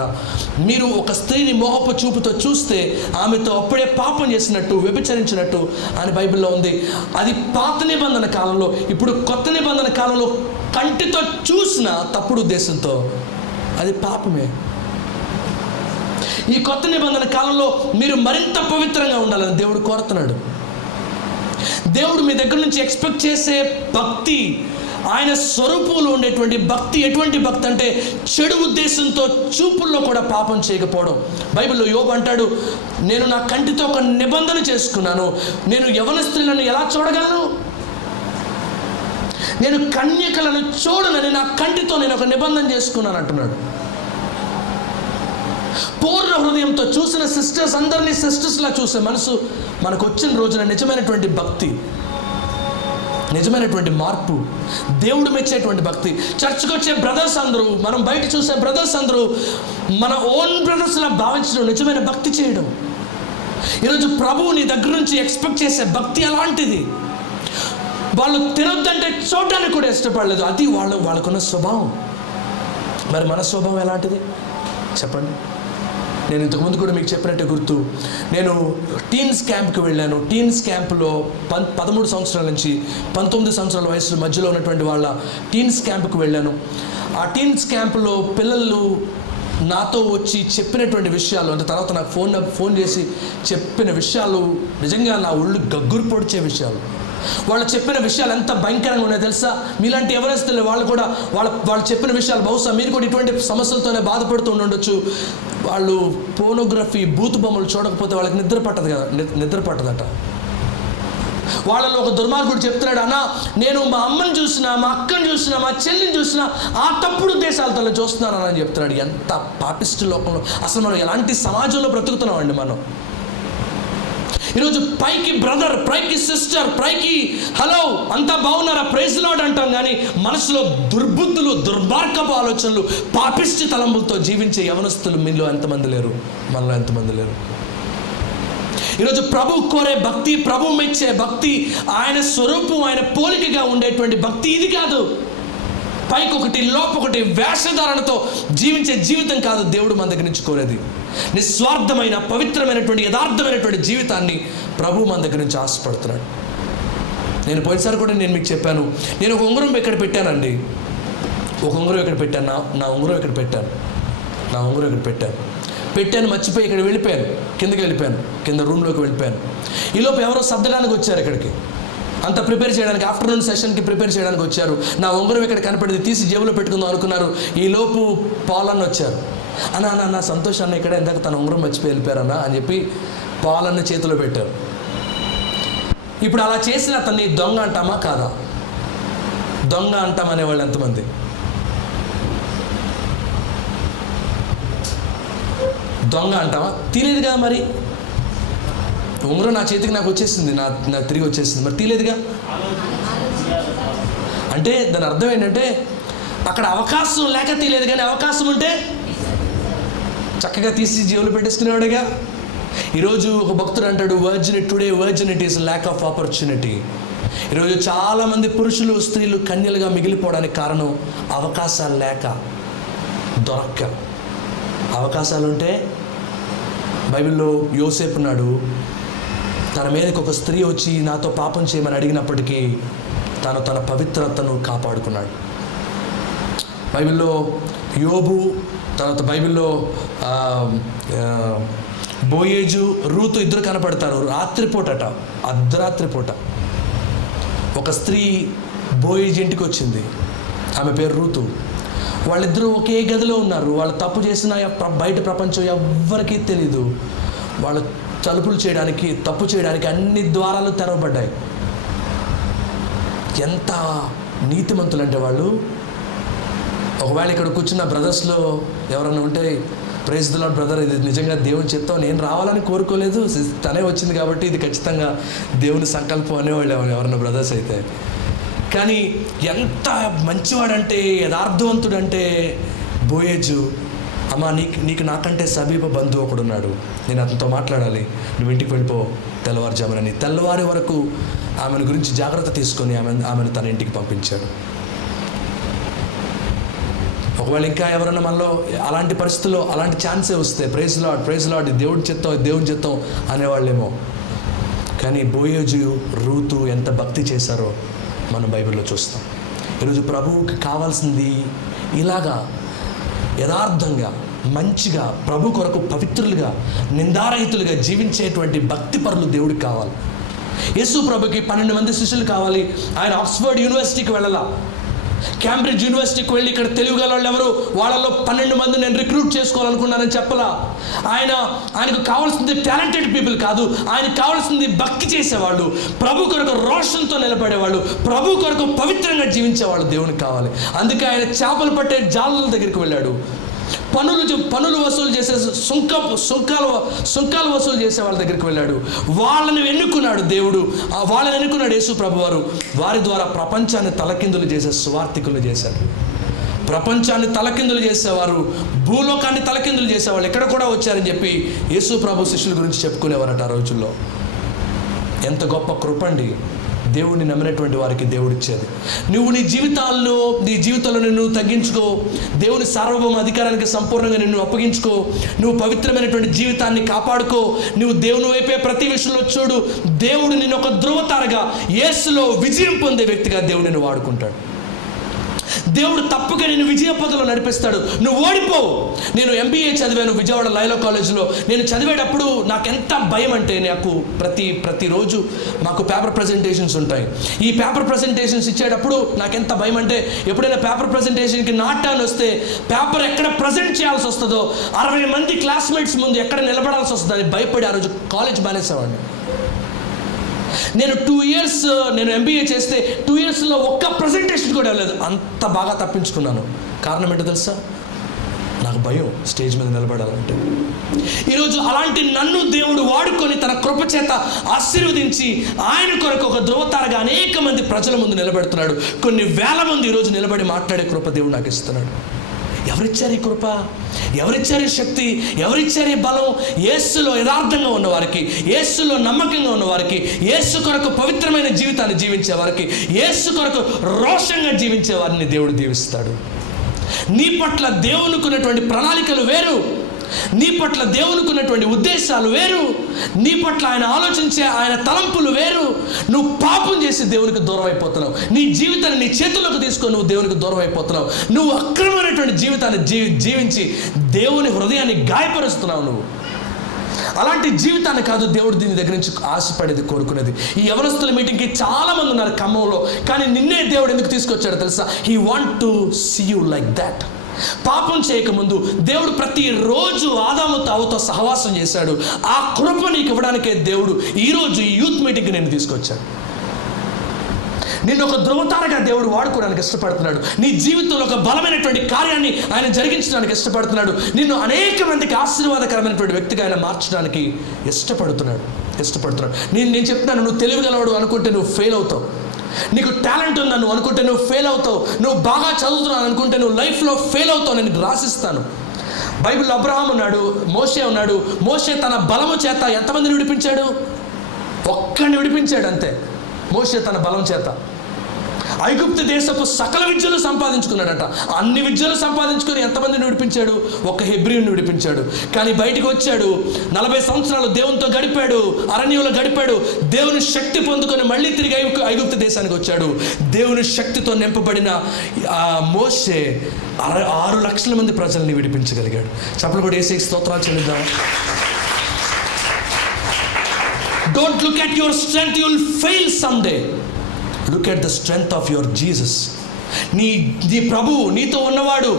మీరు ఒక స్త్రీని మోహపు చూపుతో చూస్తే ఆమెతో అప్పుడే పాపం చేసినట్టు, వ్యభిచరించినట్టు అని బైబిల్లో ఉంది. అది పాత నిబంధన కాలంలో. ఇప్పుడు కొత్త నిబంధన కాలంలో కంటితో చూసిన తప్పుడు ఉద్దేశంతో అది పాపమే. ఈ కొత్త నిబంధన కాలంలో మీరు మరింత పవిత్రంగా ఉండాలని దేవుడు కోరుతున్నాడు. దేవుడు మీ దగ్గర నుంచి ఎక్స్పెక్ట్ చేసే భక్తి, ఆయన స్వరూపంలో ఉండేటువంటి భక్తి ఎటువంటి భక్తి అంటే చెడు ఉద్దేశంతో చూపుల్లో కూడా పాపం చేయకపోవడం. బైబిల్లో యోబు అంటాడు, నేను నా కంటితో ఒక నిబంధన చేసుకున్నాను, నేను యవన స్త్రీలను ఎలా చూడగలను? నేను కన్యకలను చూడనని నా కంటితో నేను ఒక నిబంధన చేసుకున్నాను అంటున్నాడు. పూర్ణ హృదయంతో చూసిన సిస్టర్స్ అందరినీ సిస్టర్స్లా చూసే మనసు మనకు వచ్చిన రోజున నిజమైనటువంటి భక్తి, నిజమైనటువంటి మార్పు, దేవుడు మెచ్చేటువంటి భక్తి. చర్చ్కి వచ్చే బ్రదర్స్ అందరూ, మనం బయట చూసే బ్రదర్స్ అందరూ మన ఓన్ బ్రదర్స్లా భావించడం నిజమైన భక్తి చేయడం. ఈరోజు ప్రభువు నీ దగ్గర నుంచి ఎక్స్పెక్ట్ చేసే భక్తి అలాంటిది. వాళ్ళు తినొద్దంటే చూడడానికి కూడా ఇష్టపడలేదు, అది వాళ్ళకున్న స్వభావం. మరి మన స్వభావం ఎలాంటిది చెప్పండి? నేను ఇంతకుముందు కూడా మీకు చెప్పినట్టే గుర్తు, నేను టీన్స్ క్యాంప్కి వెళ్ళాను. టీన్స్ క్యాంపులో 13 సంవత్సరాల నుంచి 19 సంవత్సరాల వయసు మధ్యలో ఉన్నటువంటి వాళ్ళ టీన్స్ క్యాంపుకి వెళ్ళాను. ఆ టీన్స్ క్యాంపులో పిల్లలు నాతో వచ్చి చెప్పినటువంటి విషయాలు, అంటే తర్వాత నాకు ఫోన్ చేసి చెప్పిన విషయాలు నిజంగా నా ఒళ్ళు గగ్గురు పొడిచే విషయాలు. వాళ్ళు చెప్పిన విషయాలు ఎంత భయంకరంగా ఉన్నాయో తెలుసా? మీలాంటి ఎవరెస్తులే వాళ్ళు కూడా వాళ్ళు చెప్పిన విషయాలు బహుశా మీరు కూడా ఇటువంటి సమస్యలతోనే బాధపడుతూ ఉండొచ్చు. వాళ్ళు పోనోగ్రఫీ, బూతు బొమ్మలు చూడకపోతే వాళ్ళకి నిద్ర పట్టదట. వాళ్ళలో ఒక దుర్మార్గుడు చెప్తున్నాడు, అన్న నేను మా అమ్మని చూసినా, మా అక్కని చూసినా, మా చెల్లిని చూసినా ఆ తప్పుడు దేశాలతో చూస్తున్నాను అని చెప్తున్నాడు. ఎంత పాపిస్ట్ లోకంలో అసలు మనం ఎలాంటి సమాజంలో బ్రతుకుతున్నామండి మనం. ఈరోజు పైకి బ్రదర్, పైకి సిస్టర్, పైకి హలో అంతా బాగున్నారా, ప్రైజ్ లార్డ్ అంటాం, కానీ మనసులో దుర్బుద్ధులు, దుర్మార్గపు ఆలోచనలు, పాపిష్టి తలంపులతో జీవించే యవనస్తులు మీలో ఎంతమంది లేరు? మనలో ఎంతమంది లేరు? ఈరోజు ప్రభు కోరే భక్తి, ప్రభు మెచ్చే భక్తి, ఆయన స్వరూపం, ఆయన పోలికగా ఉండేటువంటి భక్తి ఇది కాదు. పైకొకటి లోపొకటి వేషధారణతో జీవించే జీవితం కాదు దేవుడు మన దగ్గర నుంచి కోరేది. నిస్వార్థమైన, పవిత్రమైనటువంటి, యథార్థమైనటువంటి జీవితాన్ని ప్రభు మన దగ్గర నుంచి ఆశపడుతున్నాడు. నేను పోయినసారి కూడా నేను మీకు చెప్పాను, నేను ఒక ఉంగరం ఇక్కడ పెట్టానండి, ఒక ఉంగరం ఇక్కడ పెట్టాను, నా ఉంగరం ఇక్కడ పెట్టాను, మర్చిపోయి ఇక్కడ వెళ్ళిపోయాను, కిందకి వెళ్ళిపోయాను, కింద రూమ్లోకి వెళ్ళిపోయాను. ఈలోపు ఎవరో సర్దడానికి వచ్చారు ఇక్కడికి. అంత ప్రిపేర్ చేయడానికి, ఆఫ్టర్నూన్ సెషన్కి ప్రిపేర్ చేయడానికి వచ్చారు. నా ఉంగరం ఇక్కడ కనపడింది, తీసి జేబులో పెట్టుకుందాం అనుకున్నారు. ఈ లోపు పాలన్న వచ్చారు. అన్న సంతోష్ అన్న ఇక్కడ ఇందాక తన ఉంగరం మర్చిపోయి వెళ్ళిపోయారన్నా అని చెప్పి పాలన్న చేతిలో పెట్టారు. ఇప్పుడు అలా చేసిన అతన్ని దొంగ అంటామా కాదా? దొంగ అంటామనే వాళ్ళు ఎంతమంది? దొంగ అంటామా? తెలియదు కదా మరి. ఉంగరం నా చేతికి నాకు వచ్చేసింది, నాకు తిరిగి వచ్చేసింది, మరి తీలేదుగా. అంటే దాని అర్థం ఏంటంటే అక్కడ అవకాశం లేక తీలేదు, కానీ అవకాశం ఉంటే చక్కగా తీసి జేబులో పెట్టేసుకునేవాడుగా. ఈరోజు ఒక భక్తుడు అంటాడు, today virginity is lack of opportunity. ఈరోజు చాలామంది పురుషులు స్త్రీలు కన్యలుగా మిగిలిపోవడానికి కారణం అవకాశాలు లేక, దొరక్క. అవకాశాలు ఉంటే బైబిల్లో యోసేపు ఉన్నాడు, తన మీదకి ఒక స్త్రీ వచ్చి నాతో పాపం చేయమని అడిగినప్పటికీ తన పవిత్రతను కాపాడుకున్నాడు. బైబిల్లో యోబు, తర్వాత బైబిల్లో బోయేజు, రూతు ఇద్దరు కనపడతారు. రాత్రిపూటట, అర్ధరాత్రి పూట ఒక స్త్రీ బోయేజు ఇంటికి వచ్చింది. ఆమె పేరు రూతు. వాళ్ళిద్దరూ ఒకే గదిలో ఉన్నారు. వాళ్ళు తప్పు చేసిన బయట ప్రపంచం ఎవ్వరికీ తెలీదు. వాళ్ళు తలుపులు చేయడానికి, తప్పు చేయడానికి అన్ని ద్వారాలు తెరవబడ్డాయి. ఎంత నీతిమంతులు అంటే వాళ్ళు. ఒకవేళ ఇక్కడ కూర్చున్న బ్రదర్స్లో ఎవరైనా ఉంటే, ప్రైజ్ ది లార్డ్ బ్రదర్, ఇది నిజంగా దేవుని చిత్తం, నేను రావాలని కోరుకోలేదు, తనే వచ్చింది కాబట్టి ఇది ఖచ్చితంగా దేవుని సంకల్పం అనేవాళ్ళు ఎవరన్నా బ్రదర్స్ అయితే. కానీ ఎంత మంచివాడంటే, యథార్థవంతుడంటే బోయేజు. అమ్మా, నీకు నాకంటే సమీప బంధువు ఒకడు ఉన్నాడు, నేను అతనితో మాట్లాడాలి, నువ్వు ఇంటికి వెళ్ళిపో తెల్లవారుజామునని. తెల్లవారి వరకు ఆమెను గురించి జాగ్రత్త తీసుకొని ఆమెను తన ఇంటికి పంపించాడు. ఒకవేళ ఇంకా ఎవరైనా మనలో అలాంటి పరిస్థితుల్లో అలాంటి ఛాన్సే వస్తే, ప్రైజ్ లార్డ్ దేవుడి చిత్తం అనేవాళ్ళేమో. కానీ బోయేజు, రూతు ఎంత భక్తి చేశారో మనం బైబిల్లో చూస్తాం. ఈరోజు ప్రభువుకి కావాల్సింది ఇలాగా యథార్థంగా, మంచిగా, ప్రభు కొరకు పవిత్రులుగా, నిందారహితులుగా జీవించేటువంటి భక్తి పరులు దేవుడికి కావాలి. యేసు ప్రభుకి 12 మంది శిష్యులు కావాలి. ఆయన ఆక్స్ఫర్డ్ యూనివర్సిటీకి వెళ్ళాల, క్యాంబ్రిడ్జ్ యూనివర్సిటీకి వెళ్ళి ఇక్కడ తెలుగు గల వాళ్ళు ఎవరు, వాళ్ళలో 12 మంది నేను రిక్రూట్ చేసుకోవాలనుకున్నానని చెప్పలా. ఆయనకు కావాల్సింది టాలెంటెడ్ పీపుల్ కాదు, ఆయనకు కావాల్సింది భక్తి చేసేవాళ్ళు, ప్రభు కొరకు రోషంతో నిలబడేవాళ్ళు, ప్రభు కొరకు పవిత్రంగా జీవించేవాళ్ళు దేవునికి కావాలి. అందుకే ఆయన చేపలు పట్టే జాలల దగ్గరికి వెళ్ళాడు. పనులు వసూలు చేసే సుంకాలు వసూలు చేసే వాళ్ళ దగ్గరికి వెళ్ళాడు. వాళ్ళని ఎన్నుకున్నాడు దేవుడు. వాళ్ళని ఎన్నుకున్నాడు యేసు ప్రభు వారు. వారి ద్వారా ప్రపంచాన్ని తలకిందులు చేసే సువార్థికులు చేశారు. ప్రపంచాన్ని తలకిందులు చేసేవారు, భూలోకాన్ని తలకిందులు చేసేవాళ్ళు ఎక్కడ కూడా వచ్చారని చెప్పి యేసు ప్రభు శిష్యుల గురించి చెప్పుకునేవారట ఆ రోజుల్లో. ఎంత గొప్ప కృపండి దేవుడిని నమ్మినటువంటి వారికి దేవుడిచ్చేది. నువ్వు నీ జీవితంలో నిన్ను తగ్గించుకో, దేవుని సార్వభౌమ అధికారానికి సంపూర్ణంగా నిన్ను అప్పగించుకో, నువ్వు పవిత్రమైనటువంటి జీవితాన్ని కాపాడుకో, నువ్వు దేవుని వైపే ప్రతి విషయంలో చూడు. దేవుడు నిన్ను ఒక ధృవతారగా, యేసులో విజయం పొందే వ్యక్తిగా దేవుడు నిన్ను వాడుకుంటాడు. దేవుడు తప్పక నేను విజయ పదవిలో నడిపిస్తాడు. నువ్వు ఓడిపోవు. నేను MBA చదివాను విజయవాడ లైలో కాలేజీలో. నేను చదివేటప్పుడు నాకు ఎంత భయం అంటే, నాకు ప్రతిరోజు మాకు పేపర్ ప్రజెంటేషన్స్ ఉంటాయి. ఈ పేపర్ ప్రజెంటేషన్స్ ఇచ్చేటప్పుడు నాకు ఎంత భయం అంటే, ఎప్పుడైనా పేపర్ ప్రజెంటేషన్కి నాటాన్ని వస్తే పేపర్ ఎక్కడ ప్రజెంట్ చేయాల్సి వస్తుందో, 60 మంది క్లాస్మేట్స్ ముందు ఎక్కడ నిలబడాల్సి వస్తుందో అని భయపడి ఆ రోజు కాలేజ్ మానేసేవాడిని. నేను 2 years నేను MBA చేస్తే 2 yearsలో ఒక్క ప్రజెంటేషన్ కూడా లేదు. అంత బాగా తప్పించుకున్నాను. కారణం ఏంటో తెలుసా? నాకు భయం స్టేజ్ మీద నిలబడాలంటే. ఈరోజు అలాంటి నన్ను దేవుడు వాడుకొని తన కృప చేత ఆశీర్వదించి ఆయన కొరకు ఒక ధృవతారగా అనేక మంది ప్రజల ముందు నిలబెడుతున్నాడు. కొన్ని వేల మంది ఈరోజు నిలబడి మాట్లాడే కృప దేవుడు నాకు ఇస్తున్నాడు. ఎవరిచ్చారు ఈ కృప? ఎవరిచ్చారు ఈ శక్తి? ఎవరిచ్చారు ఈ బలం? యేసులో యథార్థంగా ఉన్నవారికి, యేసులో నమ్మకంగా ఉన్నవారికి, యేసు కొరకు పవిత్రమైన జీవితాన్ని జీవించే వారికి, యేసు కొరకు రోషంగా జీవించే వారిని దేవుడు దీవిస్తాడు. నీ పట్ల దేవునికున్నటువంటి ప్రణాళికలు వేరు, నీ పట్ల దేవునికున్నటువంటి ఉద్దేశాలు వేరు, నీ పట్ల ఆయన ఆలోచించే ఆయన తలంపులు వేరు. నువ్వు పాపం చేసి దేవునికి దూరం అయిపోతున్నావు. నీ జీవితాన్ని నీ చేతుల్లోకి తీసుకొని నువ్వు దేవునికి దూరం అయిపోతున్నావు. నువ్వు అక్రమమైనటువంటి జీవితాన్ని జీవించి దేవుని హృదయాన్ని గాయపరుస్తున్నావు. నువ్వు అలాంటి జీవితాన్ని కాదు దేవుడు దీని దగ్గర నుంచి ఆశపడేది, కోరుకునేది. ఈ యవనస్తుల మీటింగ్కి చాలా మంది ఉన్నారు ఖమ్మంలో, కానీ నిన్నే దేవుడు ఎందుకు తీసుకొచ్చాడో తెలుసా? He want to see you like that. పాపం చేయకముందు దేవుడు ప్రతిరోజు ఆదాముతో అవ్వతో సహవాసం చేశాడు. ఆ కృప నీకు ఇవ్వడానికే దేవుడు ఈరోజు ఈ యూత్ మీటింగ్కి నేను తీసుకొచ్చాడు. నిన్ను ఒక ధృవతారగా దేవుడు వాడుకోవడానికి ఇష్టపడుతున్నాడు. నీ జీవితంలో ఒక బలమైనటువంటి కార్యాన్ని ఆయన జరిగించడానికి ఇష్టపడుతున్నాడు. నిన్ను అనేక మందికి ఆశీర్వాదకరమైనటువంటి వ్యక్తిగా ఆయన మార్చడానికి ఇష్టపడుతున్నాడు. నేను చెప్తున్నాను, నువ్వు తెలివిగలవాడు అనుకుంటే నువ్వు ఫెయిల్ అవుతావు. నీకు టాలెంట్ ఉందని నువ్వు అనుకుంటే నువ్వు ఫెయిల్ అవుతావు. నువ్వు బాగా చదువుతున్నావు అనుకుంటే నువ్వు లైఫ్లో ఫెయిల్ అవుతావు. నేను రాసిస్తాను. బైబిల్లో అబ్రహాం ఉన్నాడు, మోషే ఉన్నాడు. మోషే తన బలము చేత ఎంతమందిని విడిపించాడు? ఒక్కడిని విడిపించాడు అంతే. మోషే తన బలం చేత ఐగుప్తు దేశపు సకల విద్యలు సంపాదించుకున్నాడట. అన్ని విద్యలు సంపాదించుకొని ఎంతమందిని విడిపించాడు? ఒక హెబ్రీయుని విడిపించాడు. కానీ బయటికి వచ్చాడు, 40 సంవత్సరాలు దేవునితో గడిపాడు, అరణ్యంలో గడిపాడు. దేవుని శక్తి పొందుకొని మళ్ళీ తిరిగి ఐగుప్తు దేశానికి వచ్చాడు. దేవుని శక్తితో నింపబడిన మోషే 6 లక్షల మంది ప్రజల్ని విడిపించగలిగాడు. చప్పలు కూడా యేసుకి స్తోత్రాలు చెల్లిద్దాం. Don't look at your strength, you will fail someday. Look at the strength of your Jesus. నీ ప్రభువు, నీతో ఉన్నవాడు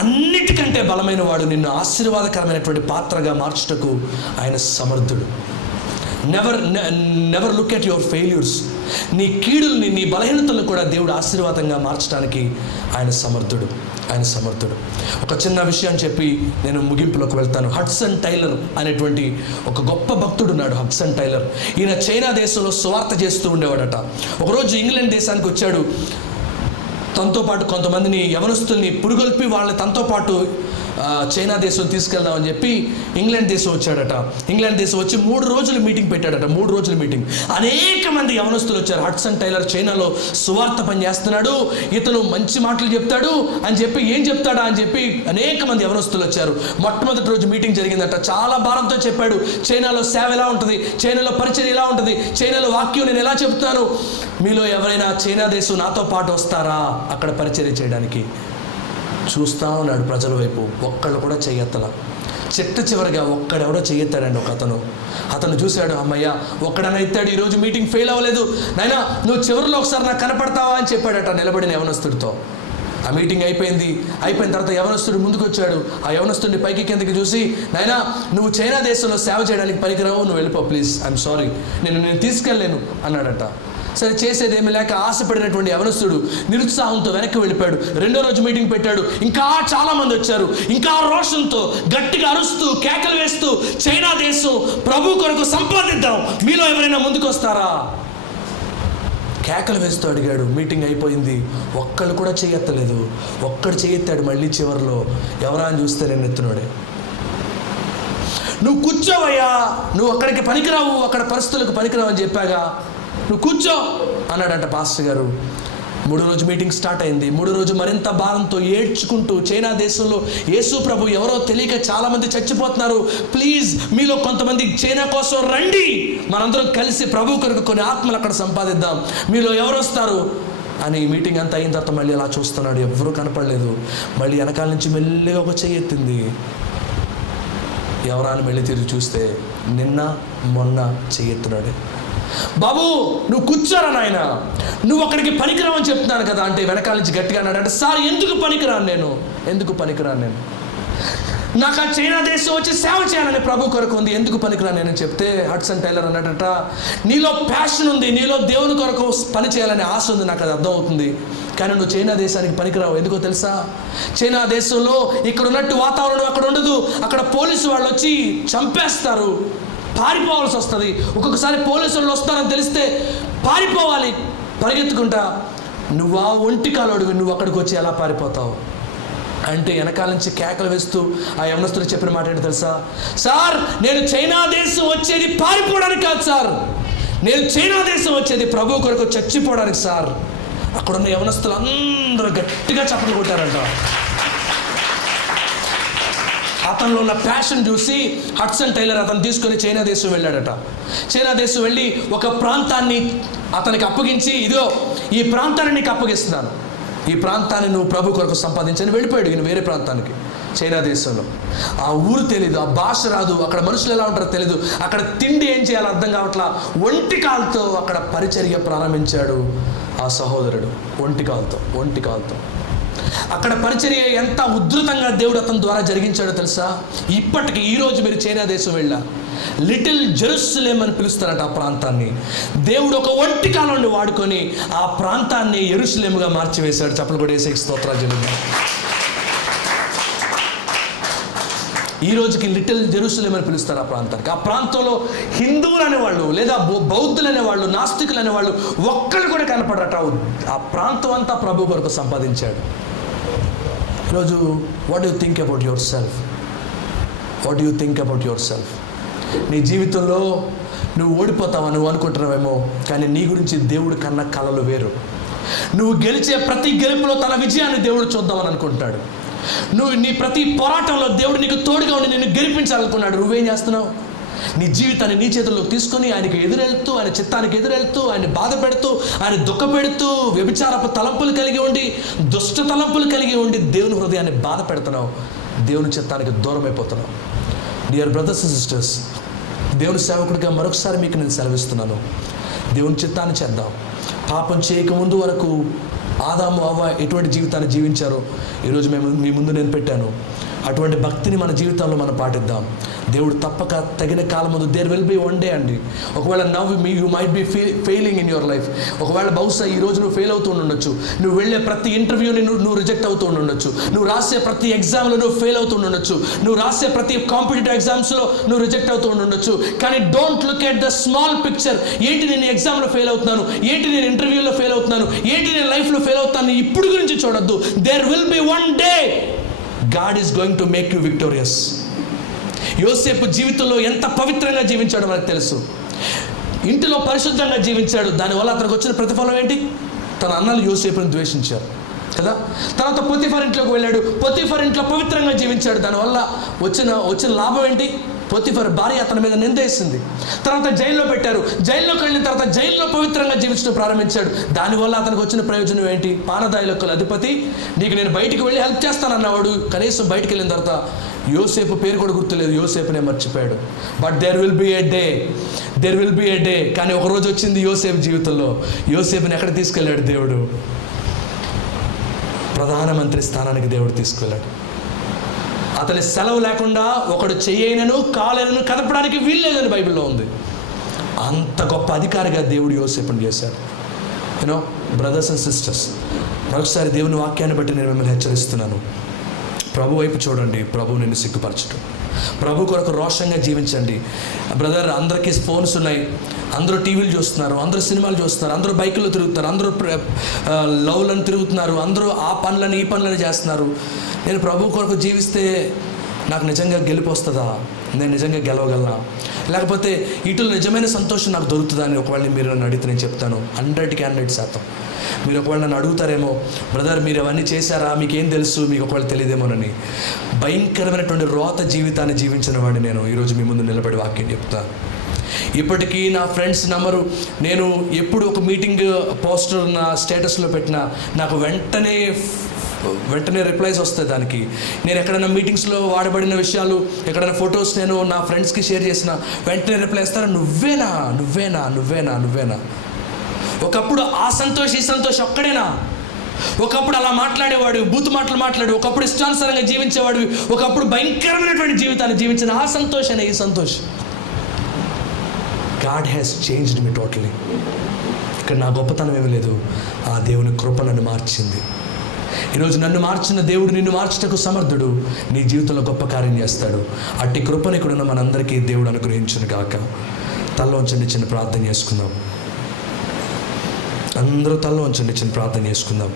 అన్నిటికంటే బలమైన వాడు. నిన్ను ఆశీర్వాదకరమైనటువంటి పాత్రగా మార్చుటకు ఆయన సమర్థుడు. Never look at your failures. నీ కీడుల్ని, నీ బలహీనతలను కూడా దేవుడు ఆశీర్వాదంగా మార్చడానికి ఆయన సమర్థుడు. ఒక చిన్న విషయం చెప్పి నేను ముగింపులోకి వెళ్తాను. హడ్సన్ టైలర్ అనేటువంటి ఒక గొప్ప భక్తుడు ఉన్నాడు. హడ్సన్ టైలర్ ఈయన చైనా దేశంలో సువార్త చేస్తూ ఉండేవాడట. ఒకరోజు ఇంగ్లాండ్ దేశానికి వచ్చాడు. తనతో పాటు కొంతమందిని యవనస్తుల్ని పురుగొల్పి వాళ్ళని తనతో పాటు చైనా దేశం తీసుకెళ్దామని చెప్పి ఇంగ్లాండ్ దేశం వచ్చాడట. ఇంగ్లాండ్ దేశం వచ్చి 3 రోజులు మీటింగ్ పెట్టాడట. 3 రోజుల మీటింగ్. అనేక మంది యవనస్తులు వచ్చారు. హడ్సన్ టైలర్ చైనాలో సువార్త పని చేస్తున్నాడు, ఇతను మంచి మాటలు చెప్తాడు అని చెప్పి, ఏం చెప్తాడా అని చెప్పి అనేక మంది యవనస్తులు వచ్చారు. మొట్టమొదటి రోజు మీటింగ్ జరిగిందట. చాలా భారంతో చెప్పాడు. చైనాలో సేవ ఎలా ఉంటుంది, చైనాలో పరిచయం ఎలా ఉంటుంది, చైనాలో వాక్యం నేను ఎలా చెప్తాను, మీలో ఎవరైనా చైనా దేశం నాతో పాటు వస్తారా అక్కడ పరిచయం చేయడానికి? చూస్తా ఉన్నాడు ప్రజల వైపు. ఒక్కళ్ళు కూడా చెయ్యెత్తల. చివరిగా ఒక్కడెవడో చెయ్యెత్తాడండి. అతను చూశాడు, అమ్మయ్య ఒక్కడన ఎత్తాడు, ఈరోజు మీటింగ్ ఫెయిల్ అవ్వలేదు, నాయనా నువ్వు చివరిలో ఒకసారి నాకు కనపడతావా అని చెప్పాడట నిలబడిన యవనస్తుడితో. ఆ మీటింగ్ అయిపోయిన తర్వాత యవనస్తుడు ముందుకు వచ్చాడు. ఆ యవనస్తుడిని పైకి కిందకి చూసి, నాయనా నువ్వు చైనా దేశంలో సేవ చేయడానికి పనికిరావు, నువ్వు వెళ్ళిపో ప్లీజ్, ఐఎమ్ సారీ, నేను తీసుకెళ్ళలేను అన్నాడట. సరే, చేసేదేమీ లేక ఆశపడినటువంటి యవనస్తుడు నిరుత్సాహంతో వెనక్కి వెళ్ళిపోయాడు. 2వ రోజు మీటింగ్ పెట్టాడు. ఇంకా చాలా మంది వచ్చారు. ఇంకా రోషంతో గట్టిగా అరుస్తూ కేకలు వేస్తూ, చైనా దేశం ప్రభు కొరకు సంపాదిద్దాం, మీలో ఎవరైనా ముందుకు వస్తారా? కేకలు వేస్తూ అడిగాడు. మీటింగ్ అయిపోయింది. ఒక్కళ్ళు కూడా చేయెత్తలేదు. ఒక్కడు చేయెత్తాడు మళ్ళీ చివరిలో. ఎవరా అని చూస్తే నేను ఎత్తునోడే. నువ్వు కూర్చోవయ్యా, నువ్వు అక్కడికి పనికిరావు, అక్కడ పరిస్థితులకు పనికిరావు అని చెప్పాగా, నువ్వు కూర్చో అన్నాడంట పాస్టర్ గారు. 3వ రోజు మీటింగ్ స్టార్ట్ అయింది. 3వ రోజు మరింత భారంతో ఏడ్చుకుంటూ, చైనా దేశంలో యేసు ప్రభు ఎవరో తెలియక చాలామంది చచ్చిపోతున్నారు, ప్లీజ్ మీలో కొంతమంది చైనా కోసం రండి, మనందరం కలిసి ప్రభు కొరకు కొన్ని ఆత్మలు అక్కడ సంపాదిద్దాం, మీలో ఎవరు వస్తారు అని మీటింగ్ అంతా అయిన తర్వాత మళ్ళీ అలా చూస్తున్నాడు. ఎవరూ కనపడలేదు. మళ్ళీ వెనకాల నుంచి మెల్లిగా ఒక చెయ్యి ఎత్తింది. ఎవరా అని మళ్ళీ తిరిగి చూస్తే నిన్న మొన్న చెయ్యి ఎత్తున్నాడు. బాబు నువ్వు కూర్చోరా నాయన, నువ్వు అక్కడికి పనికిరావని చెప్తున్నాను కదా అంటే వెనకాల నుంచి గట్టిగా అన్నాడు. అంటే సార్ ఎందుకు పనికిరాను నేను, నాకు ఆ చైనా దేశం వచ్చి సేవ చేయాలని ప్రభు కొరకు ఉంది, ఎందుకు పనికిరాను నేను చెప్తే హడ్సన్ టైలర్ అన్నాడట, నీలో ప్యాషన్ ఉంది, నీలో దేవుని కొరకు పని చేయాలనే ఆశ ఉంది, నాకు అది అర్థం అవుతుంది, కానీ నువ్వు చైనా దేశానికి పనికిరావు. ఎందుకో తెలుసా? చైనా దేశంలో ఇక్కడ ఉన్నట్టు వాతావరణం అక్కడ ఉండదు. అక్కడ పోలీసు వాళ్ళు వచ్చి చంపేస్తారు, పారిపోవాల్సి వస్తుంది. ఒక్కొక్కసారి పోలీసులు వస్తారని తెలిస్తే పారిపోవాలి పరిగెత్తుకుంటా. నువ్వు ఆ ఒంటికాలోడివి, నువ్వు అక్కడికి వచ్చి ఎలా పారిపోతావు అంటే వెనకాల నుంచి కేకలు వేస్తూ ఆ యవనస్తుడు చెప్పిన మాట ఏంటి తెలుసా? సార్ నేను చైనా దేశం వచ్చేది పారిపోవడానికి కాదు సార్, నేను చైనా దేశం వచ్చేది ప్రభు కొరకు చచ్చిపోవడానికి సార్. అక్కడున్న యవనస్తులు అందరూ గట్టిగా చప్పట్లు కొట్టారంట. అతనిలో ఉన్న ప్యాషన్ చూసి హడ్సన్ టైలర్ అతను తీసుకొని చైనా దేశం వెళ్ళాడట. చైనా దేశం వెళ్ళి ఒక ప్రాంతాన్ని అతనికి అప్పగించి, ఇదిగో ఈ ప్రాంతాన్ని నీకు అప్పగిస్తున్నాను, ఈ ప్రాంతాన్ని నువ్వు ప్రభు కొరకు సంపాదించని వెళ్ళిపోయాడు ఈయన వేరే ప్రాంతానికి. చైనా దేశంలో. ఆ ఊరు తెలీదు, ఆ భాష రాదు, అక్కడ మనుషులు ఎలా ఉంటారో తెలీదు, అక్కడ తిండి ఏం చేయాలో అర్థం కావట్లా. ఒంటి కాలుతో అక్కడ పరిచర్య ప్రారంభించాడు ఆ సహోదరుడు. ఒంటి కాలుతో అక్కడ పరిచర్య ఎంత ఉధృతంగా దేవుడు అతని ద్వారా జరిగించాడో తెలుసా? ఇప్పటికి ఈరోజు మీరు చైనా దేశం వెళ్ళా, లిటిల్ జెరూసలేం అని పిలుస్తారట ఆ ప్రాంతాన్ని. దేవుడు ఒక ఒంటి కాలాన్ని వాడుకొని ఆ ప్రాంతాన్ని యెరూషలేముగా మార్చివేశాడు. చప్పలు కూడా యేసుకి స్తోత్రాలు చెల్లిద్దాం. ఈ రోజుకి లిటిల్ జెరూసలేం అని పిలుస్తారు ఆ ప్రాంతానికి. ఆ ప్రాంతంలో హిందువులు అనేవాళ్ళు, లేదా బౌద్ధులు అనేవాళ్ళు, నాస్తికులు అనేవాళ్ళు ఒక్కళ్ళు కూడా కనపడరట. ఆ ప్రాంతం అంతా ప్రభు కొరకు సంపాదించాడు. ఈరోజు what do you think about your self? నీ జీవితంలో నువ్వు ఓడిపోతావా నువ్వు అనుకుంటున్నావేమో, కానీ నీ గురించి దేవుడు కన్న కలలు వేరు. నువ్వు గెలిచే ప్రతి గెలుపులో తన విజయాన్ని దేవుడు చూద్దామని అనుకుంటాడు. నువ్వు నీ ప్రతి పోరాటంలో దేవుడు నీకు తోడుగా ఉండి నిన్ను గెలిపించాలనుకున్నాడు. నువ్వేం చేస్తున్నావు? నీ జీవితాన్ని నీ చేతుల్లోకి తీసుకొని ఆయనకి ఎదురెళ్తూ, ఆయన చిత్తానికి ఎదురెళ్తూ, ఆయన బాధ పెడుతూ, ఆయన దుఃఖపెడుతూ, వ్యభిచారపు తలంపులు కలిగి ఉండి, దుష్ట తలంపులు కలిగి ఉండి దేవుని హృదయాన్ని బాధ పెడుతున్నావు. దేవుని చిత్తానికి దూరం అయిపోతున్నావు. డియర్ బ్రదర్స్ అండ్ సిస్టర్స్, దేవుని సేవకుడిగా మరొకసారి మీకు నేను సెలవిస్తున్నాను, దేవుని చిత్తాన్ని చేద్దాం. పాపం చేయకముందు వరకు ఆదాము అవ్వ ఎటువంటి జీవితాన్ని జీవించారో ఈరోజు మీ ముందు నేను పెట్టాను. అటువంటి భక్తిని మన జీవితంలో మనం పాటిద్దాం. దేవుడు తప్పక తగిన కాలం ముందు there will be one day అండి. ఒకవేళ you might be failing in your life. ఒకవేళ బహుశా ఈ రోజు నువ్వు ఫెయిల్ అవుతూ ఉండొచ్చు. నువ్వు వెళ్ళే ప్రతి ఇంటర్వ్యూని నువ్వు రిజెక్ట్ అవుతూ ఉండొచ్చు. నువ్వు రాసే ప్రతి ఎగ్జామ్లో నువ్వు ఫెయిల్ అవుతూ ఉండొచ్చు. నువ్వు రాసే ప్రతి కాంపిటేటివ్ ఎగ్జామ్స్లో నువ్వు రిజెక్ట్ అవుతూ ఉండొచ్చు. కానీ don't look at the small picture. ఏంటి నేను ఎగ్జామ్లో ఫెయిల్ అవుతున్నాను, ఏంటి నేను ఇంటర్వ్యూలో ఫెయిల్ అవుతున్నాను, ఏంటి నేను లైఫ్లో ఫెయిల్ అవుతాను, ఇప్పుడు గురించి చూడొద్దు. There will be one day God is going to make you victorious. యోసేపు జీవితంలో ఎంత పవిత్రంగా జీవించాడో మనకు తెలుసు. ఇంటిలో పరిశుద్ధంగా జీవించాడు. దానివల్ల అతనికి వచ్చిన ప్రతిఫలం ఏంటి? తన అన్నలు యోసేపుని ద్వేషించారు కదా. తర్వాత పొతిఫర్ ఇంట్లోకి వెళ్ళాడు. పొతిఫర్ ఇంట్లో పవిత్రంగా జీవించాడు. దానివల్ల వచ్చిన లాభం ఏంటి? పొతిఫర్ భార్య అతని మీద నిందేసింది. తర్వాత జైల్లో పెట్టారు. జైల్లోకి వెళ్ళిన తర్వాత జైల్లో పవిత్రంగా జీవించడం ప్రారంభించాడు. దానివల్ల అతనికి వచ్చిన ప్రయోజనం ఏంటి? పానదాయులకు అధిపతి నీకు నేను బయటికి వెళ్ళి హెల్ప్ చేస్తానన్నవాడు కనీసం బయటికి వెళ్ళిన తర్వాత యోసేపు పేరు కూడా గుర్తులేదు, యోసేపునే మర్చిపోయాడు. But there will be a day. కానీ ఒకరోజు వచ్చింది యోసేపు జీవితంలో. యోసేపుని ఎక్కడ తీసుకెళ్ళాడు దేవుడు? ప్రధానమంత్రి స్థానానికి దేవుడు తీసుకెళ్ళాడు. అతని సెలవు లేకుండా ఒకడు చెయ్యనను కాలైనను కదపడానికి వీల్లేదని బైబిల్లో ఉంది. అంత గొప్ప అధికారిగా దేవుడు యోసేపుని చేశాడు. యూనో బ్రదర్స్ అండ్ సిస్టర్స్, మరొకసారి దేవుని వాక్యాన్ని బట్టి నేను మిమ్మల్ని హెచ్చరిస్తున్నాను. ప్రభు వైపు చూడండి. ప్రభు నిన్ను సిగ్గుపరచడం. ప్రభు కొరకు రోషంగా జీవించండి. బ్రదర్, అందరికీ ఫోన్స్ ఉన్నాయి, అందరూ టీవీలు చూస్తున్నారు, అందరూ సినిమాలు చూస్తున్నారు, అందరూ బైకుల్లో తిరుగుతున్నారు, అందరూ లవ్లను తిరుగుతున్నారు, అందరూ ఆ పనులని ఈ పనులని చేస్తున్నారు. నేను ప్రభు కొరకు జీవిస్తే నాకు నిజంగా గెలుపు వస్తుందా? నేను నిజంగా గెలవగలనా? లేకపోతే ఇటులో నిజమైన సంతోషం నాకు దొరుకుతుందా అని ఒకవేళ మీరు నన్ను అడిగితే నేను చెప్తాను 100% మీరు ఒకవేళ నన్ను అడుగుతారేమో, బ్రదర్ మీరు అవన్నీ చేశారా, మీకేం తెలుసు, మీకు ఒకవేళ తెలియదేమోనని. భయంకరమైనటువంటి రోత జీవితాన్ని జీవించిన వాడిని నేను ఈరోజు మీ ముందు నిలబడి వాక్యం చెప్తాను. ఇప్పటికీ నా ఫ్రెండ్స్ నమ్మరు. నేను ఎప్పుడు ఒక మీటింగ్ పోస్టర్ నా స్టేటస్లో పెట్టినా నాకు వెంటనే రిప్లైస్ వస్తాయి దానికి. నేను ఎక్కడైనా మీటింగ్స్లో వాడబడిన విషయాలు, ఎక్కడైనా ఫొటోస్ నేను నా ఫ్రెండ్స్కి షేర్ చేసిన వెంటనే రిప్లై ఇస్తారా, నువ్వేనా. ఒకప్పుడు ఆ సంతోష్ ఈ సంతోష్ ఒక్కడేనా? ఒకప్పుడు అలా మాట్లాడేవాడు, బూతు మాటలు మాట్లాడు, ఒకప్పుడు ఇష్టానుసారంగా జీవించేవాడు, ఒకప్పుడు భయంకరమైనటువంటి జీవితాన్ని జీవించిన ఆ సంతోష్ అనే ఈ Santosh. God has changed me totally. ఇక్కడ నా గొప్పతనం ఏమీ లేదు, ఆ దేవుని కృప నన్ను మార్చింది. ఈరోజు నన్ను మార్చిన దేవుడు నిన్ను మార్చుటకు సమర్థుడు. నీ జీవితంలో గొప్ప కార్యం చేస్తాడు. అట్టి కృపని కూడా మనందరికీ దేవుడు అనుగ్రహించును గాక. తల్లో ఉంచండి, చిన్న ప్రార్థన చేసుకుందాం. అందరూ తల్లో ఉంచండి, చిన్న ప్రార్థన చేసుకుందాం.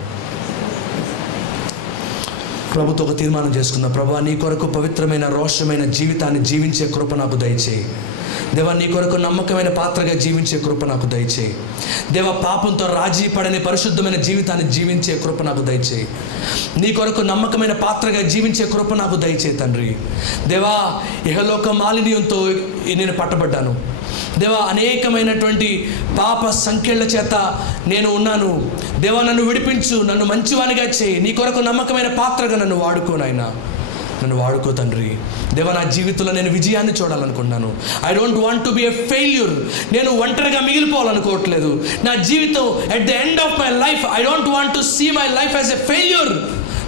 ప్రభుతో ఒక తీర్మానం చేసుకుందాం. ప్రభా, నీ కొరకు పవిత్రమైన రోషమైన జీవితాన్ని జీవించే కృప నాకు దయచేయి. దేవా, నీ కొరకు నమ్మకమైన పాత్రగా జీవించే కృప నాకు దయచేయి. దేవా, పాపంతో రాజీ పడని పరిశుద్ధమైన జీవితాన్ని జీవించే కృప నాకు దయచేయి. నీ కొరకు నమ్మకమైన పాత్రగా జీవించే కృప నాకు దయచేయి తండ్రి. దేవా, ఇహలోక మాలిన్యంతో నేను పట్టబడ్డాను. దేవా, అనేకమైనటువంటి పాప సంఖ్యల చేత నేను ఉన్నాను. దేవా, నన్ను విడిపించు, నన్ను మంచివానిగా చేయి. నీ కొరకు నమ్మకమైన పాత్రగా నన్ను వాడుకోనైనా. నన్ను వాడుకో తండ్రి. దేవా, నా జీవితంలో నేను విజయాన్ని చూడాలనుకుంటున్నాను. I don't want to be a failure. నేను ఒంటరిగా మిగిలిపోవాలనుకోవట్లేదు. నా జీవితం at the end of my life I don't want to see my life as a failure.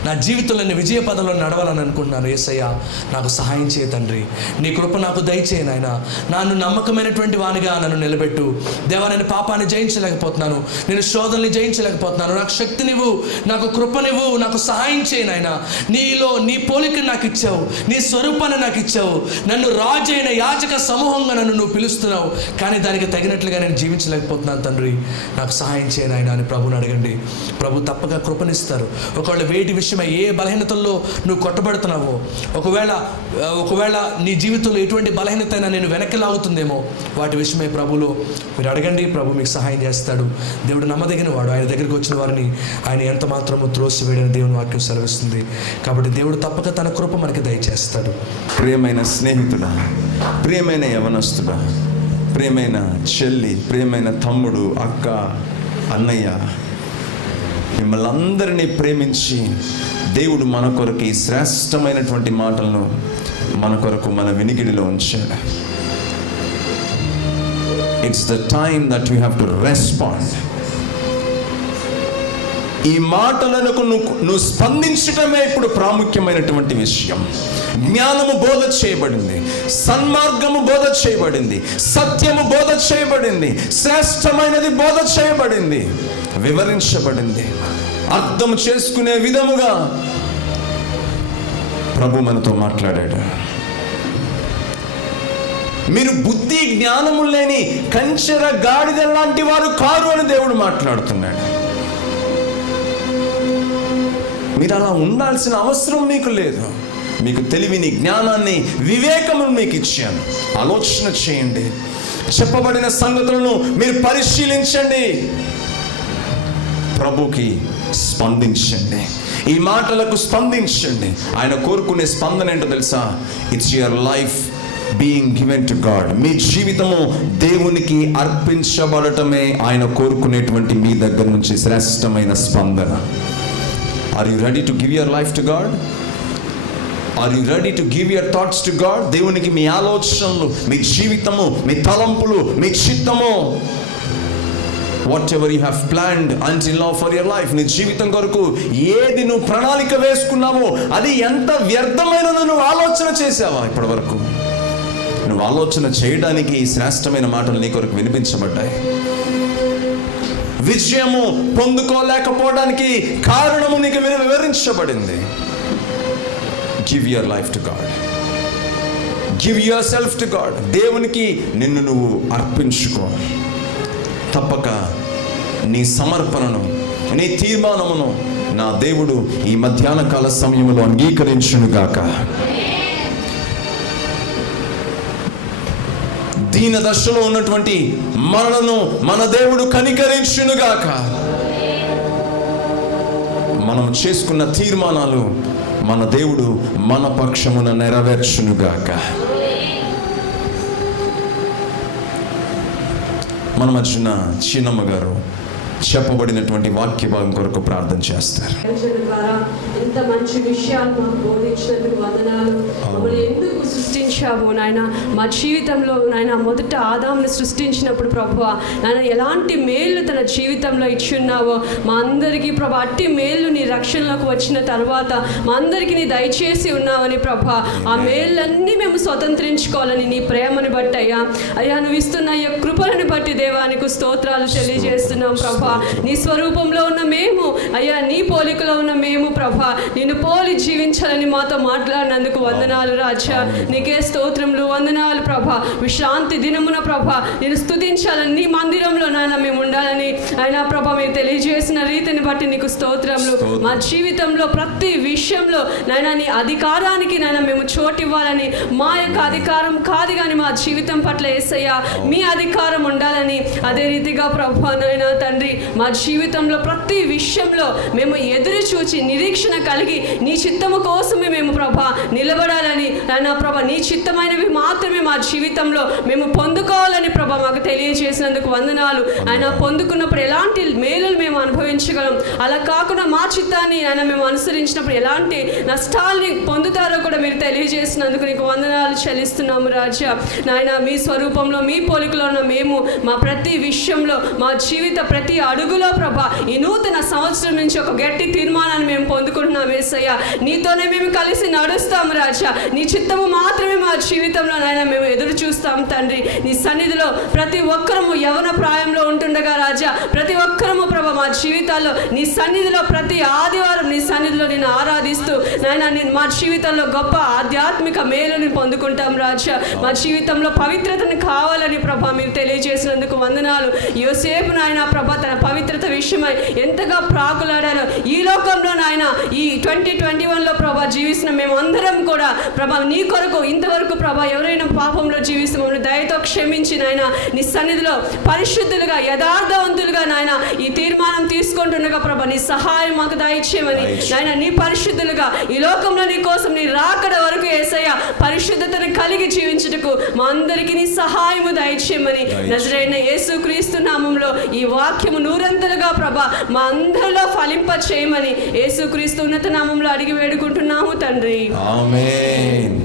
నా జీవితంలో నేను విజయ పదంలో నడవాలని అనుకుంటున్నాను. యేసయ్య, నాకు సహాయం చేయ తండ్రి. నీ కృప నాకు దయచేయి నాయన. నన్ను నమ్మకమైనటువంటి వానిగా నన్ను నిలబెట్టు దేవా. నేను పాపాన్ని జయించలేకపోతున్నాను, నేను శోధనని జయించలేకపోతున్నాను. నాకు శక్తినివ్వు, నాకు కృపనివ్వు, నాకు సహాయం చేయి నాయన. నీలో నీ పోలికను నాకు ఇచ్చావు, నీ స్వరూపాన్ని నాకు ఇచ్చావు. నన్ను రాజు అయిన యాజక సమూహంగా నన్ను నువ్వు పిలుస్తున్నావు, కానీ దానికి తగినట్లుగా నేను జీవించలేకపోతున్నాను తండ్రి. నాకు సహాయం చేయ నాయన అని ప్రభుని అడగండి. ప్రభు తప్పగా కృపనిస్తారు. ఒకవేళ వేటి విషయమై ఏ బలహీనతల్లో నువ్వు కొట్టబడుతున్నావో, ఒకవేళ నీ జీవితంలో ఎటువంటి బలహీనత అయినా నేను వెనక్కి లాగుతుందేమో, వాటి విషయమై ప్రభులో మీరు అడగండి. ప్రభు మీకు సహాయం చేస్తాడు. దేవుడు నమ్మదగిన వాడు. ఆయన దగ్గరికి వచ్చిన వారిని ఆయన ఎంత మాత్రము త్రోసివేయడని దేవుని వాక్యం సెలవిస్తుంది. కాబట్టి దేవుడు తప్పక తన కృప మనకి దయచేస్తాడు. ప్రియమైన స్నేహితుడా, ప్రియమైన యవనస్తుడా, ప్రియమైన చెల్లి, ప్రియమైన తమ్ముడు, అక్క, అన్నయ్య, మిమ్మల్ని అందరినీ ప్రేమించి దేవుడు మన కొరకు ఈ శ్రేష్టమైనటువంటి మాటలను మన కొరకు మన వినికిడిలో ఉంచాడు. It's the time that you have to respond. ఈ మాటలకు నువ్వు స్పందించటమే ఇప్పుడు ప్రాముఖ్యమైనటువంటి విషయం. జ్ఞానము బోధ చేయబడింది, సన్మార్గము బోధ చేయబడింది, సత్యము బోధ చేయబడింది, శ్రేష్టమైనది బోధ చేయబడింది, వివరించబడింది. అర్థం చేసుకునే విధముగా ప్రభు మనతో మాట్లాడాడు. మీరు బుద్ధి జ్ఞానము లేని కంచెర గాడిద లాంటి వారు కారు అని దేవుడు మాట్లాడుతున్నాడు. మీరు అలా ఉండాల్సిన అవసరం మీకు లేదు. మీకు తెలివిని, జ్ఞానాన్ని, వివేకమును మీకు ఇచ్చాను. ఆలోచన చేయండి. చెప్పబడిన సంగతులను మీరు పరిశీలించండి. ప్రభుకి స్పందించండి. ఈ మాటలకు స్పందించండి. ఆయన కోరుకునే స్పందన ఏంటో తెలుసా? It's your life being given to God. మీ జీవితము దేవునికి అర్పించబడటమే ఆయన కోరుకునేటువంటి మీ దగ్గర నుంచి శ్రేష్టమైన స్పందన. Are you ready to give your life to God? Are you ready to give your thoughts to God? దేవునికి మీ ఆలోచనలు, మీ జీవితము, మీ తలంపులు, మీ చిత్తము, whatever you have planned until now for your life, నీ జీవితం కొరకు ఏది నువ్వు ప్రణాళిక వేసుకున్నావో అది ఎంత వ్యర్థమైనదో నువ్వు ఆలోచన చేసావా? ఇప్పటి వరకు నువ్వు ఆలోచన చేయడానికి ఈ శ్రేష్టమైన మాటలు నీ కొరకు వినిపించబడ్డాయి. విజయము పొందుకోలేకపోవడానికి కారణము నీకు వివరించబడింది. Give your life to God, give your self to God. దేవునికి నిన్ను నువ్వు అర్పించుకో. తప్పక నీ సమర్పణను, నీ తీర్మానమును నా దేవుడు ఈ మధ్యాహ్న కాల సమయంలో అంగీకరించునుగాక. దీన దశలో ఉన్నటువంటి మనలను మన దేవుడు కనికరించునుగాక. మనం చేసుకున్న తీర్మానాలు మన దేవుడు మన పక్షమున నెరవేర్చునుగాక. మన మధ్యన చిన్నమ్మ గారు చెప్పబడినటువంటి వాక్య భాగం కొరకు ప్రార్థన చేస్తారు. ఎంత మంచి విషయాలు మాకు బోధించినందుకు వందనాలు. మమ్మల్ని ఎందుకు సృష్టించావు నాయన? మా జీవితంలో నాయన మొదట ఆదామును సృష్టించినప్పుడు ప్రభువా నాయన ఎలాంటి మేలు తన జీవితంలో ఇచ్చున్నావో మా అందరికీ ప్రభు అట్టి మేలు నీ రక్షణలోకి వచ్చిన తర్వాత మా అందరికీ నీ దయచేసి ఉన్నావని ప్రభా, ఆ మేళ్ళన్నీ మేము స్వతంత్రించుకోవాలని నీ ప్రేమను బట్టి అయ్యా నువ్వు ఇస్తున్న ఈ కృపలను బట్టి దేవానికి స్తోత్రాలు తెలియజేస్తున్నాం ప్రభా. నీ స్వరూపంలో ఉన్న మేము అయ్యా, నీ పోలికలో ఉన్న మేము ప్రభా నిన్ను పోలి జీవించాలని మాతో మాట్లాడినందుకు వందనాలు రాజా. నీకే స్తోత్రములు, వందనాలు ప్రభా. విశ్రాంతి దినమున ప్రభా నేను స్తుతించాలని నీ మందిరంలో నాయన మేము ఉండాలని ఆయన ప్రభా మీరు తెలియజేసిన రీతిని బట్టి నీకు స్తోత్రములు. మా జీవితంలో ప్రతి విషయంలో నాయన నీ అధికారానికి నాయన మేము చోటు ఇవ్వాలని, మా యొక్క అధికారం కాదు కానీ మా జీవితం పట్ల యేసయ్యా మీ అధికారం ఉండాలని, అదే రీతిగా ప్రభా నాయన తండ్రి మా జీవితంలో ప్రతి విషయంలో మేము ఎదురు చూచి నిరీక్షణ కలిగి నీ చిత్తము కోసమే మేము ప్రభా నిలబడాలని ఆయన ప్రభా నీ చిత్తమైనవి మాత్రమే మా జీవితంలో మేము పొందుకోవాలని ప్రభా మాకు తెలియజేసినందుకు వందనాలు. ఆయన పొందుకున్నప్పుడు ఎలాంటి మేలులు మేము అనుభవించాలి అనుభవించగలం. అలా కాకుండా మా చిత్తాన్ని నాయన మేము అనుసరించినప్పుడు ఎలాంటి నష్టాల్ని పొందుతారో కూడా మీరు తెలియజేసినందుకు నీకు వందనాలు చెల్లిస్తున్నాము రాజా. నాయన మీ స్వరూపంలో మీ పోలికలో ఉన్న మేము మా ప్రతి విషయంలో మా జీవిత ప్రతి అడుగులో ప్రభా ఈ నూతన సంవత్సరం నుంచి ఒక గట్టి తీర్మానాన్ని మేము పొందుకుంటున్నాం యేసయ్య. నీతోనే మేము కలిసి నడుస్తాము రాజా. నీ చిత్తము మాత్రమే మా జీవితంలో నాయన మేము ఎదురు చూస్తాం తండ్రి. నీ సన్నిధిలో ప్రతి ఒక్కరము యవన ప్రాయంలో ఉంటుండగా రాజా, ప్రతి ఒక్కరము ప్రభా మా జీవితాల్లో నీ సన్నిధిలో ప్రతి ఆదివారం నీ సన్నిధిలో నేను ఆరాధిస్తూ నాయన మా జీవితంలో గొప్ప ఆధ్యాత్మిక మేలుని పొందుకుంటాం రాజా. మా జీవితంలో పవిత్రతను కావాలని ప్రభా మీరు తెలియజేసినందుకు వందనాలు. యోసేపు నాయన ప్రభా తన పవిత్రత విషయమై ఎంతగా ప్రాకులాడారో ఈ లోకంలో నాయన ఈ 2021లో ప్రభా జీవిస్తున్న మేమందరం కూడా ప్రభా నీ కొరకు ఇంతవరకు ప్రభా ఎవరైనా పాపంలో జీవిస్తూ మమ్మల్ని దయతో క్షమించి నాయన నీ సన్నిధిలో పరిశుద్ధులుగా యథార్థవంతులుగా నాయన ఈ తీర్మానం తీసుకుంటుండగా ప్రభా నీ సహాయం మాకు దయచేయమని నాయన నీ పరిశుద్ధులుగా ఈ లోకంలో నీ కోసం నీ రాకడ వరకు యేసయ్య పరిశుద్ధతను కలిగి జీవించుటకు మా అందరికీ నీ సహాయము దయచేయమని నజరేయుడైన యేసుక్రీస్తు నామములో ఈ వాక్యము నూరంతలుగా ప్రభా మా అందరిలో ఫలింప చేయమని యేసుక్రీస్తు ఉన్నత నామములో అడిగి వేడుకుంటున్నాము తండ్రి. ఆమేన్.